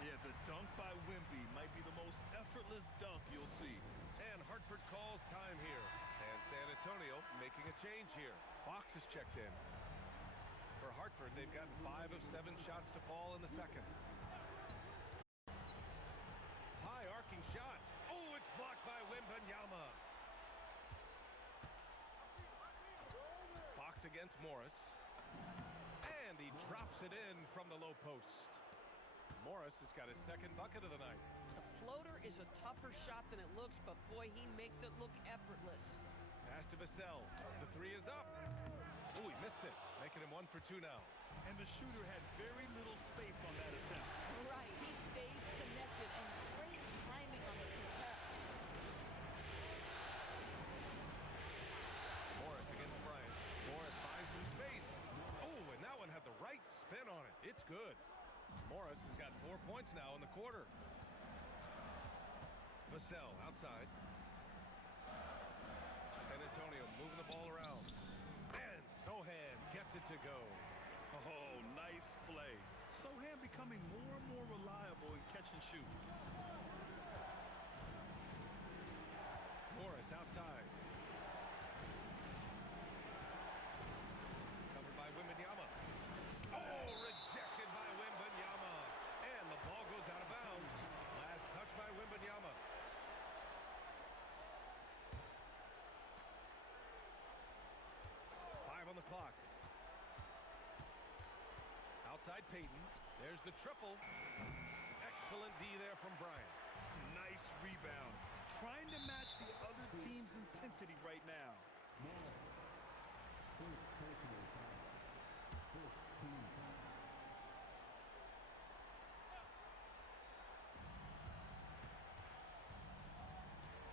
Yeah, the dunk by Wemby might be the most effortless dunk you'll see. And Hartford calls time here. And San Antonio making a change here. Fox is checked in. For Hartford, they've gotten 5 of 7 shots to fall in the second. High arcing shot. Oh, it's blocked by Wembanyama. Fox against Morris. And he drops it in from the low post. Morris has got his second bucket of the night. The floater is a tougher shot than it looks, but boy, he makes it look effortless. Pass to Vassell. The 3 is up. Oh, he missed it, making him 1 for 2 now. And the shooter had very little space on that attempt. Right, he stays connected, and great timing on the contest. Morris against Bryant. Morris finds some space. Oh, and that one had the right spin on it. It's good. Morris has got 4 points now in the quarter. Vassell outside. San Antonio moving the ball around. And Sohan gets it to go. Oh, nice play. Sohan becoming more and more reliable in catch and shoot. Morris outside. Covered by Wembanyama. Oh, rejected by Wembanyama. And the ball goes out of bounds. Last touch by Wembanyama. On the clock. Outside Payton. There's the triple. Excellent D there from Bryant. Nice Nice rebound. Trying to match the other team's intensity right now. First personal foul. First team foul.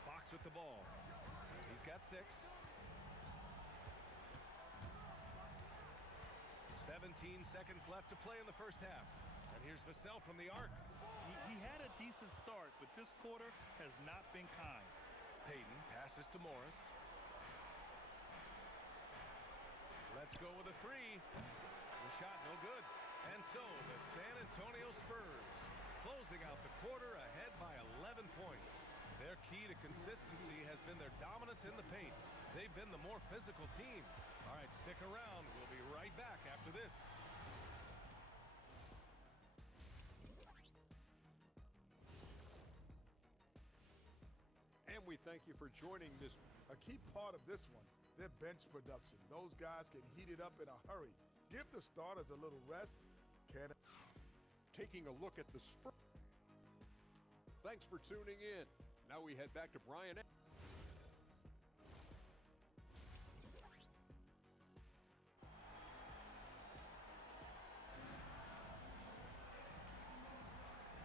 Fox with the ball. He's got 6. 17 seconds left to play in the first half. And here's Vassell from the arc. He had a decent start, but this quarter has not been kind. Payton passes to Morris. Let's go with a 3. The shot no good. And so the San Antonio Spurs closing out the quarter ahead by 11 points. Their key to consistency has been their dominance in the paint. They've been the more physical team. All right, stick around. We'll be right back after this. And we thank you for joining this. A key part of this one, their bench production. Those guys can heat it up in a hurry. Give the starters a little rest. Taking a look at the Spurs. Thanks for tuning in. Now we head back to Brian.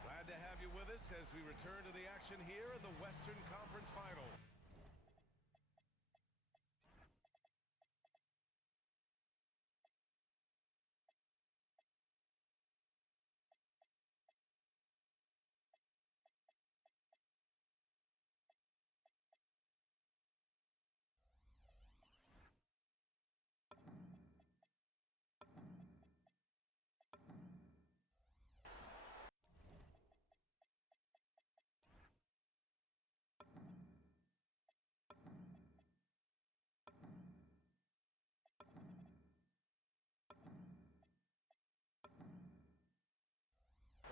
Glad to have you with us as we return to the action here in the Western Conference Final.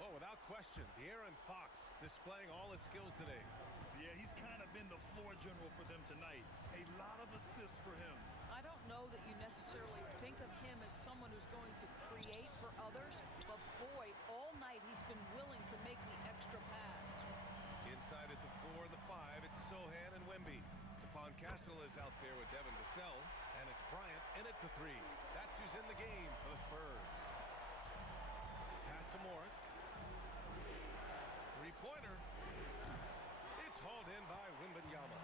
Well, without question, De'Aaron Fox displaying all his skills today. Yeah, he's kind of been the floor general for them tonight. A lot of assists for him. I don't know that you necessarily think of him as someone who's going to create for others, but boy, all night he's been willing to make the extra pass. Inside at the 4 and the 5, it's Sochan and Wemby. Stephon Castle is out there with Devin Vassell, and it's Bryant in at the 3. That's who's in the game for the Spurs. Pass to Morris. Three-pointer. It's hauled in by Wembanyama.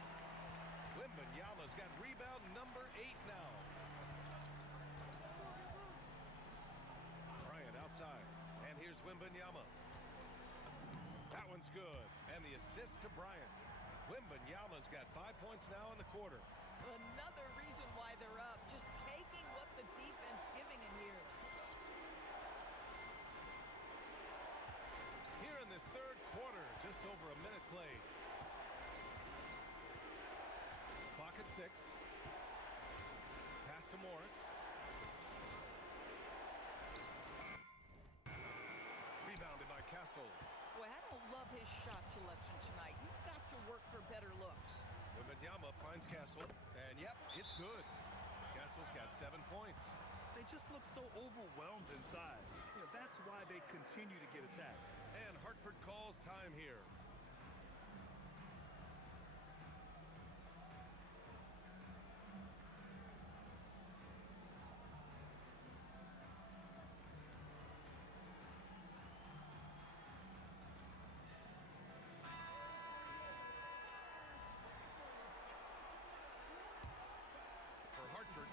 Wembanyama's got rebound number 8 now. Bryant outside. And here's Wembanyama. That one's good. And the assist to Bryant. Wembanyama's got 5 points now in the quarter. Another reason why they're up. Just taking what the defense giving him here. Here in this third quarter, just over a minute played. Clock at 6. Pass to Morris. Rebounded by Castle. Boy, I don't love his shot selection tonight. You've got to work for better looks. Wembanyama finds Castle, and yep, it's good. Castle's got 7 points. They just look so overwhelmed inside. You know, that's why they continue to get attacked. And Hartford calls time here. For Hartford.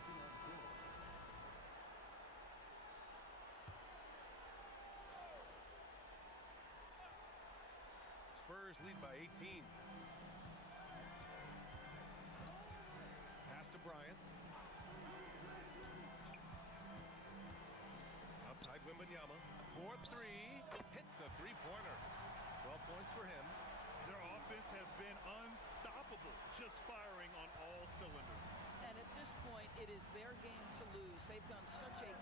Spurs lead by 18. Pass to Bryant. Outside Wembanyama. 4-3. Hits a three-pointer. 12 points for him. Their offense has been unstoppable, just firing on all cylinders. And at this point, it is their game to lose. They've done such a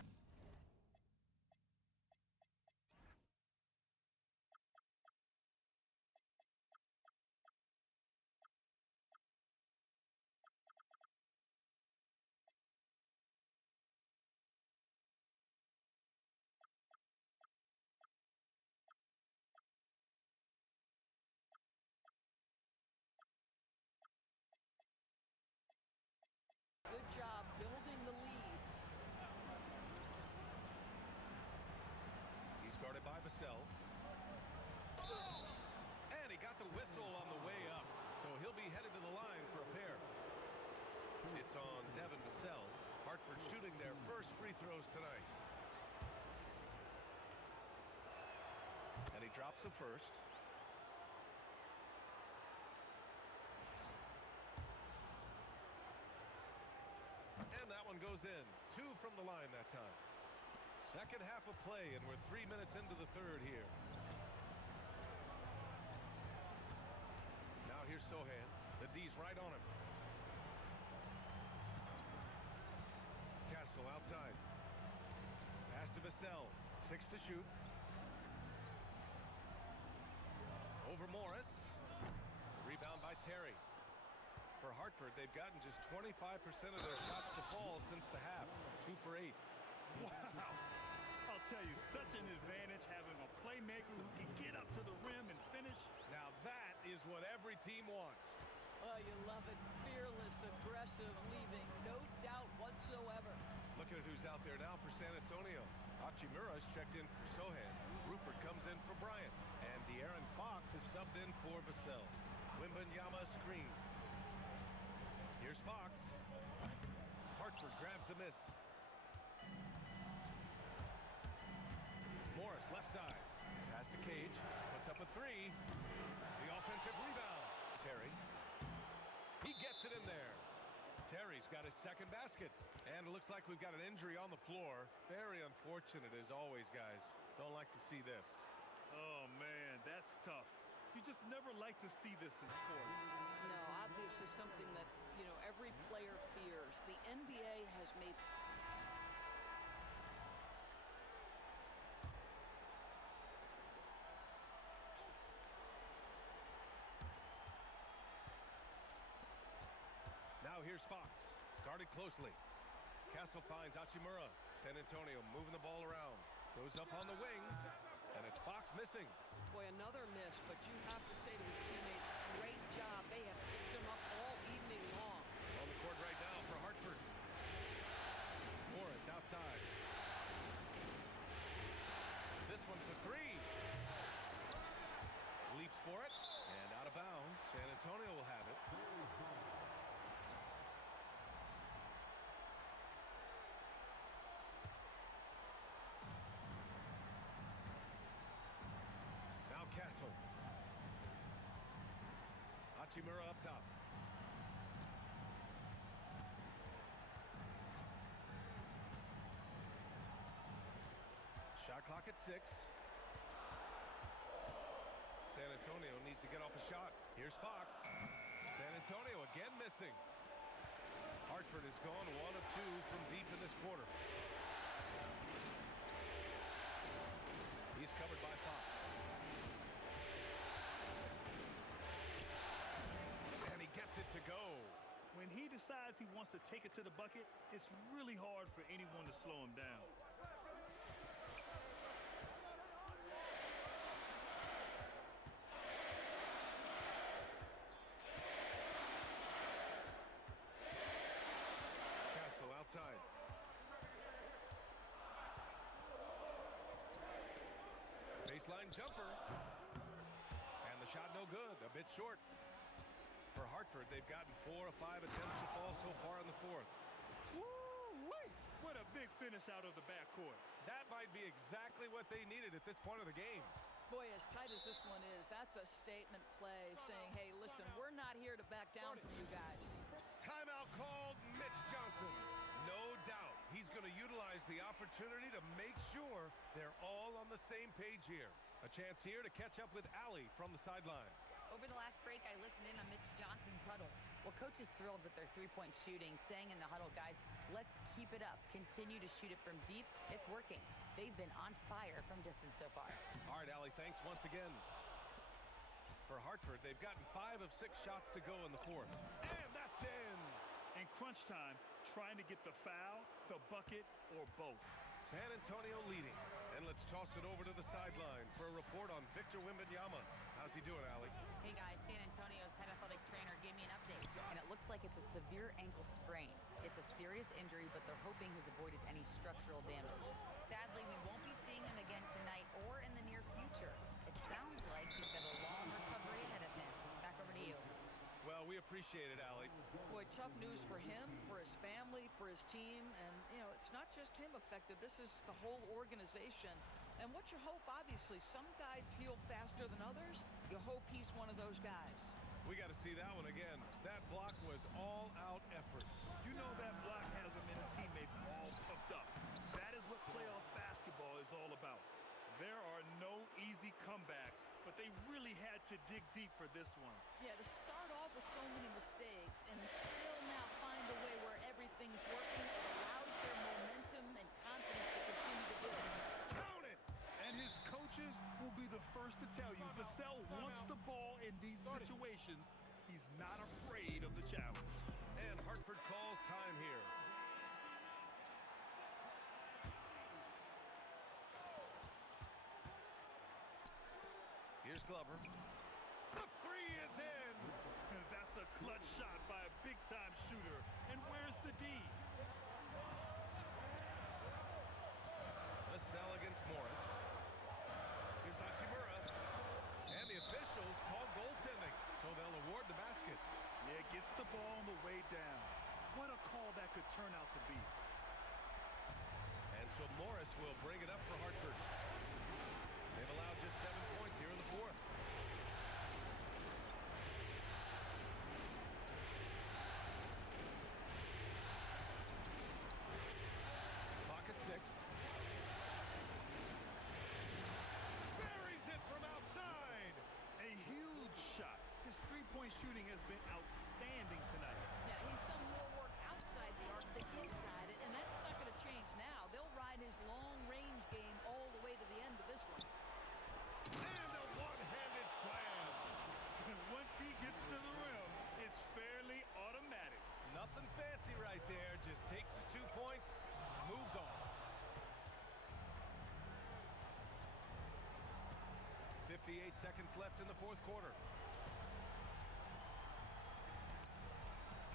free throws tonight. And he drops the first. And that one goes in. 2 from the line that time. Second half of play, and we're 3 minutes into the third here. Now here's Sohan. The D's right on him. Castle outside. Pass to Vassell. 6 to shoot. Over Morris. Rebound by Terry. For Hartford, they've gotten just 25% of their shots to fall since the half. 2 for 8. Wow. I'll tell you, such an advantage having a playmaker who can get up to the rim and finish. Now that is what every team wants. Well, you love it. Fearless, aggressive, leaving no doubt whatsoever. Looking at who's out there now for San Antonio. Hachimura's checked in for Sohan. Rupert comes in for Bryant. And De'Aaron Fox is subbed in for Vassell. Wembanyama screen. Here's Fox. Hartford grabs a miss. Morris left side. Pass to Cage. Puts up a 3. The offensive rebound. Terry. He gets it in there. Terry's got his second basket. And it looks like we've got an injury on the floor. Very unfortunate as always, guys. Don't like to see this. Oh, man, that's tough. You just never like to see this in sports. No, obviously something that, every player fears. The NBA has made... Now here's Fox. Guarded closely. Castle finds Hachimura. San Antonio moving the ball around. Goes up on the wing. And it's Fox missing. Boy, another miss, but you have to say to his teammates, great job. They have picked him up all evening long. On the court right now for Hartford. Morris outside. This one's a 3. Leaps for it. And out of bounds. San Antonio will have it. Now Castle. Hachimura up top. Shot clock at 6. San Antonio needs to get off a shot. Here's Fox. San Antonio again missing. Hartford has gone 1 of 2 from deep in this quarter. He's covered by Fox. And he gets it to go. When he decides he wants to take it to the bucket, it's really hard for anyone to slow him down. Castle outside. Baseline jumper. And the shot no good. A bit short. For Hartford, they've gotten 4 of 5 attempts to fall so far in the fourth. Woo-wee! What a big finish out of the backcourt. That might be exactly what they needed at this point of the game. Boy, as tight as this one is, that's a statement play saying, hey, listen, we're not here to back down from you guys. Timeout called. Mitch Johnson. No doubt he's going to utilize the opportunity to make sure they're all on the same page here. A chance here to catch up with Allie from the sideline. Over the last break, I listened in on Mitch Johnson's huddle. Well, coach is thrilled with their three-point shooting, saying in the huddle, guys, let's keep it up. Continue to shoot it from deep. It's working. They've been on fire from distance so far. All right, Allie, thanks once again. For Hartford, they've gotten 5 of 6 shots to go in the fourth. And that's in. In crunch time, trying to get the foul, the bucket, or both. San Antonio leading. And let's toss it over to the sideline for a report on Victor Wembanyama. How's he doing, Allie? Hey, guys, San Antonio's head athletic trainer gave me an update, and it looks like it's a severe ankle sprain. It's a serious injury, but they're hoping he's avoided any structural damage. Sadly, we won't be seeing him again tonight or in the near future. It sounds like he's got a long recovery ahead of him. Back over to you. Well, we appreciate it, Allie. Boy, tough news for him, for his family, for his team. And, you know, it's not just him affected. This is the whole organization. And what you hope, obviously, some guys heal faster than others. You hope he's one of those guys. We got to see that one again. That block was all-out effort. You know that block has him and his teammates all pumped up. That is what playoff basketball is all about. There are no easy comebacks, but they really had to dig deep for this one. Yeah, to start off with so many mistakes and still now find a way where everything's working allows their momentum and confidence to continue to build. Count it! And his coaches will be the first to tell you Vassell wants the ball in these situations. He's not afraid of the challenge. And Hartford calls time here. Here's Glover. The three is in! And that's a clutch shot by a big-time shooter. And where's the D? Vassell against Morris. Here's Hachimura. And the officials call goaltending, so they'll award the basket. Yeah, gets the ball on the way down. What a call that could turn out to be. And so Morris will bring it up for Hartford. They've allowed just 7 points here in the fourth. Clock at 6. Buries it from outside. A huge shot. His three-point shooting has been outstanding tonight. Yeah, he's done more work outside the arc than inside it, and that's not going to change now. They'll ride his long-range game all the way to the end of this one. And a one-handed slam. And once he gets to the rim, it's fairly automatic. Nothing fancy right there. Just takes his 2 points, moves on. 58 seconds left in the fourth quarter.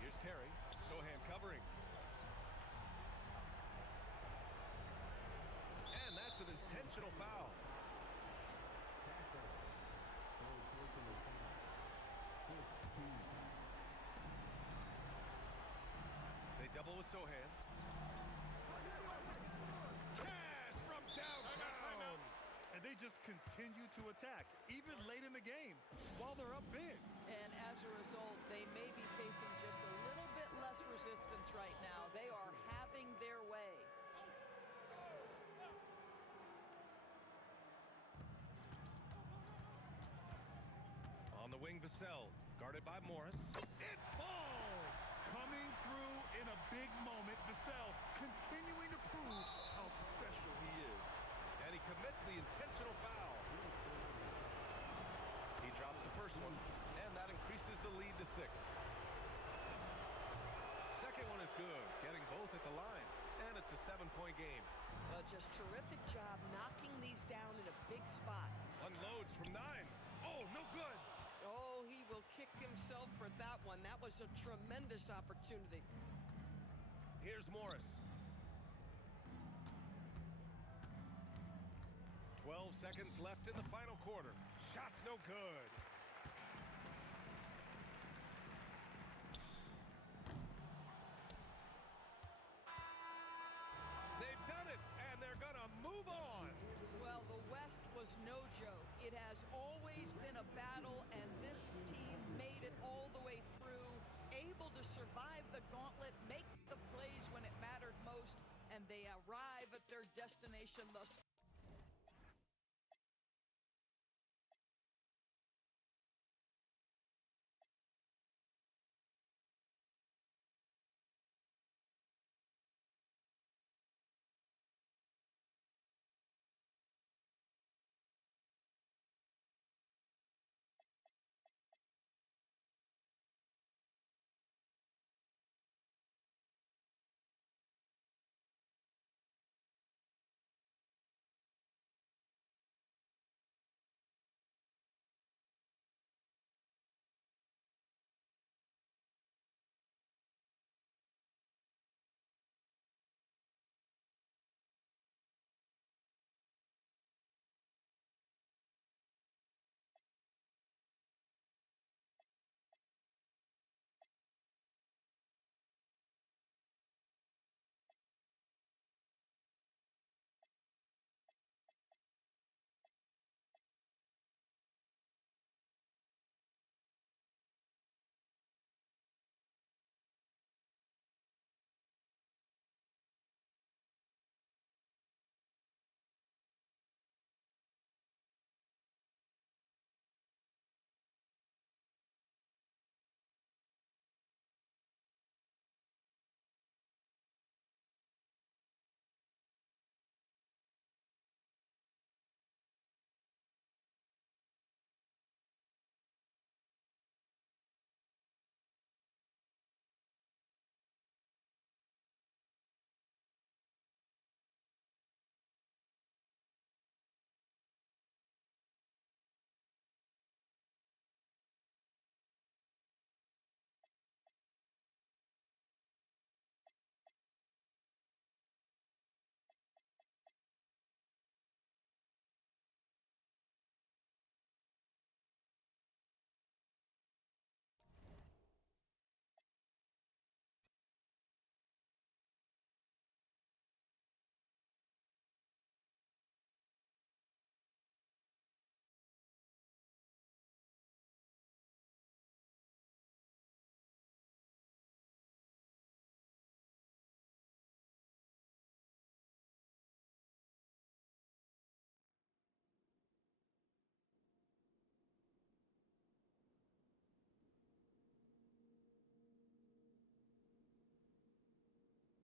Here's Terry. Sohan covering. And that's an intentional foul. They double with Sohan. Cash from downtown. And they just continue to attack, even late in the game, while they're up big. And as a result, they may be facing just a little bit less resistance right now. They are having their way. On the wing, Vassell, guarded by Morris. It falls! Coming through in a big moment, Vassell continuing to prove how special he is. And he commits the intentional foul. He drops the first one, and that increases the lead to 6. Second one is good, getting both at the line, and it's a 7-point game. Well, just terrific job knocking these down in a big spot. Unloads from 9. Oh, no good. Oh, he will kick himself for that one. That was a tremendous opportunity. Here's Morris. 12 seconds left in the final quarter. Shot's no good. They've done it, and they're gonna move on. Well, the West was no joke. It has always been a battle, and this team made it all the way through, able to survive the gauntlet, make the plays when it mattered most, and they arrive at their destination thus